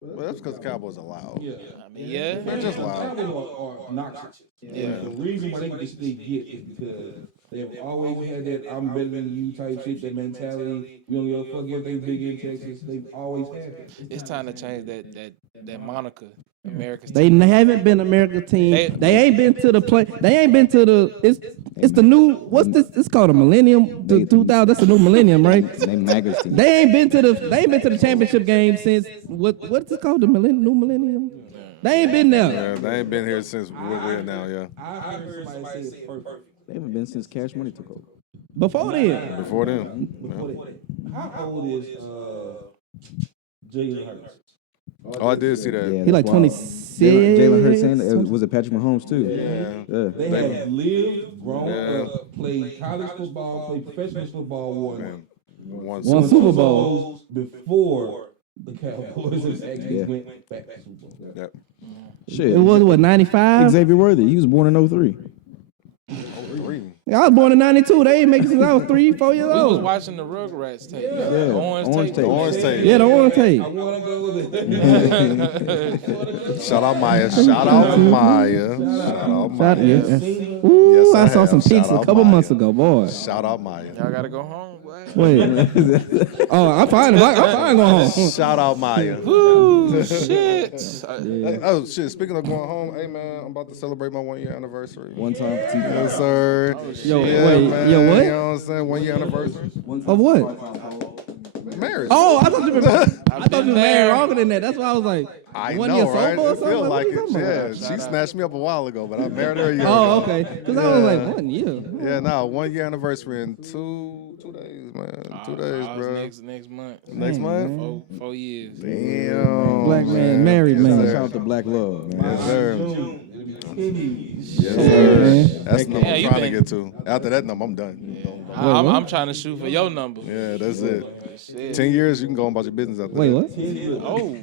Well, that's because the Cowboys are loud. Yeah. I mean, yeah. They're just loud. Cowboys are obnoxious. Yeah. The reason why they get is because they've always had that "I'm better than you" type shit, that mentality. We don't give a fuck if they big in Texas. They've always had that. It's time to change that moniker. America's They team. haven't been American team. They ain't been to the play. They ain't been to the. It's the new. What's this? It's called a millennium. The 2000. That's the new millennium, right? They Maggers team. They ain't been to the championship game since what's it called? The new millennium. They ain't been there. Yeah, they ain't been here since we're weird now, yeah. I heard somebody say it's perfect. They haven't been since Cash Money took over. Before then. Before them. How old is Jalen Hurts? Oh, I did see that. Yeah, He like that's wild. 26. Jalen Hurts and was it Patrick Mahomes too? Yeah. They have lived, grown up, played college football, played professional football, won One Super Super Bowl. Bowls before the Cowboys actually went back to Super Bowl. Yep. Shit. It was what 95. Xavier Worthy. He was born in 03. I was born in 92. They ain't making since I was 3-4 years We was old. watching the Rugrats tape. Yeah. Orange tape. Orange tape. Yeah, the orange tape. I want to go with it. Shout out Maya. Shout out Maya. Shout out Maya. Yeah. Ooh, Yes, I saw have. some pics Shout a out couple Maya. months ago, boy. Shout out Maya. Y'all gotta go home, boy. Wait. Oh, I'm fine. I'm fine going home. Shout out Maya. Ooh, shit. Oh shit! Speaking of going home, hey man, I'm about to celebrate my 1 year anniversary. One time for TV. Yes, sir. Yo, Yeah, wait, man, yo, what? You know what I'm saying? 1 year anniversary. Of what? Marriage. Oh, I thought you were married longer than that. That's why I was like, I 1 know, year right? sober or It something? feel What like you it. talking about? Yeah, she snatched me up a while ago, but I married her a year Oh, ago. okay. Because I was like, 1 year. Yeah, no, 1 year anniversary in two days, man. 2 days, bro. Next month. Next month? 4 years. Damn. Black man, married man. Shout out to Black Love, man. Yes, sir. Yes, man. sir. That's the number Yeah, I'm you trying to been- get to. After that number, I'm done. I'm trying to shoot for your number. Yeah, that's it. Shit. 10 years, you can go about your business after Wait, that. what? Oh.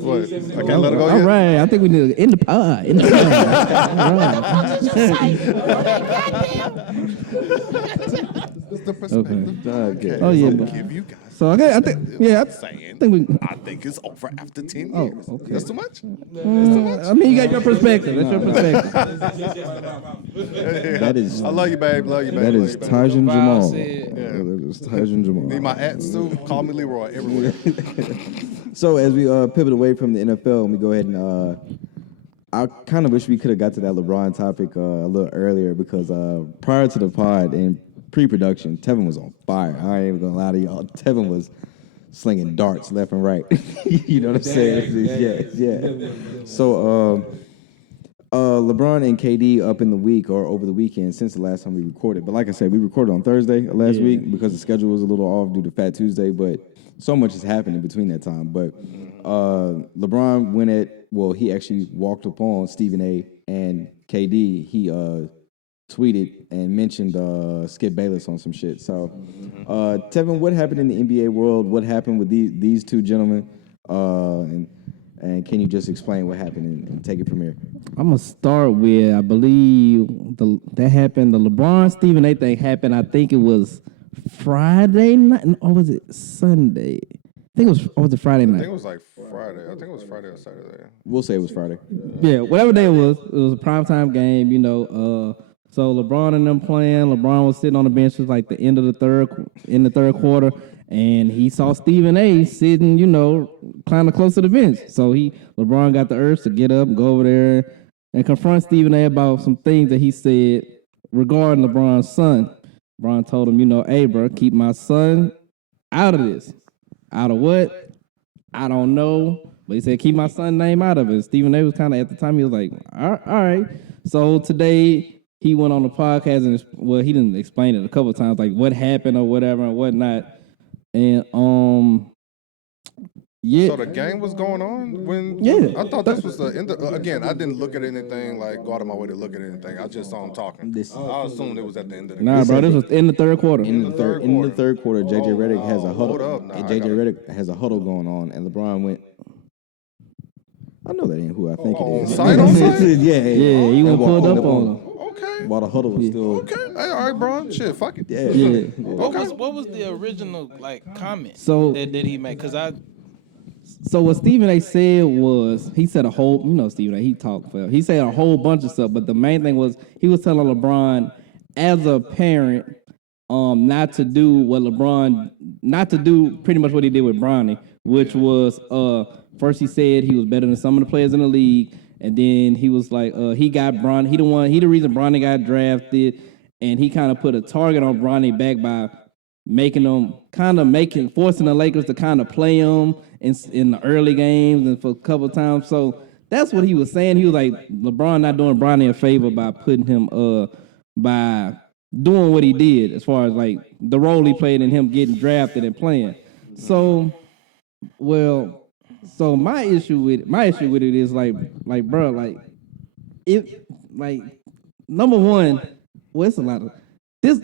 What? I can't let her go All yet? right. I think we need to end the pod. End the It's the perspective. Okay. Oh, yeah. Give you guys. So, okay, I think, yeah, Saying, I I think it's over after 10 Oh, years. okay. That's too much? I mean, you got your perspective. That's your perspective. That is I love you, babe. Love you, babe. that Love is you, babe. Tajan Jamal. said- That is Tajan Jamal. Need my ads too? Call me Leroy everywhere. So as we pivot away from the NFL, and we go ahead and I kind of wish we could have got to that LeBron topic a little earlier because prior to the pod and pre-production, Tevin was on fire. I ain't even gonna lie to y'all. Tevin was slinging darts left and right. You know what I'm saying? Yeah. So LeBron and KD up in the week or over the weekend since the last time we recorded. But like I said, we recorded on Thursday last week because the schedule was a little off due to Fat Tuesday. But so much has happened in between that time. But LeBron went at, well, he actually walked upon Stephen A. and KD. He tweeted and mentioned Skip Bayless on some shit. So, Tevin, what happened in the NBA world? What happened with these two gentlemen? And And can you just explain what happened and take it from here? I'm gonna start with I believe that happened. The LeBron Stephen A thing happened. I think it was Friday night, or was it Sunday? I think it was. Or was it Friday night? I think it was like Friday. I think it was Friday or Saturday. We'll say it was Friday. Yeah, whatever day it was a primetime game. So LeBron and them playing. LeBron was sitting on the bench. It was like the end of the third quarter, and he saw Stephen A. sitting, kind of close to the bench. So LeBron got the urge to get up and go over there and confront Stephen A. about some things that he said regarding LeBron's son. LeBron told him, hey, bro, keep my son out of this. Out of what? I don't know. But he said, keep my son's name out of it. Stephen A. was kind of, at the time, he was like, all right. So today, he went on the podcast and, he didn't explain it a couple of times, like what happened or whatever and whatnot. And, yeah. So the game was going on when? Yeah. I thought this was the end. Again, I didn't look at anything, like go out of my way to look at anything. I just saw him talking. I assumed it was at the end of the game. Nah, bro, this was in the third quarter. In the third quarter, JJ Redick has a huddle. Hold up now, JJ Redick has a huddle going on, and LeBron went. I know that ain't who I think it is. On site? Yeah, he went pulled up on him. Okay. While the huddle was still. Okay. Hey, all right, bro. Shit, fuck it. Yeah. What was the original comment So that he made? Because So what Stephen A. said was, he said a whole, Stephen A., he talked for, he said a whole bunch of stuff, but the main thing was, he was telling LeBron, as a parent, not to do pretty much what he did with Bronny, which was, first he said he was better than some of the players in the league, and then he was like, he got Bronny, he the reason Bronny got drafted, and he kind of put a target on Bronny back by forcing the Lakers to kind of play him in the early games and for a couple of times. So that's what he was saying. He was like, LeBron not doing Bronny a favor by putting him, by doing what he did as far as like the role he played in him getting drafted and playing. So my issue with it is like, bro, like, number one, it's a lot of this.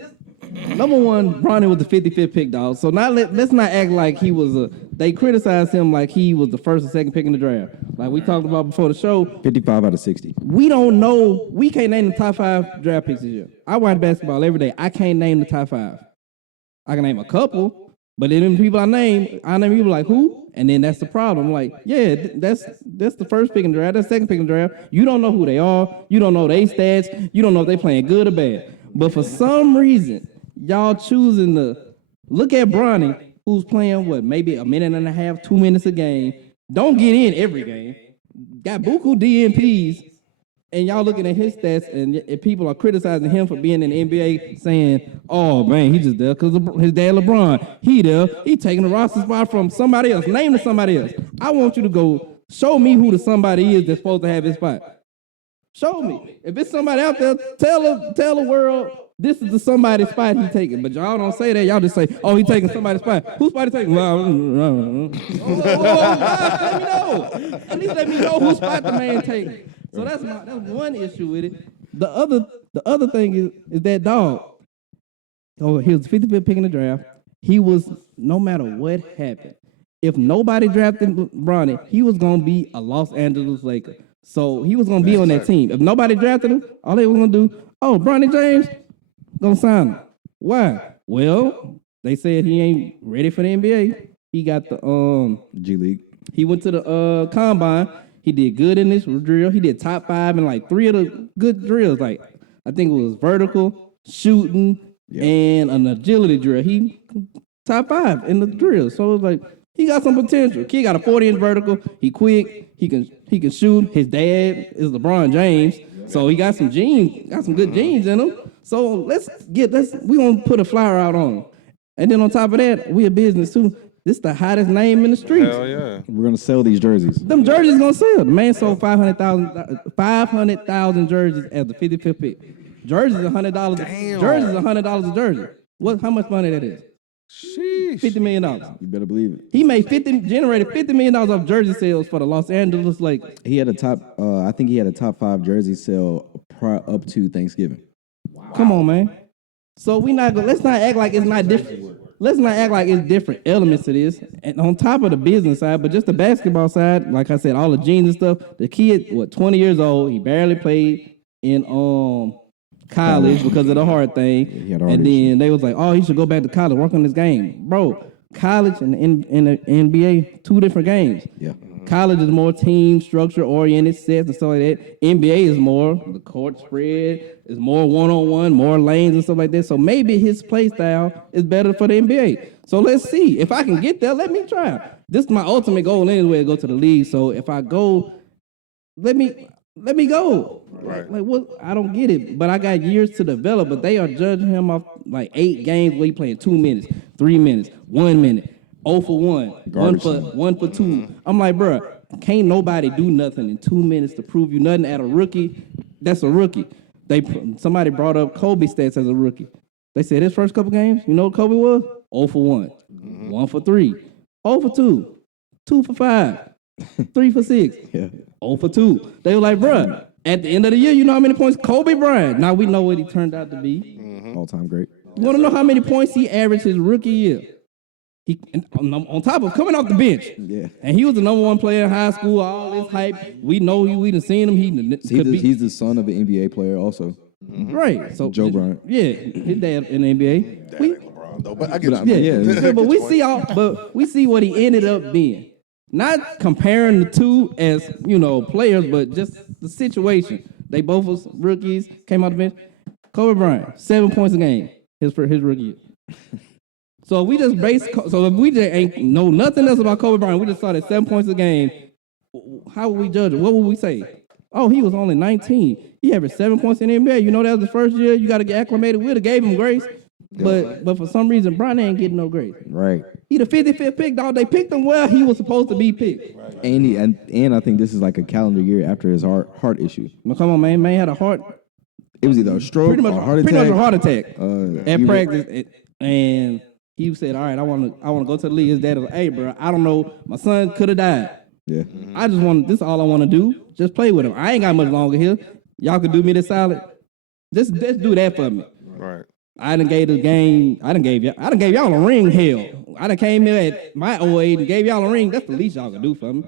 Number one, Bronny was the 55th pick, dog. So now let's not act like he was they criticized him like he was the first or second pick in the draft. Like we talked about before the show. 55 out of 60. We don't know. We can't name the top 5 draft picks this year. I watch basketball every day. I can't name the top 5. I can name a couple, but then the people I name people like who? And then that's the problem. Like, yeah, that's the first pick in the draft. That's the second pick in the draft. You don't know who they are. You don't know their stats. You don't know if they playing good or bad. But for some reason, y'all choosing to look at Bronny, who's playing, maybe a minute and a half, 2 minutes a game. Don't get in every game. Got buku DNPs, and y'all looking at his stats, and people are criticizing him for being in the NBA, saying, oh, man, he just there because his dad LeBron. He there. He taking the roster spot from somebody else. Name to somebody else. I want you to go show me who the somebody is that's supposed to have his spot. Show me. If it's somebody out there, tell the world this is the somebody's spot he taking. But y'all don't say that. Y'all just say, oh, he taking somebody's spot. Whose spot he taking? Well, let me know. At least let me know whose spot the man taking. So that's one issue with it. The other thing is that dog. Oh, he was the 55th pick in the draft. He was, no matter what happened, if nobody drafted Bronny, he was gonna be a Los Angeles Laker. So he was going to be on that team. If nobody drafted him, all they were going to do, Bronny James, going to sign him. Why? Well, they said he ain't ready for the NBA. He got the G League. He went to the combine. He did good in this drill. He did top 5 in like 3 of the good drills. Like, I think it was vertical, shooting, and an agility drill. He top 5 in the drill. So it was like, he got some potential. Kid got a 40-inch vertical. He quick. He can shoot. His dad is LeBron James, so he got some genes, got some good genes in him. So we gonna put a flyer out on him. And then on top of that, we a business too. This is the hottest name in the streets. Hell yeah. We're gonna sell these jerseys. Them jerseys gonna sell. The man sold 500,000 jerseys as the 55th pick. Jerseys $100. Damn. Jerseys $100 a jersey. How much money that is? Sheesh. $50 million. You better believe it. He generated $50 million off jersey sales for the Los Angeles Lakers. He had a top. I think he had a top 5 jersey sale up to Thanksgiving. Come on, man. So let's not act like it's not different. let's not act like it's different elements to this. And on top of the business side, but just the basketball side, like I said, all the genes and stuff. The kid, 20 years old, he barely played in college because of the heart thing. And then they was like, oh, he should go back to college, work on this game. Bro, college and the NBA, two different games. Yeah. College is more team structure oriented sets and stuff like that. NBA is more the court spread, is more one-on-one, more lanes and stuff like that. So maybe his play style is better for the NBA. So let's see. If I can get there, let me try. This is my ultimate goal anyway, to go to the league. So if I go, let me go. Right. Like what? I don't get it. But I got years to develop. But they are judging him off like 8 games where he playing 2 minutes, 3 minutes, 1 minute. 0 for 1, 1 for 2. I'm like, bro, can't nobody do nothing in 2 minutes to prove you nothing at a rookie. That's a rookie. Somebody brought up Kobe stats as a rookie. They said his first couple games, you know what Kobe was? 0 for 1, 1 for 3, 0 for 2, 2 for 5, 3 for 6, 0 for 2. They were like, bro, at the end of the year, you know how many points Kobe Bryant. Now we know what he turned out to be. All-time great. You want to know how many points he averaged his rookie year? He, on top of coming off the bench, and he was the number 1 player in high school. All this hype, we know we done seen him. He's the son of an NBA player, also. Right. So Joe Bryant. Yeah, his dad in the NBA. LeBron, though, but I get you. Yeah, but we see what he ended up being. Not comparing the two as players, but just the situation. They both was rookies, came out the bench. Kobe Bryant, 7 points a game, his rookie year. So if we just ain't know nothing else about Kobe Bryant, we just saw that 7 points a game, how would we judge it? What would we say? Oh, he was only 19. He averaged 7 points in the NBA. You know that was the first year. You got to get acclimated with it. Gave him grace. But for some reason, Bryant ain't getting no grace. Right. He the 55th pick, dog. They picked him where he was supposed to be picked. Right. And I think this is like a calendar year after his heart issue. Well, come on, man. Man had a heart. It was either a stroke or a heart attack. Pretty much a heart attack at practice. And he said, all right, I want to go to the league. His dad was like, hey, bro, I don't know. My son could have died. Yeah. This is all I want to do. Just play with him. I ain't got much longer here. Y'all can do me this solid. Just do that for me. Right. I done gave the game. I done gave y'all a ring. Hell, I done came here at my old age and gave y'all a ring. That's the least y'all can do for me.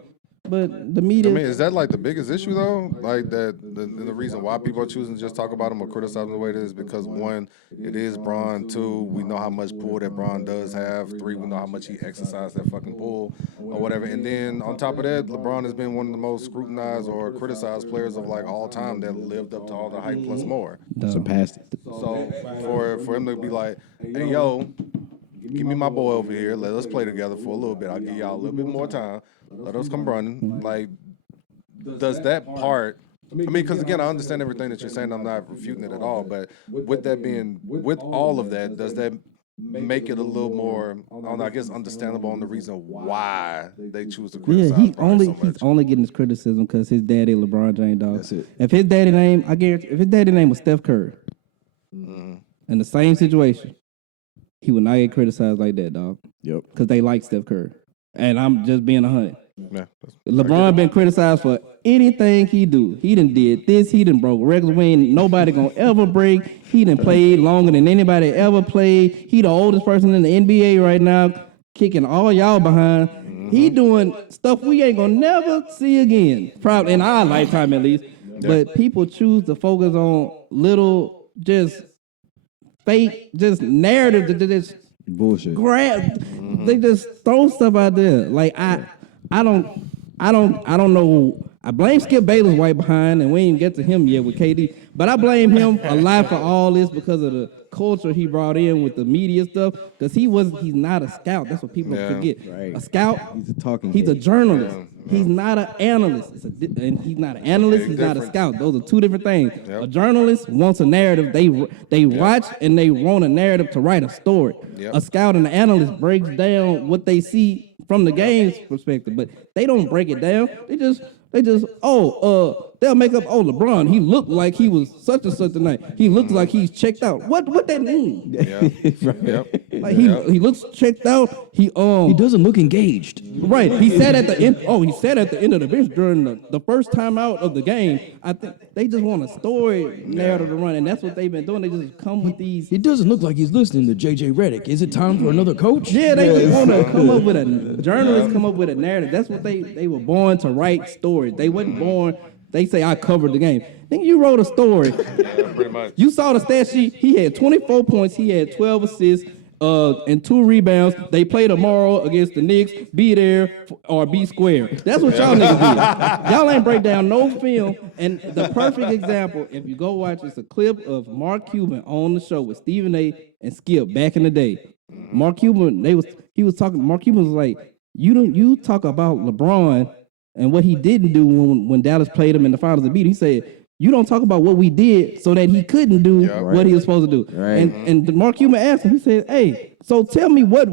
But the media. I mean, is that like the biggest issue though? Like that the reason why people are choosing to just talk about him or criticize him the way it is because 1, it is Bron. 2, we know how much pull that Bron does have. 3, we know how much he exercised that fucking pull or whatever. And then on top of that, LeBron has been one of the most scrutinized or criticized players of like all time that lived up to all the hype plus more. Surpassed it. So for him to be like, hey yo, give me my boy over here. Let us play together for a little bit. I'll give y'all a little bit more time. Let us come running. Like, does that part? I mean, because again, I understand everything that you're saying. I'm not refuting it at all. But with all of that, does that make it a little more, I guess, understandable on the reason why they choose to criticize? Yeah, he's only getting his criticism because his daddy LeBron James, dog. That's it. If his daddy name was Steph Curry, in the same situation, he would not get criticized like that, dog. Yep. Because they like Steph Curry. And I'm just being 100. Yeah, LeBron been criticized for anything he do. He done did this. He done broke records we ain't nobody gonna ever break. He done played longer than anybody ever played. He the oldest person in the NBA right now, kicking all y'all behind. He doing stuff we ain't gonna never see again, probably in our lifetime at least. Yeah. But people choose to focus on little, just fake, just narrative that just bullshit. They just throw stuff out there. Like I don't know. I blame Skip Bayless right behind, and we ain't get to him yet with KD. But I blame him a lot for all this because of the culture he brought in with the media stuff. Because he's not a scout. That's what people forget. Right. A scout, he's a journalist. Yeah. He's not an analyst. And he's not an analyst. He's not a scout. Those are two different things. Yep. A journalist wants a narrative. They watch and they want a narrative to write a story. Yep. A scout and an analyst breaks down what they see from the game's perspective. But they don't break it down. They just they'll make up, LeBron, he looked like he was such and such tonight. He looks like he's checked out. What that mean? Yeah. Yep. Like he looks checked out. He doesn't look engaged. Right. He said at the end. He said at the end of the bench during the first time out of the game. I think they just want a story narrative to run, and that's what they've been doing. They just come with these. It doesn't look like he's listening to JJ Redick. Is it time for another coach? Yeah, they just want to come up with journalists come up with a narrative. That's what they were born to write stories. They wasn't born. They say I covered the game. Then you wrote a story. Yeah, pretty much. You saw the stat sheet. He had 24 points. He had 12 assists. And 2 rebounds. They play tomorrow against the Knicks. Be there or be square. That's what y'all niggas do. Y'all ain't break down no film. And the perfect example, if you go watch, it's a clip of Mark Cuban on the show with Stephen A. and Skip back in the day. Mark Cuban, Mark Cuban was like, you talk about LeBron and what he didn't do when Dallas played him in the finals and beat him. He said, you don't talk about what we did so that he couldn't do what he was supposed to do. Right. And Mark Cuban asked him, he said, hey, so tell me what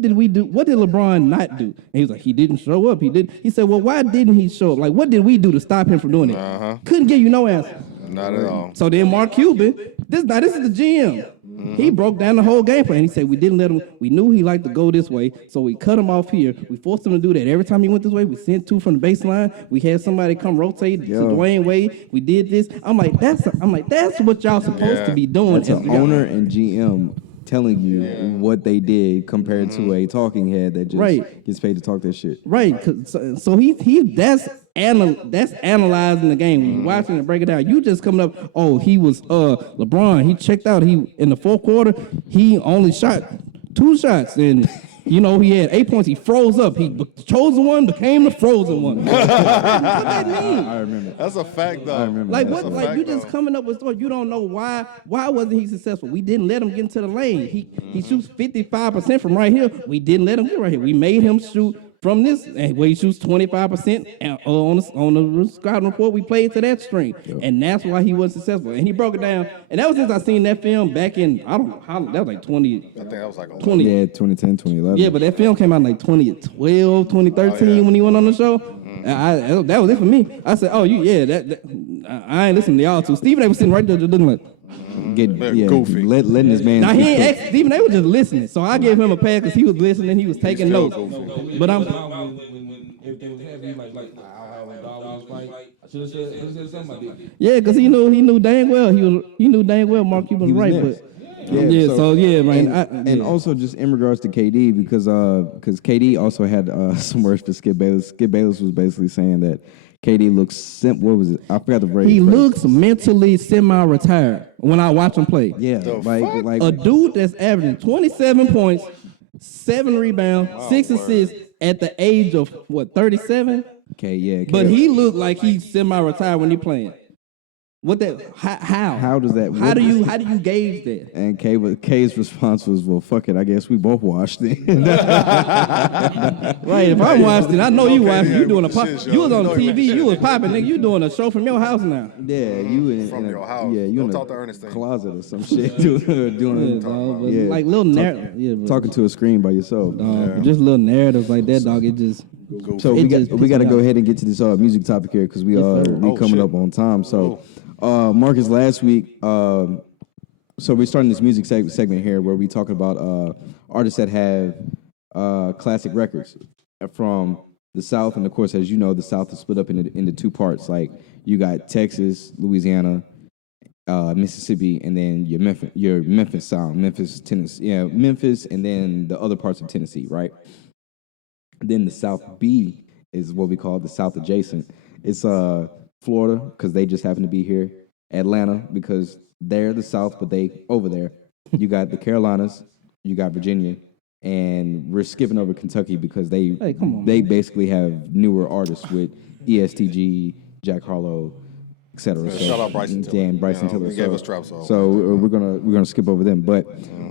did we do? What did LeBron not do? And he was like, he didn't show up. He said, well, why didn't he show up? Like, what did we do to stop him from doing it? Couldn't give you no answer. Not at all. So then Mark Cuban, this is the GM. He broke down the whole game plan. He said we didn't let him. We knew he liked to go this way, so we cut him off here. We forced him to do that. Every time he went this way, we sent 2 from the baseline. We had somebody come rotate to Dwayne Wade. We did this. I'm like, that's what y'all supposed to be doing. That's an owner and GM telling you what they did compared to a talking head that just gets paid to talk that shit. Right. So that's analyzing the game. When you're watching it break it down, you just coming up, he was LeBron, he checked out. He in the fourth quarter, he only shot 2 shots and he had 8 points. He froze up. He chose the one, became the frozen one. What that mean? I remember. That's a fact, though. I remember. Like that. what? Like you just coming up with stories. You don't know why. Why wasn't he successful? We didn't let him get into the lane. He shoots 55% from right here. We didn't let him get right here. We made him shoot from this, where he shoots 25% on the scouting report. We played to that string, and that's why he was successful. And he broke it down. And that was since I seen that film back in I don't know how that was like 20. I think that was like 20. Yeah, 2010, 2011. Yeah, but that film came out in like 2012, 2013 when he went on the show. That was it for me. I said, I ain't listening to y'all too. Stephen A was sitting right there just looking like. Goofy. Letting this man. Now he ain't asked Stephen. They were just listening, so I gave him a pass because he was listening. He was taking notes. But I'm. When everything was happening, like when dog was fight, I should have said something about that. Yeah, because he knew dang well he knew dang well Mark Cuban was right, next. but man. And also just in regards to KD, because KD also had some words for Skip Bayless. Skip Bayless was basically saying that KD looks what was it? I forgot the phrase. He looks mentally semi-retired when I watch him play. Yeah, like a dude that's averaging 27 points, 7 rebounds, 6 assists at the age of 37. Okay, yeah. But he looked like he's semi-retired when he's playing. What that? How? How does that? How do you gauge that? And K's response was, "Well, fuck it. I guess we both watched it." Right. If I'm watching, I know you watching. You doing a pop. Shit, You was on yo. TV. You was popping, nigga. You doing a show from your house now. Yeah, you in From your house. Yeah, you Don't in talk to a Ernestine. closet or some shit doing Dog, but yeah, like little narrative. Yeah, but, talking to a screen by yourself. just little narratives like that, dog. It just. So It just we got to pisses me go off. ahead and get to this music topic here because we sir. coming up on time. So Marcus, last week, so we're starting this music segment here where we talk about artists that have classic records from the South, and of course, as you know, the South is split up into 2 parts. Like you got Texas, Louisiana, Mississippi, and then your Memphis sound, Memphis, Tennessee, Memphis, and then the other parts of Tennessee, right? Then the South B is what we call the South adjacent. It's Florida because they just happen to be here. Atlanta because they're the South, but they over there. You got the Carolinas, you got Virginia, and we're skipping over Kentucky because they basically have newer artists with ESTG, Jack Harlow, etc. So, shout out Bryson Tiller. Dan Bryson Tiller. He gave us trap songs. So we're gonna skip over them, but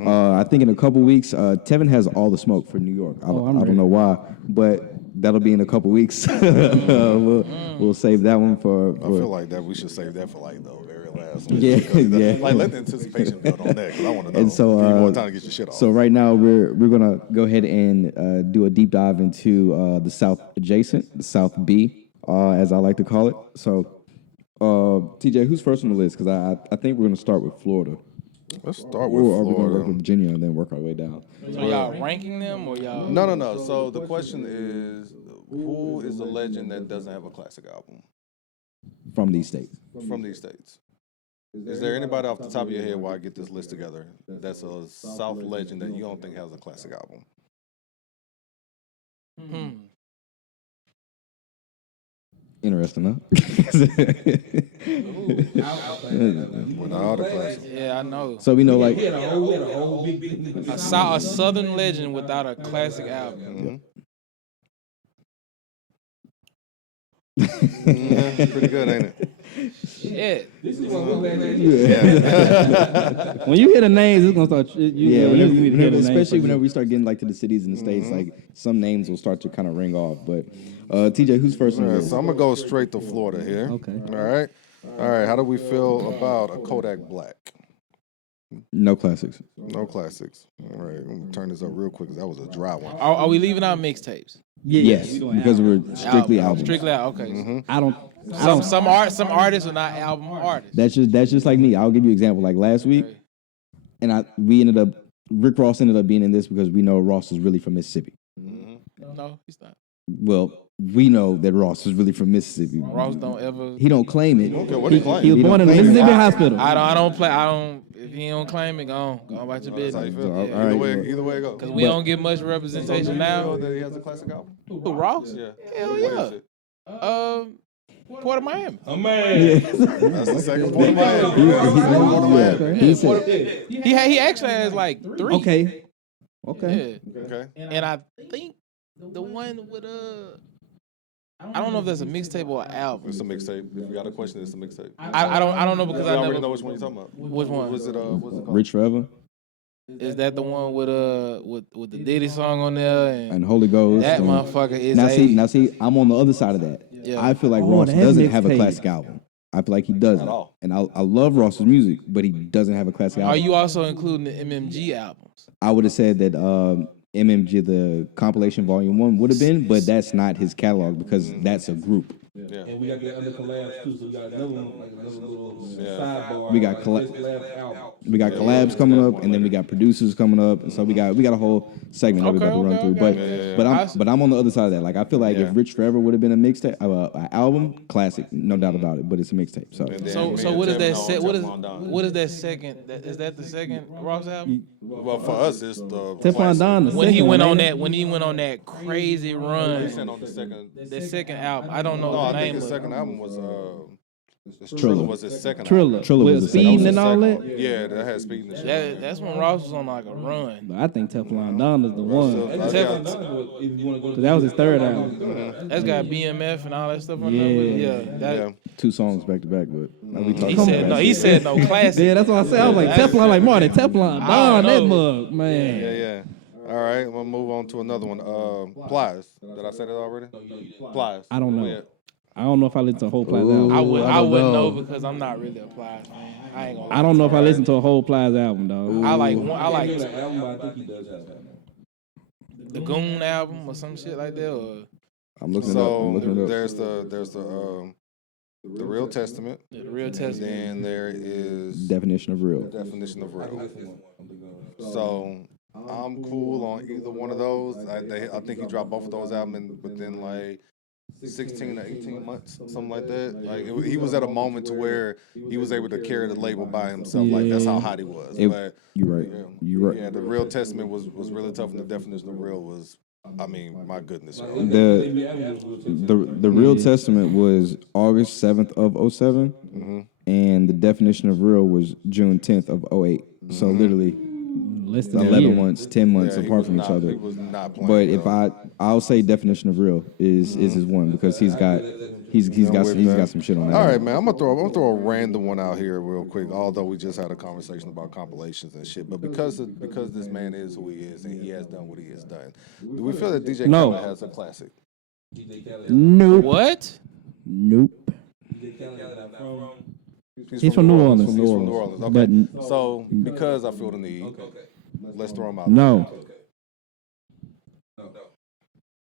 I think in a couple weeks, Tevin has all the smoke for New York. I don't know why, but that'll be in a couple weeks. We'll save that one for. I feel like that we should save that for like the very last last one. Yeah, yeah. Like let the anticipation build on that because I want to know. And so, give you more time to get your shit off. So right now we're gonna go ahead and do a deep dive into the South adjacent, the South B, as I like to call it. So, TJ, who's first on the list? Because I think we're gonna start with Florida. Let's start with Or are we gonna Florida. work with Virginia and then work our way down? So y'all ranking them or y'all? No. So the question is, who is a legend that doesn't have a classic album From these states. from these states? Is there anybody off the top of your head while I get this list together that's a South legend that you don't think has a classic album? Interesting, huh? Without a classic. Yeah, I know. So we know, like, We had a whole big A Southern legend without a classic album. Pretty good, ain't it? Shit. This is what we're When you hear the names, it's gonna start. Especially whenever we start getting like to the cities and the states, like some names will start to kind of ring off. But TJ, who's first on All the right, list? so I'm gonna go straight to Florida here. Okay. All right. How do we feel about a Kodak Black? No classics. No classics. All right, I'm gonna turn this up real quick because that was a dry one. Are we leaving out mixtapes? Yes, because we're strictly albums. Strictly out. Okay. I don't. Some artists are not album artists. That's just like me. I'll give you an example. Like last week, and Rick Ross ended up being in this because we know Ross is really from Mississippi. No, he's not. Well, we know that Ross is really from Mississippi. Ross don't ever. He don't claim it. Okay, what do you claim? He was born in a Mississippi hospital. I don't. If he don't claim it, go about your That's how you business. feel. Yeah. All right. Either way it goes. Because we don't get much representation You know now. that he has a classic album? Who, Ross? Yeah. Hell What yeah. is it? Port of Miami. a man. That's the second Port of Miami. He actually has like 3. Okay. Yeah. Okay. And I think the one with I don't know if that's a mixtape or an album. It's a mixtape. If you got a question, it's a mixtape. I don't know because I I already never. know which one you're talking about. Which one? What's it called? Rich Forever Is that the one with the Diddy song on there? and Holy Ghost. That and- motherfucker is Now see, I'm on the other side of that. Yeah. I feel like Oh, Ross that doesn't have a mixtape. classic album. I feel like he doesn't. At all. And I love Ross's music, but he doesn't have a classic album. Are you also including the MMG albums? I would have said that MMG, the compilation volume 1 would have been, but that's not his catalog because that's a group. Yeah. And we got the other collabs too, so we got another one, like another little sidebar. We got We got collabs coming up, and then we got producers coming up, and so we got a whole segment that we're about to run through. But I'm on the other side of that. Like I feel like if Rich Forever would have been a mixtape, an album, classic, no doubt about it. But it's a mixtape. So So what is that set? What is that second? Is that the second Ross album? Well, for us, it's the Teflon classic. Don. When he went on that crazy run, He's saying on the second. the second album. I don't know No, the I think name his of it. second album was Triller. Triller was his second album. Triller was with the second. speed and all that. Yeah, that had speed and shit. That's when Ross was on like a run. But I think Teflon Don is the one. I Tef- got- If you want to go to That was his third album. That's got BMF and all that stuff on there. With it. Yeah, that, Yeah. 2 songs back to back, but we talking he about said no. that. He said no classic. Yeah, that's what I said. I was like Teflon, like Marty Teflon Don. That know. mug, man. Yeah. All right, we'll move on to another one. Plies. Did I say that already? Plies. I don't know. Yeah. I don't know if I listen to a whole Plies Ooh. album. I wouldn't know because I'm not really a Plies fan. I ain't gonna. I don't know if I listen to a whole Plies album, dog. I like the album, but I think he does have that. the Goon album or some shit like that. Or I'm looking it up. So I'm looking it up. there's the Real Testament. the Real And Testament. then there is Definition of real. definition of real. So I'm cool on either one of those. I think he dropped both of those albums within like 16 to 18 months, something like that. Like he was at a moment to where he was able to carry the label by himself. Like that's how hot he was. But You're right. yeah, You're right. yeah, the Real Testament was really tough, and the definition of real was, I mean, my goodness. Yo. The Real Testament was August 7th of 07, and the definition of real was June 10th of 08. So literally Less than 11 year. months, 10 months Yeah, he apart was from each not- other. He was not playing. But if though. I'll say definition of real is his one because he's got some shit on that. All right, man. I'm gonna throw a random one out here real quick. Although we just had a conversation about compilations and shit, but because this man is who he is and he has done what he has done, do we feel that DJ No. Khaled has a classic? Nope. What? Nope. He's from New Orleans. He's from New Orleans. Okay. But So because I feel the need, let's throw him out. no.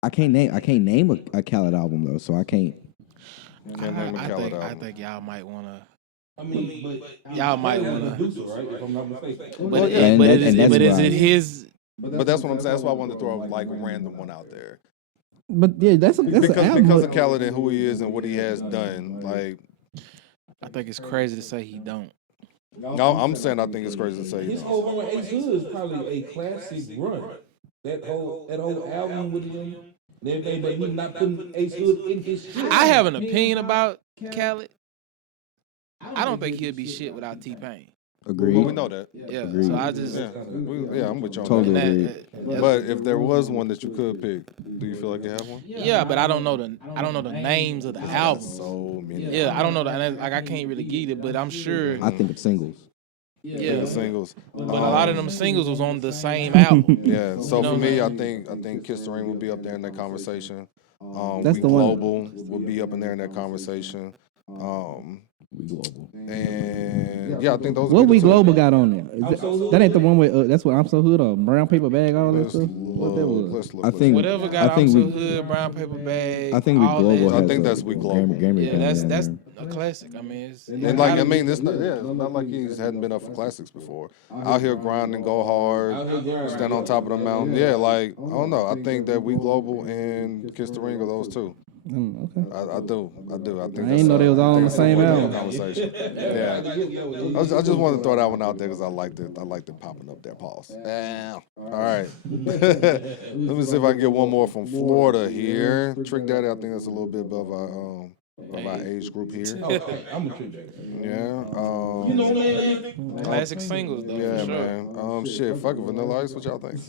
I can't name a Khaled album though, so I can't. Can't name a Khaled I album. think y'all might wanna. I mean, but Y'all might Khaled wanna. producer, right? If I'm not mistaken. But, yeah, and that's is why- it his? But that's what I'm saying. That's why I wanted to throw like a random one out there. But yeah, that's an album. Because of Khaled and who he is and what he has done. Like, I think it's crazy to say he don't. no, I'm saying I think it's crazy to say. His whole run with Ace Hood is probably a classic run. That whole album with him, everything, but he not putting Ace Hood in his shit. I have an opinion about Khaled. I don't think he'll be shit without T-Pain. Agreed. Well, we know that. Yeah, Agreed. so I just Yeah, I'm with you on Totally that. agree. But if there was one that you could pick, do you feel like you have one? yeah, but I don't know the names of the albums. So many. Yeah, I don't know like I can't really get it, but I'm sure. I think of singles. Yeah, Singles. but a lot of them singles was on the same album. Yeah. So You know for me, what I think Kiss the Ring would be up there in that conversation. That's We the one. Global would be up in there in that conversation. We global. And yeah, I think those. What would be We the two. Global got on there? That ain't the one with that's what I'm So Hood or Brown Paper Bag, all that Let's stuff. What that was? let's look. I let's think- look. Whatever I got think I'm So we- Hood, Brown Paper Bag. I think We all Global. that. I has think a that's We Global. Grammy Yeah, Grammy that's in that's there. a classic. I mean, it's And like I mean, it's not like he hadn't been up for classics before. Out here grinding, go hard, stand on top of the mountain. Yeah, like I don't know. I think that We Global and Kiss the Ring are those two. Okay. I do. I think. I ain't know they was all on the same album. Conversation. Yeah. I just wanted to throw that one out there because I liked it popping up there. Pause. All right. Let me see if I can get one more from Florida here. Trick Daddy, I think that's a little bit above our age group here. Okay, I'm a trick. Yeah. You know, man. classic singles though. Yeah, for sure. man. Shit. Fuck it. Vanilla Ice. What y'all think?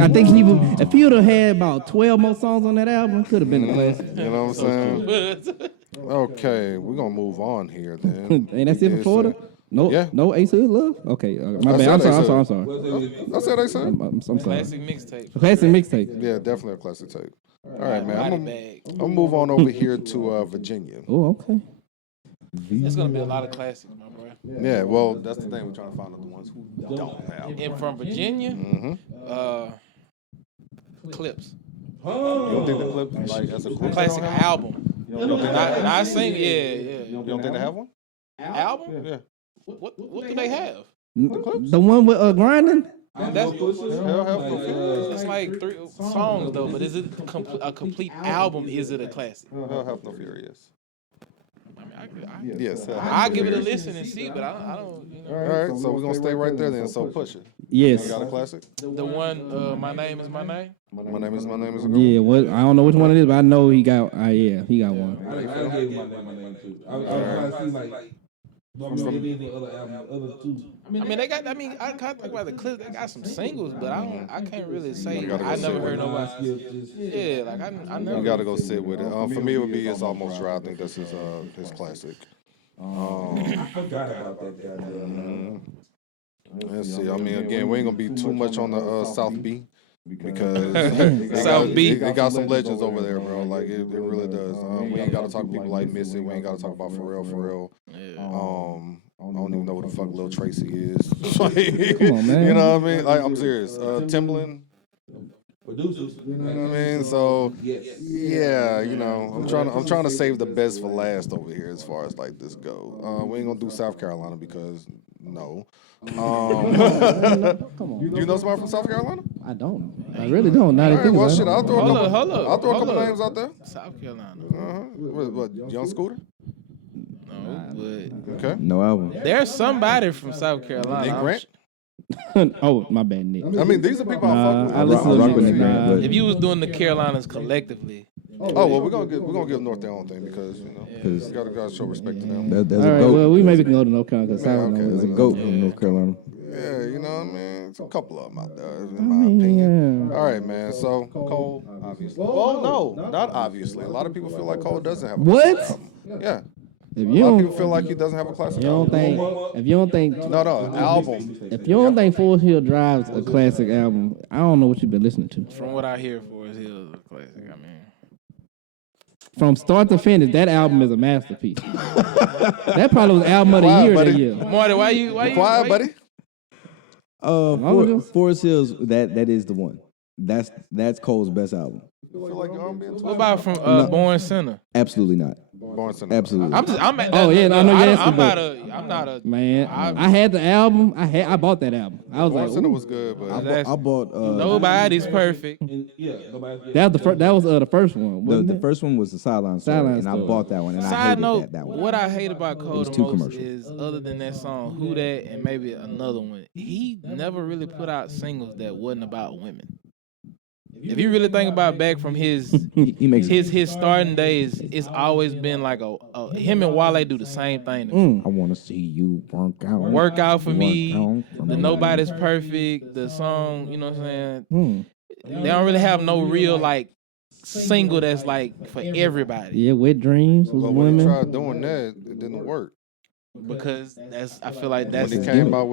I think he would, if he would have had about 12 more songs on that album, it could have been a classic. You know what I'm saying? Okay, we're gonna move on here then. Ain't that it for Florida? No, Yeah. no Ace Hood love. Okay, my I bad. I'm said sorry. Ace I'm Hood. sorry. I'm sorry. I said they said. I'm sorry. Classic mixtape. Classic mixtape. Yeah, definitely a classic tape. All right, man. Body I'm bag. gonna move on over here to Virginia. Oh, okay. It's gonna be a lot of classics, my boy. Yeah, well, that's the thing. We're trying to find out the ones who don't have. And from Virginia, Mm-hmm. Clips. You don't think the clip, like, as a group, Classic they don't have album. one? You don't think they Not sing. Yeah. You don't think they have one? Album? Yeah. What do they have? The one with grinding. That's They'll have no it's like 3 songs though, but is it a complete album? Is it a classic? They'll have no Furious. I mean, Yes. I'll give it a listen and see, but I don't. You know. All right, so we're gonna stay right there then. So push it. Yes. You got a classic? The one, My Name Is My Name. My name is a girl. Yeah. What? I don't know which one it is, but I know he got. Yeah, he got one. I gave my name too. I was trying to see like. From any other two. I mean, they got. I mean, I can't talk about the clips. They got some singles, but I can't really say. You gotta go I sit never with heard it. nobody. Yeah, like I never. You gotta go sit with it. For me, it would be It's Almost Dry. I think that's his classic. I forgot about that goddamn. Let's see. I mean, again, we ain't gonna be too much on the South B because South B. it got some legends over there, bro. Like it really does. We ain't gotta talk people like Missy. We ain't gotta talk about Pharrell. I don't even know what the fuck Lil Tracy is. Like, Come on, man. You know what I mean? Like, I'm serious. Timbaland. Producers. You know what I mean? So yeah, you know, I'm trying to save the best for last over here as far as like this go. We ain't gonna do South Carolina because no. Come on. Do you know somebody from South Carolina? I don't. I really don't. Not All right, well, shit, I'll throw a Hold couple. up, hold up, I'll throw a hold couple up. names out there. South Carolina. What, Young Scooter? No, but Okay. No album. there's somebody from South Carolina. Nick Grant? Oh, my bad, Nick. I mean, these are people Nah, I fuck I with. listen to rock Nick. with Nick Grant, Nah. but- If you was doing the Carolinas collectively, Oh well, we're gonna give North their own thing because you know Because you gotta show respect to them. there's All a right, goat. well, we maybe can go to North Carolina because Yeah, I don't okay. know. There's a goat from North Carolina. Yeah, you know what I mean. It's a couple of them out there, in my opinion. All right, man. So Cole, obviously. Well, no, not obviously. A lot of people feel like Cole doesn't have a What? classic album. Yeah, If a you lot of don't, people feel like he doesn't have a classic you don't album. think, if you don't think, No, album. if you don't think Forest Hill Drive's a classic album, I don't know what you've been listening to. from what I hear, Forest Hill is a classic. I mean, from start to finish, that album is a masterpiece. That probably was album of the Quiet, year buddy. that year. Marty, why you Quiet, buddy. Forest Hills, that is the one. That's Cole's best album. I feel like you're being What about from Born Sinner? Absolutely not. Born Sinner. Absolutely. I'm at Oh, yeah, no, I know you're asking, I'm not a Man, I had the album. I bought that album. I was Born like, Sinner ooh. was good, but I bought. Nobody's perfect. And nobody. That was the first one. wasn't The it? first one was the Sideline Story, Sideline and I Story. bought that one, and I Side hated note, that one. what I hate about Cole was the too most commercial. is, other than that song, Who That, and maybe another one, he never really put out singles that wasn't about women. If you really think about back from his He makes his starting days, it's always been like a him and Wale do the same thing. to me. I want to see you Work out for me, Work the out. Nobody's Perfect, the song, you know what I'm saying? They don't really have no real like single that's like for everybody. Yeah, Wet Dreams was but when he women. tried doing that, it didn't work. Because I feel like that's When he came out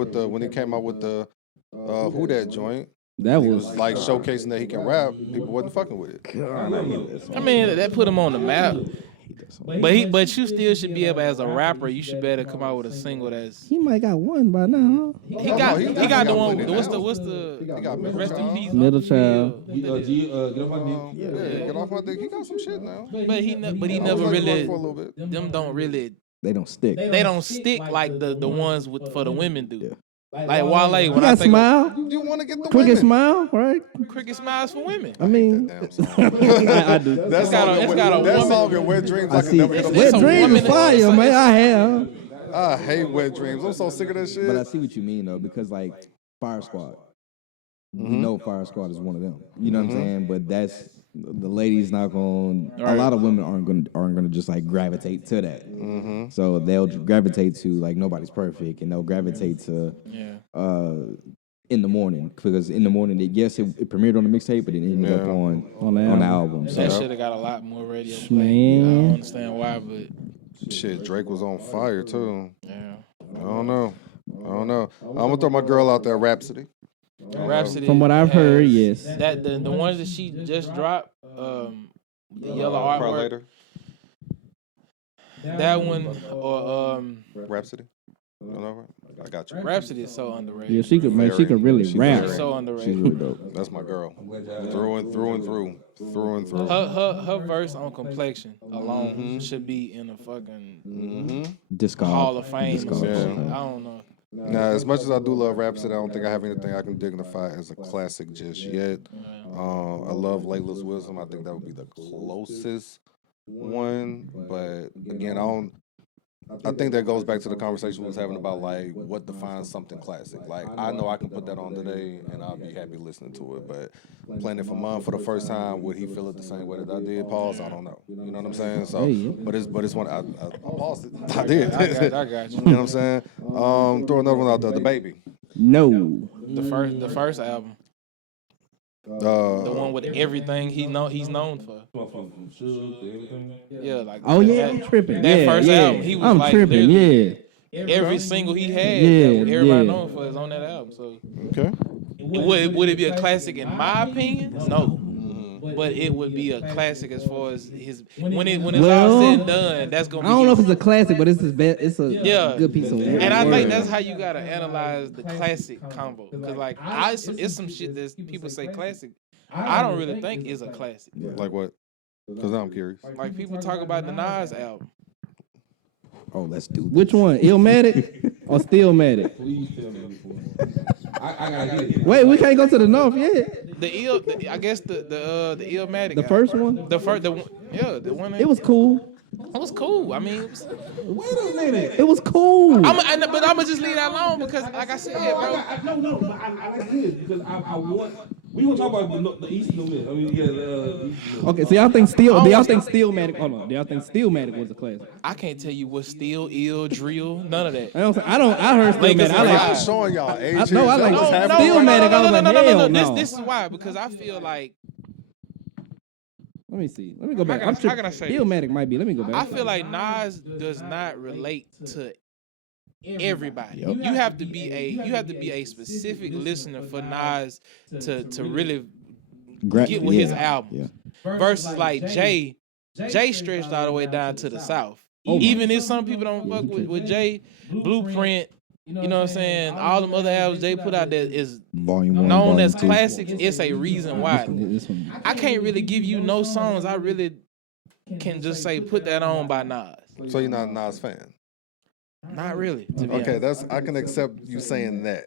with the Who That joint, That he was was like showcasing that he can rap. People wasn't fucking with it. I mean, that put him on the map. But you still should be able, as a rapper, you should be able to come out with a single that's. he might got one by now. He no, got he the definitely one. got plenty What's now. the He got Middle rest in Child. peace? Middle Child. Get off my dick. Yeah, get off my dick. He got some shit now. But he never I was like really. for a little bit. Them don't really. They don't stick. They don't stick like the ones for the women do. Like Wale, You when I got think Smile, You want to get the Crooked women. Smile, right? Cricket Smiles for women. I mean, Damn song. I do. That got a woman- song in Wet Dreams, I I can see. never get Wet a Dreams woman is fire, that- man. I have. I hate Wet Dreams. I'm so sick of that shit. But I see what you mean though, because like Fire Squad, we know Fire Squad is one of them. You know what I'm saying? But that's the ladies not going. A lot of women aren't going to just like gravitate to that. So they'll gravitate to like Nobody's Perfect, and they'll gravitate to In the Morning, because In the Morning, it premiered on the mixtape, but it ended up on the album. So That should have got a lot more radio play. Man. I don't understand why, but Shit, Drake was on fire too. yeah. I don't know. I'm gonna throw my girl out there, Rhapsody. Rhapsody. From what I've heard, yes. That the ones that she just dropped, the yellow Cry artwork. Later. That one or Rhapsody. No, I got you. Rhapsody is so underrated. Yeah, she could really She's rap. very- So she's underrated. really dope. That's my girl. Through and through. Her verse on Complexion alone should be in a fucking Disco Hall of Fame. Or Disco. some shit. Yeah. I don't know. Now, as much as I do love Rhapsody, I don't think I have anything I can dignify as a classic just yet. I love Layla's Wisdom. I think that would be the closest one. But again, I think that goes back to the conversation we was having about like what defines something classic. Like I know I can put that on today and I'll be happy listening to it. But playing it for Mom for the first time, would he feel it the same way that I did? Pause. I don't know. You know what I'm saying? So, but it's one. I paused it. I did. I got you. You know what I'm saying? Throw another one out there. The Baby. No. The first album, the one with everything he's known for. From Suge to everything. Yeah, like Oh yeah, that, I'm tripping. that yeah, first yeah. album, he was I'm like tripping. literally- Yeah. Every single he had, Yeah, that everybody yeah. known for is on that album. So Okay. would it be a classic in my opinion? No. But it would be a classic as far as his when it's all said and done. That's gonna. I be don't know if his- it's a classic, but it's his best. It's a Yeah. good piece of work. And I think that's how you gotta analyze the classic combo. Cause like it's some shit that people say classic. I don't really think is a classic. Like what? Because now I'm curious. Like people talk about the Nas album. Oh, let's do this. Which one? Illmatic or Stillmatic? Please tell me before. I gotta get it. Wait, we can't go to the north yet. I guess the Illmatic. The album. first one? The first, the one. It was cool. It was cool. I mean, Wait a minute. It was cool. but I'm gonna just leave that alone because, like I said, bro. No. But I like this because I want. We gonna talk about the East and the West. I mean, yeah. Okay, so y'all think do y'all think Stillmatic? Hold on. Do y'all think Stillmatic was a classic? I can't tell you what steel, ill, drill, none of that. I heard Lakers Stillmatic. I and like. Rockets. I'm showing y'all age. I like No, Stillmatic. I was like, hell no. This is why, because I feel like Let me see. Let me go back. How can I say this? Stillmatic might be. Let me go back. I feel like Nas does not relate to everybody. You have to be a specific listener for Nas to really get with his album. Yeah. Versus like Jay, Jay stretched all the way down to the South. Even if some people don't fuck with Jay, Blueprint, you know what I'm saying? All them other albums Jay put out there is Volume 1, known Volume as 2. classics. It's a reason why. I can't really give you no songs I really can just say put that on by Nas. So you're not a Nas fan? Not really. To be Okay, honest. I can accept you saying that.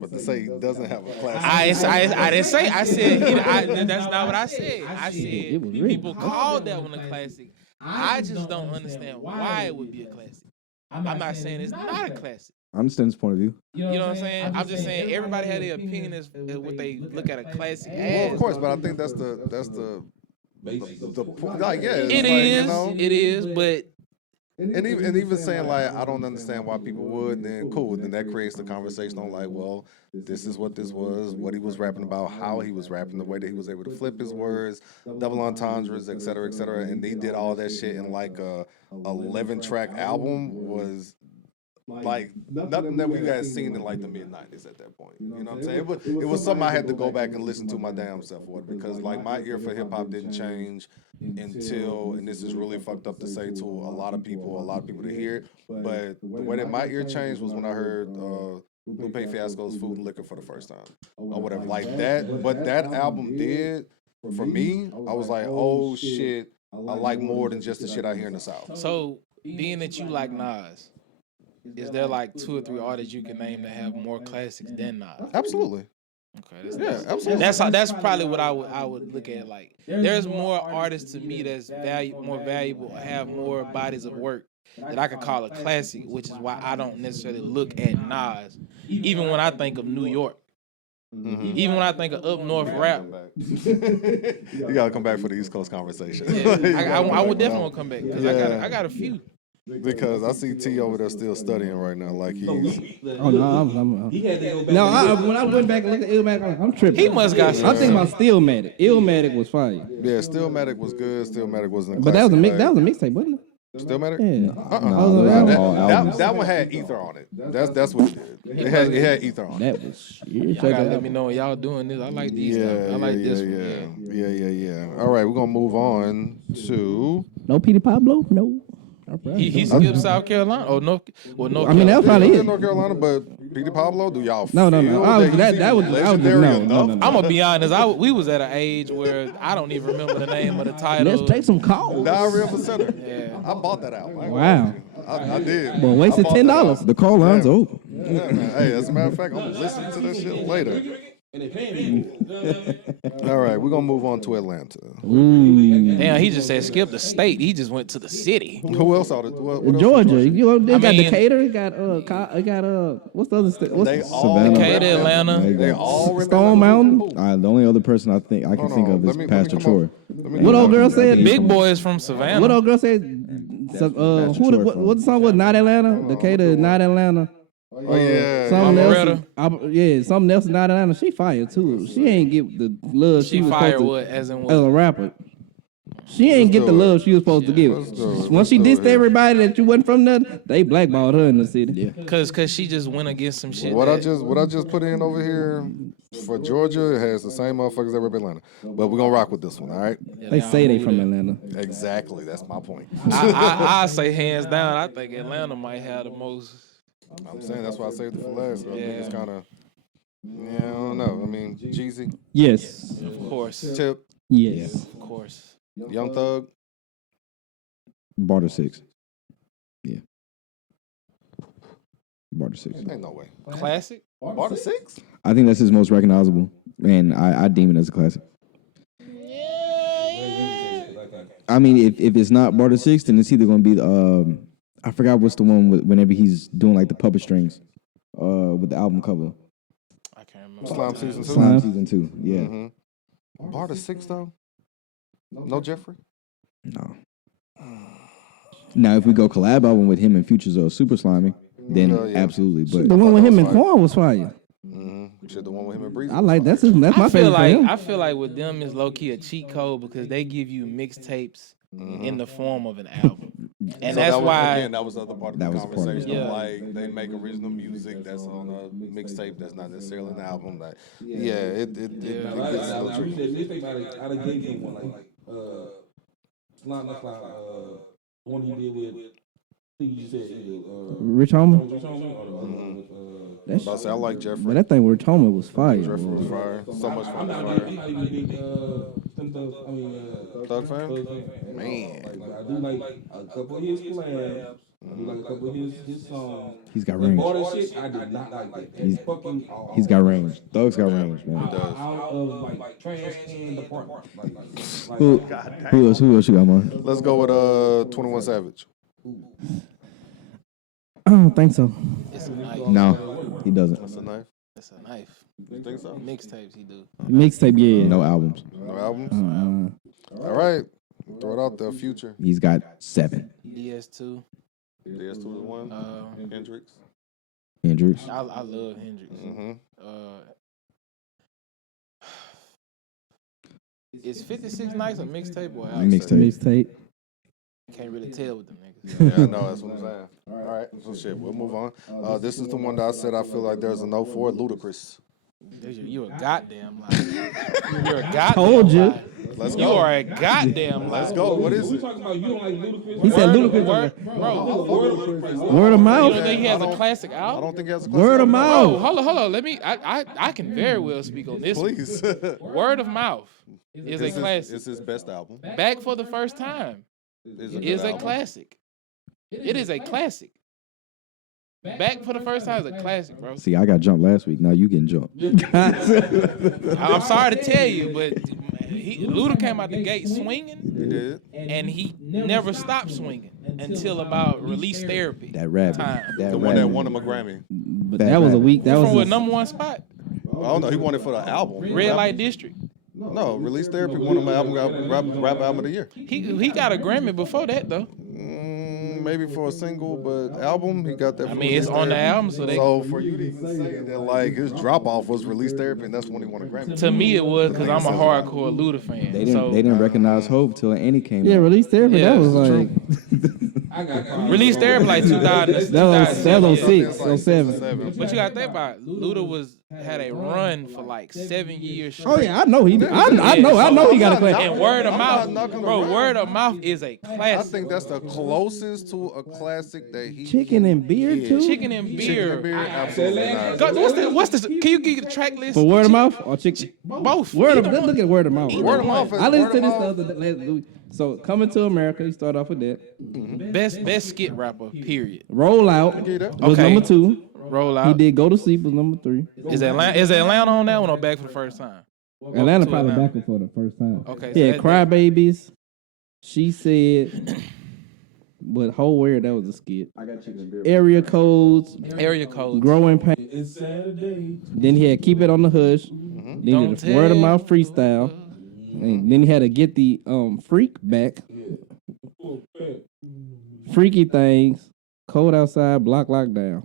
But to say he doesn't have a classic. I didn't say. I said that's not what I said. I said It was really- people called that one a classic. I just don't understand why it would be a classic. I'm not saying it's not a classic. I understand his point of view. You know what I'm saying? I'm just saying everybody had their opinion as what they look at a classic as. Well, of course, but I think that's the point. Like, yeah, it's It like, is. you know, It is. But and even saying like I don't understand why people would, then cool, then that creates the conversation on like, well, this is what this was, what he was rapping about, how he was rapping, the way that he was able to flip his words, double entendres, et cetera, and he did all that shit in like a 11-track album was like nothing that we guys seen in like the mid-90s at that point. You know what I'm saying? It was something I had to go back and listen to my damn self for because like my ear for hip hop didn't change until, and this is really fucked up to say to a lot of people to hear it, but the way that my ear changed was when I heard Lupe Fiasco's Food and Liquor for the first time or whatever. Like that, what that album did for me, I was like, oh shit, I like more than just the shit I hear in the South. so being that you like Nas, is there like 2 or 3 artists you can name that have more classics than Nas? Absolutely. Okay, Yeah, absolutely. That's probably what I would look at. Like, there's more artists to me that's more valuable, have more bodies of work that I could call a classic, which is why I don't necessarily look at Nas, even when I think of New York. Mm-hmm. Even when I think of up north rap, You gotta come back for the East Coast conversation. yeah, I would definitely come back because I got a few. Because I see T over there still studying right now, like he's. Oh no, I'm He had to go back. no. When I went back and looked at Illmatic, I'm tripping. He must got I'm some. thinking about Stillmatic. Illmatic was fire, Yeah, Stillmatic was good. Stillmatic wasn't. A but that was a classic, that was a mixtape, wasn't it? Stillmatic. Yeah. No, that those are all albums. That one had ether on it. That's what it did. It had ether on it. That was shit. Y'all gotta let me know when y'all doing this. I like these stuff. I like this one. Yeah. All right, we're gonna move on to. No Petey Pablo, no. All right. He skipped South Carolina. Oh no, North I mean, that was probably in it. North Carolina, but Petey Pablo, do y'all No. feel That was legendary no. enough? I'm gonna be honest. We was at an age where I don't even remember the name of the title. Let's take some calls. Diary of a Sinner. Yeah. I bought that album. Wow. I did. Well, wasted I bought that $10. album. The call lines are open. Yeah, man. Hey, as a matter of fact, I'm listening to that shit later. And they paying me. All right, we're gonna move on to Atlanta. Damn, he just said skip the state. He just went to the city. Who else out of what else Georgia, is you know, they got mean- Decatur, it got what's the other state? What's They the- all Savannah. Decatur, Atlanta. They all remember Stone Mountain? The only other person I can Hold think on, of let is me Pastor come Troy. up. Let me What do old that. girl said? Big boys from Savannah. What old girl said? What the song was? Not Atlanta. Decatur, not Atlanta. Oh yeah. Something Amaretta. else. Something else. Not Atlanta. She fired too. She ain't get the love she She was fired supposed what? As in to as a what? rapper. She ain't get the do it. love she was supposed to Let's give. do it. Once Let's she do dissed it here. everybody that you wasn't from nothing, they blackballed her in the city. Yeah. Cause she just went against some shit. What I that- just put in over here for Georgia has the same motherfuckers that rep Atlanta. But we're gonna rock with this one, all right? They say they from Atlanta. Exactly. That's my point. I say hands down. I think Atlanta might have the most. I'm saying that's why I saved it for last. I think it's Yeah. kind of. Yeah, I don't know. I mean, Jeezy, Yes. Of course. Tip, Yes. Of course. Young Thug. Barter 6. Yeah. Barter 6. Ain't no way. Classic. Barter 6? I think that's his most recognizable, and I deem it as a classic. I mean, if it's not Barter 6, then it's either going to be I forgot what's the one whenever he's doing like the puppet strings, with the album cover. I can't remember. Slime Season 2? Slime Season 2. Yeah. Mm-hmm. Barter 6, though? No Jeffrey? No. Now, if we go collab album with him and Futures or Super Slimy, then Yeah. absolutely. The But one with him and That was Quan was fire. Mm-hmm. Shit, the one with him and Breezy. I like that's my I feel favorite for him. I feel like with them is low key a cheat code because they give you mixtapes in the form of an album, and So that's that was, why. again, that was the other part of That the was a part of it. conversation. Yeah. Like they make original music that's on a mixtape that's not necessarily an album. Like, it gets a little I tricky. read that mixtape out of Gay Game one, like Slime the slime. The one he did with. I think you said either. Rich Homie. Rich Homie or the other one with. I was about to say, I like Jeffrey. But that thing Rich Homie was fire. Jeffrey was fire. So much I'm fun. not Fire. even a big Thug fan? Thug fan. Man. Like, I do like a couple of his collabs. I do like a couple of his songs. He's got The range. border shit, I did not like that. That's fucking He's got range. Thug's got range, man. out of like trash can department. Who else you got, man? Let's go with 21 Savage. I don't think so. It's a knife. No, he doesn't. That's a knife. It's a knife. You think so? Mixtapes he do. Mixtape, yeah. No albums. No albums? All right. Throw it out there. Future. He's got 7. DS2. DS2 is one. Hendrix. Hendrix. I love Hendrix. Mm-hmm. Is 56 Nights a mixtape or album? Mixtape. Can't really tell with them niggas. Yeah, I know. That's what I'm saying. All right. So, shit, we'll move on. This is the one that I said I feel like there's a no for. Ludacris. You a goddamn liar. You're a goddamn Told you. liar. Let's You go. are a goddamn liar. Let's go. What is We it? talking about you don't like Ludacris? He said Ludacris. Word of You mouth. don't think he has a classic I album? don't think he has a Word of Oh, mouth. hold on. Let me. I can very well speak on this. one. Please. Word of Mouth is a classic. It's his best album. Back for the First Time It's good is a album. classic. It is a classic. Back for the First Time is a classic, bro. See, I got jumped last week. Now you getting jumped. I'm sorry to tell you, but Luda came out the gate swinging, He did. and he never stopped swinging until about Release Therapy. That rabbit. Time. The one that won him a Grammy. But that was a week. That From was a number one spot, I don't know. He won it for the album. Red Light District. No, Release Therapy won him an album, rap album of the year. He got a Grammy before that though. Maybe for a single, but album, he got that. I mean, it's on the album, so they. So for you to even say that, like, his drop off was Release Therapy, and that's when he won a Grammy. To me, it was because I'm a hardcore Luda fan. They didn't recognize Hope till Annie came. Yeah, out. Release Therapy. Yeah, That was it's like Release Therapy like 2000. that was 06, Like 07. But you gotta think about it. Luda had a run for like 7 years straight. Oh yeah, I know he. I know he got a class. And Word of I'm Mouth, not knocking bro. the rap. Word of Mouth is a I classic. think that's the closest to a classic that he. Chicken and beer too. Chicken and beer. Chicken and beer, absolutely not. God, what's this? Can you give the track list? For Word of Mouth or chicken? Both. Word of Either one. look at Word of Mouth. Word of Mouth. I listened to this Word the of other day. So Coming to America, you start off with that. Best skit rapper. Period. Roll Out Give you that. was Okay. number 2. Roll He out. did Go to Sleep was number 3. Is Atlanta on that one or Back for the First Time? Atlanta to probably Atlanta. back for the first time. Okay. so Yeah, that- Crybabies. She said, but whole weird that was a skit. Area codes, Area code. growing pain. It's Saturday. Then he had Keep It on the Hush. Then he Don't did a Word of tell. Mouth freestyle. And then he had to get the freak back. Freaky Things, Cold Outside, Block Lockdown.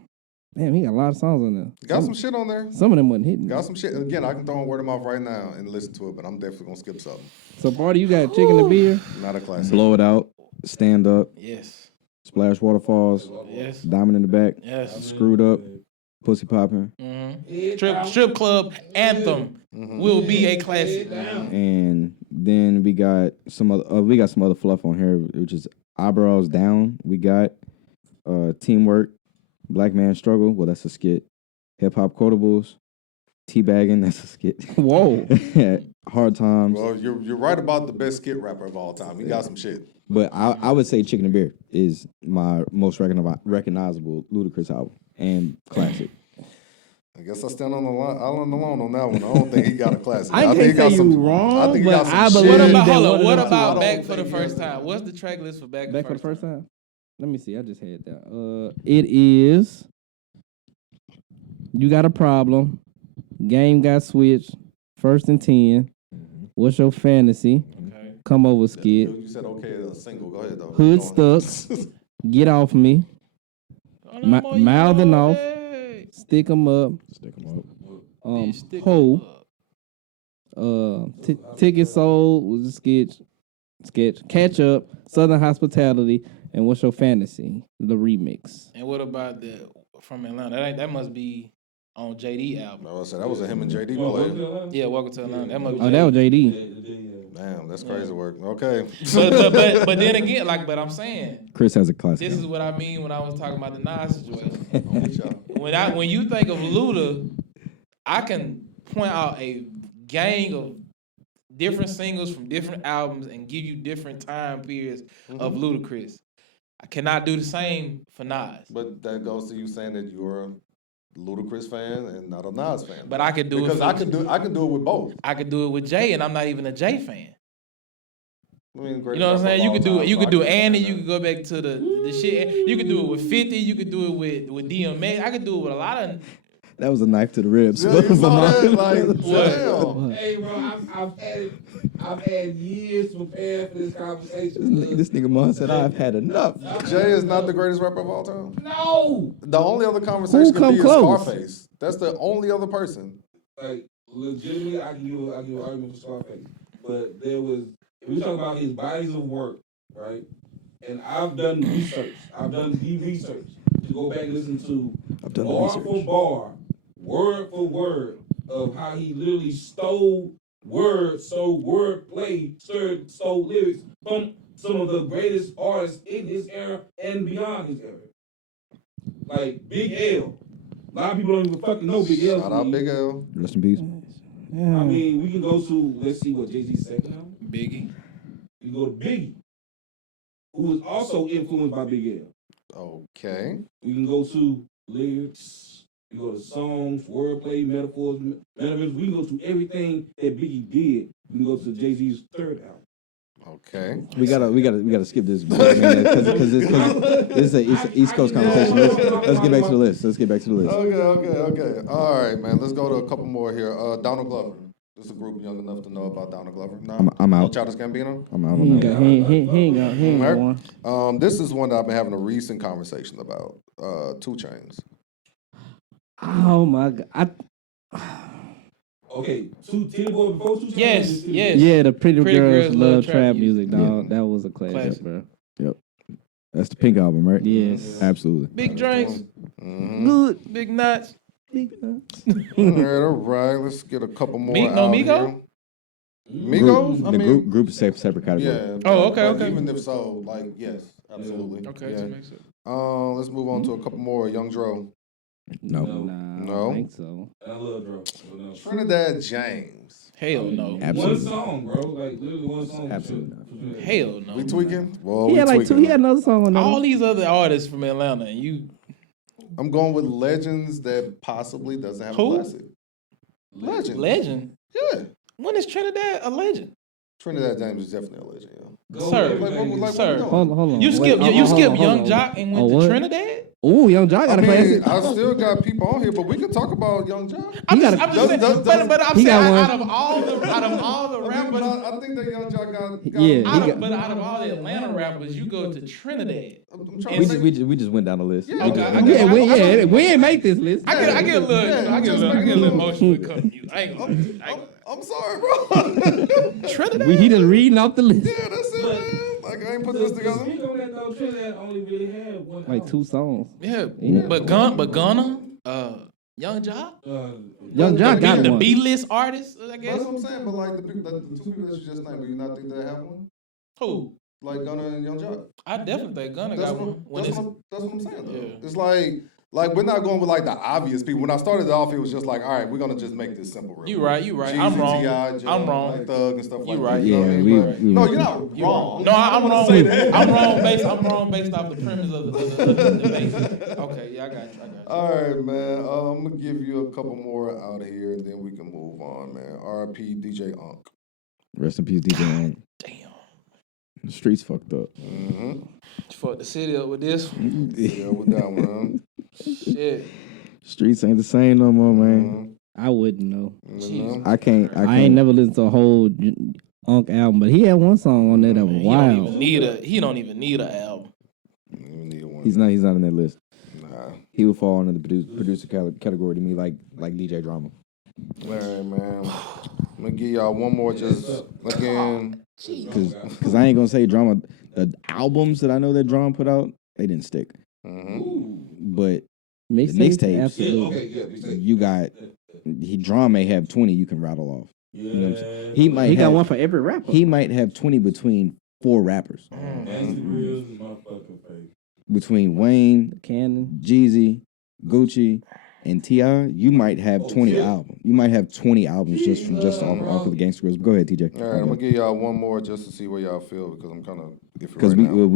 Damn, he got a lot of songs on there. Got some shit on there. Some of them wasn't hitting. Got some shit. Again, I can throw in Word of Mouth right now and listen to it, but I'm definitely gonna skip something. So, Barty, you got Chicken and Beer. Not a classic. Blow It Out, Stand Up, Yes. Splash Waterfalls, Yes. Diamond in the Back, Yes. Screwed Up, Pussy Poppin', Strip club anthem will be a classic. and then we got some other fluff on here, which is Eyebrows Down. We got Teamwork, Black Man Struggle. Well, that's a skit. Hip Hop Quotables, Teabagging. That's a skit. Whoa. Hard Times. Well, you're right about the best skit rapper of all time. He got some shit. But I would say Chicken and Beer is my most recognizable Ludacris album and classic. I guess I stand on the line, island alone on that one. I don't think he got a classic. I think can't he got say you wrong, I think he got but some I shit. believe What about that hold one on? of What the two. about I Back don't for the think First he- Time? What's the track list for Back, Back for for the the First first time? Let me see. I just had that. It is You Got a Problem, Game Got Switched, First and 10, What's Your Fantasy, Okay. Come Over Skit, You said okay, a single. Go ahead though. Hood Go on. Stuck, Get Off Me, Mouthing Off, Stick 'Em Up, Ho, Ticket Sold was a sketch, Catch Up, Southern Hospitality, and What's Your Fantasy, the remix. And what about the from Atlanta? That must be on JD album. I was saying that was a him and JD play. Yeah, Welcome to Atlanta. That must be Oh, that was JD. JD. Damn, that's crazy work. Okay. But then again, but I'm saying Chris has a classic. this is what I mean when I was talking about the Nas situation. when you think of Luda, I can point out a gang of different singles from different albums and give you different time periods of Ludacris. I cannot do the same for Nas. But that goes to you saying that you're a Ludacris fan and not a Nas fan. But I could do because it I can do it with both. I could do it with Jay, and I'm not even a Jay fan. I mean, You know what I'm saying? You could do it. You could do Annie. You could go back to the shit. You could do it with 50. You could do it with DMX. I could do it with a lot of. That was a knife to the ribs. Yeah, you saw that? Like, damn. Hey, bro, I've had years prepared for this conversation. This nigga Mon said, I've had enough. Jay is not the greatest rapper of all time. No. The only other conversation could come be close? Scarface. That's the only other person. Like, legitimately, I can give an argument for Scarface. But there was, if we talk about his bodies of work, right? And I've done research. I've done deep research to go back and listen to bar for bar, word for word of how he literally stole words, stole wordplay, stole lyrics from some of the greatest artists in his era and beyond his era. Like Big L. A lot of people don't even fucking know Big L. Shout out Big L. Rest in peace. I mean, we can go to, let's see what Jay-Z's second album. Biggie. You go to Biggie, who was also influenced by Big L. Okay. We can go to lyrics, we go to songs, wordplay, metaphors, metaphors. We can go to everything that Biggie did. We can go to Jay-Z's third album. Okay. We gotta skip this because this is an East Coast conversation. Let's get back to the list. Okay. All right, man. Let's go to a couple more here. Donald Glover. This is a group young enough to know about Donald Glover. No? I'm out. Childish Gambino? I'm out on that. He ain't got one. This is one that I've been having a recent conversation about. 2 Chainz. Oh my God. Okay, Titty Boy before 2 Chainz? Yes. Yeah, the pretty Pretty girls Girls love trap music, dog. Yeah. That was a classic, bro. Yep. That's the Pink album, right? Yes. Absolutely. Big drinks, Good. big nuts. All right. Let's get a couple more out Migo? here. Migos? Group is separate category. Yeah. Oh, but okay. Even if so, like, yes, absolutely. Okay, Yeah. that makes sense. Let's move on to a couple more. Young Dro. No. Nah, I No. don't think so. I love Dro. No. Trinidad James. Hell no. Absolutely. One song, bro. Like, literally one song. Absolutely Hell no. We tweaking? Well, He we had like tweaking. two. He had another song on there. All these other artists from Atlanta, and you I'm going with legends that possibly doesn't have Who? a classic. Legend. legend. Yeah. When is Trinidad a legend? Trinidad James is definitely a legend, yo. Sir, Sir. Hold on. You skip Wait, you skip hold Young on. Jock and Oh, went what? to Trinidad? Ooh, Young Jock I got a mean, classic. I still got people on here, but we can talk about Young Jock. I'm got just, a- I'm just saying, does- but I'm he saying got out of all the But rappers, I think that Young Jock got Yeah, he got- but out of all the Atlanta rappers, you go to Trinidad. I'm trying We to just, say, we just went down the list. Yeah, okay, We just went down the list. We ain't make this list. I get a little, Yeah, I get a just make little a emotional when it comes to you. I ain't gonna. I'm sorry, bro. Trinidad. He just reading off the list. Yeah, that's it, man. Like, I ain't put this together. Speak on that though, Trinidad only really had one Like album. 2 songs. Yeah, but Gunna, Young Jock, Young Jock got the one. B-list artists, I guess. That's what I'm saying, but like the people, like the 2 people that you just named, do you not think they have one? Who? Like Gunna and Young Jock. I definitely think Gunna That's got what, one. When that's, it's, what, that's what I'm saying, though. Yeah. It's like we're not going with like the obvious people. When I started it off, it was just like, all right, we're gonna just make this simple. Real You quick. right, you right. Jeezy, I'm wrong. T.I., Joe, I'm wrong. Like Thug and stuff You like right. that. You know what I Yeah, mean? we- But- we no, right. you're not wrong. No, I'm gonna wrong. say that. I'm wrong based off the premise of the debate. Okay, yeah, I got you. All right, man. I'm gonna give you a couple more out of here, and then we can move on, man. R.I.P. DJ Unk. Rest in peace, DJ Ant. Damn. The streets fucked up. Mm-hmm. Fuck the city up with this. Yeah, with that one. Shit. Streets ain't the same no more, man. I wouldn't know. Mm-hmm. I can't. I ain't never listened to a whole Unk album, but he had one song on there that was He wild. don't even need an album. You need one. He's not on that list. Nah. He would fall under the producer category to me, like DJ Drama. All right, man. I'm gonna give y'all one more just again. Because I ain't gonna say Drama. The albums that I know that Drama put out, they didn't stick. Mm-hmm. But mixtapes. Absolutely. You got Drum may have 20 you can rattle off. You know what I'm saying? He might He got have one for every rapper. he might have 20 between 4 rappers. Between Wayne, Cannon. Jeezy, Gucci, and T.I., you might have 20 albums. You might have 20 albums just off of the Gangsta Grills. Go ahead, TJ. All right, I'm gonna give y'all one more just to see where y'all feel because I'm kind of iffy Because right now.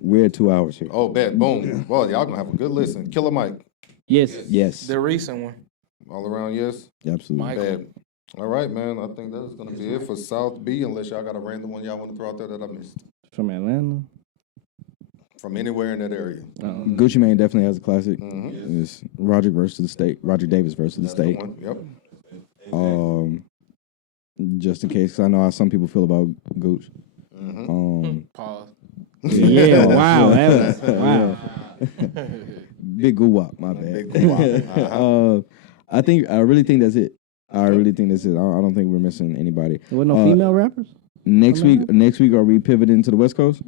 we're at 2 hours here. Oh, bet, boom. Well, y'all gonna have a good listen. Killer Mike, Yes. Yes, The recent one. all around, yes. absolutely. Michael. Bad. All right, man. I think that's gonna be it for South B. Unless y'all got a random one y'all want to throw out there that I missed From Atlanta. from anywhere in that area. Gucci Mane definitely has a classic. Mm-hmm. It's Roger Davis versus the That's the State. one. Yep. Just in case, 'cause I know how some people feel about Gucci. Pause. Yeah. Wow. That was, wow. Big Guwap, my bad. Big guap. I really think that's it. I don't think we're missing anybody. There were no female rappers? Next week, are we pivoting to the West Coast?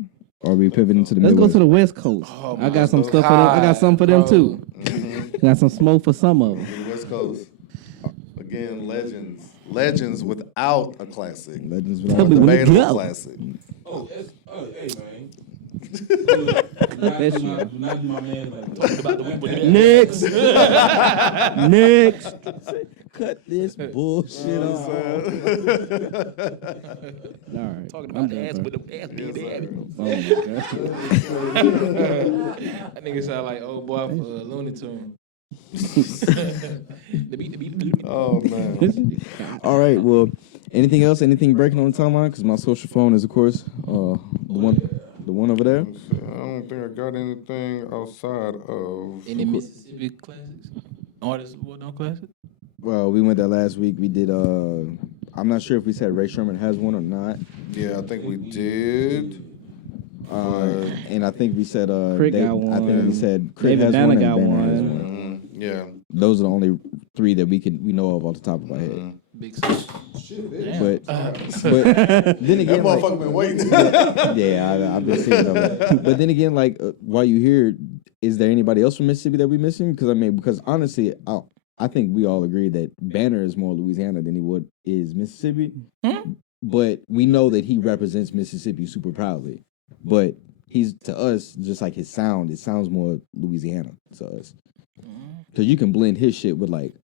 Or are we pivoting to the Let's go Midwest? to the West Coast. Oh, I got some West stuff Coast for them. I got some for them high, too. Mm-hmm. Got some smoke for some of them. The West Coast. Again, legends without a classic. Legends Tell without me when Debatable to go. classic. Hey, man. That's Do not do my man like that. Next. Next. Cut this bullshit off. All right. Talking I'm about the done, ass bro. with the ass being the Oh, my God. That nigga sound like old boy for Looney Tunes. The beat. Oh man. All right. Well, anything else? Anything breaking on the timeline? Because my social phone is, of course, the one over there. I don't think I got anything outside of. Any Mississippi classics? Artists what no classics? Well, we went there last week. We did. I'm not sure if we said Ray Sherman has one or not. Yeah, I think we did. And I think we said Crit got one. I think we said Crit David has Banner one. got and Banner has one. one. Yeah. Those are the only 3 that we know of off the top of our head. Big Sis. But then again, That motherfucker been waiting. yeah, I've been seeing that. But then again, like while you here, is there anybody else from Mississippi that we missing? Because honestly, I think we all agree that Banner is more Louisiana than he is Mississippi. But we know that he represents Mississippi super proudly. But he's, to us, just like his sound, it sounds more Louisiana to us. Because you can blend his shit with like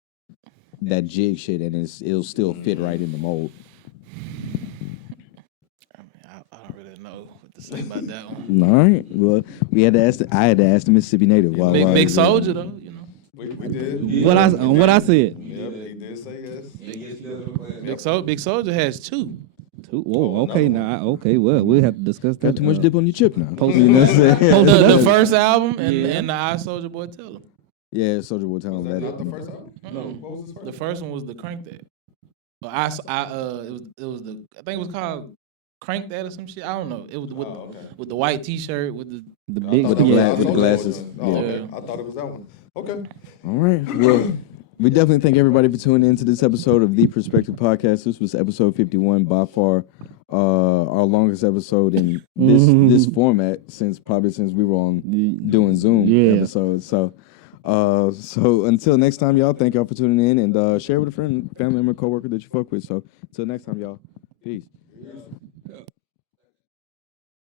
that jig shit, and it'll still fit right in the mold. I mean, I don't really know what to say about that one. All right. Well, I had to ask the Mississippi native. Big Soldier though, you know. We did. What I said. Yep, he did say yes. Big Soldier has 2. Whoa, okay, now, well, we'll have to discuss that. Got too much dip on your chip now. The first album and the I Soldier Boy Tell 'Em. Yeah, Soldier Boy tell him that. Not the first album? No. What was his first? The first one was the Crank That. It was the I think it was called Crank That or some shit. I don't know. It was with the white T-shirt with the big With the glasses. Oh, Yeah. okay. I thought it was that one. Okay. All right. Well, we definitely thank everybody for tuning in to this episode of The Perspective Podcast. This was episode 51, by far our longest episode in this format since we were on doing Zoom episodes. So until next time, y'all, thank y'all for tuning in and share with a friend, family member, coworker that you fuck with. So until next time, y'all, peace.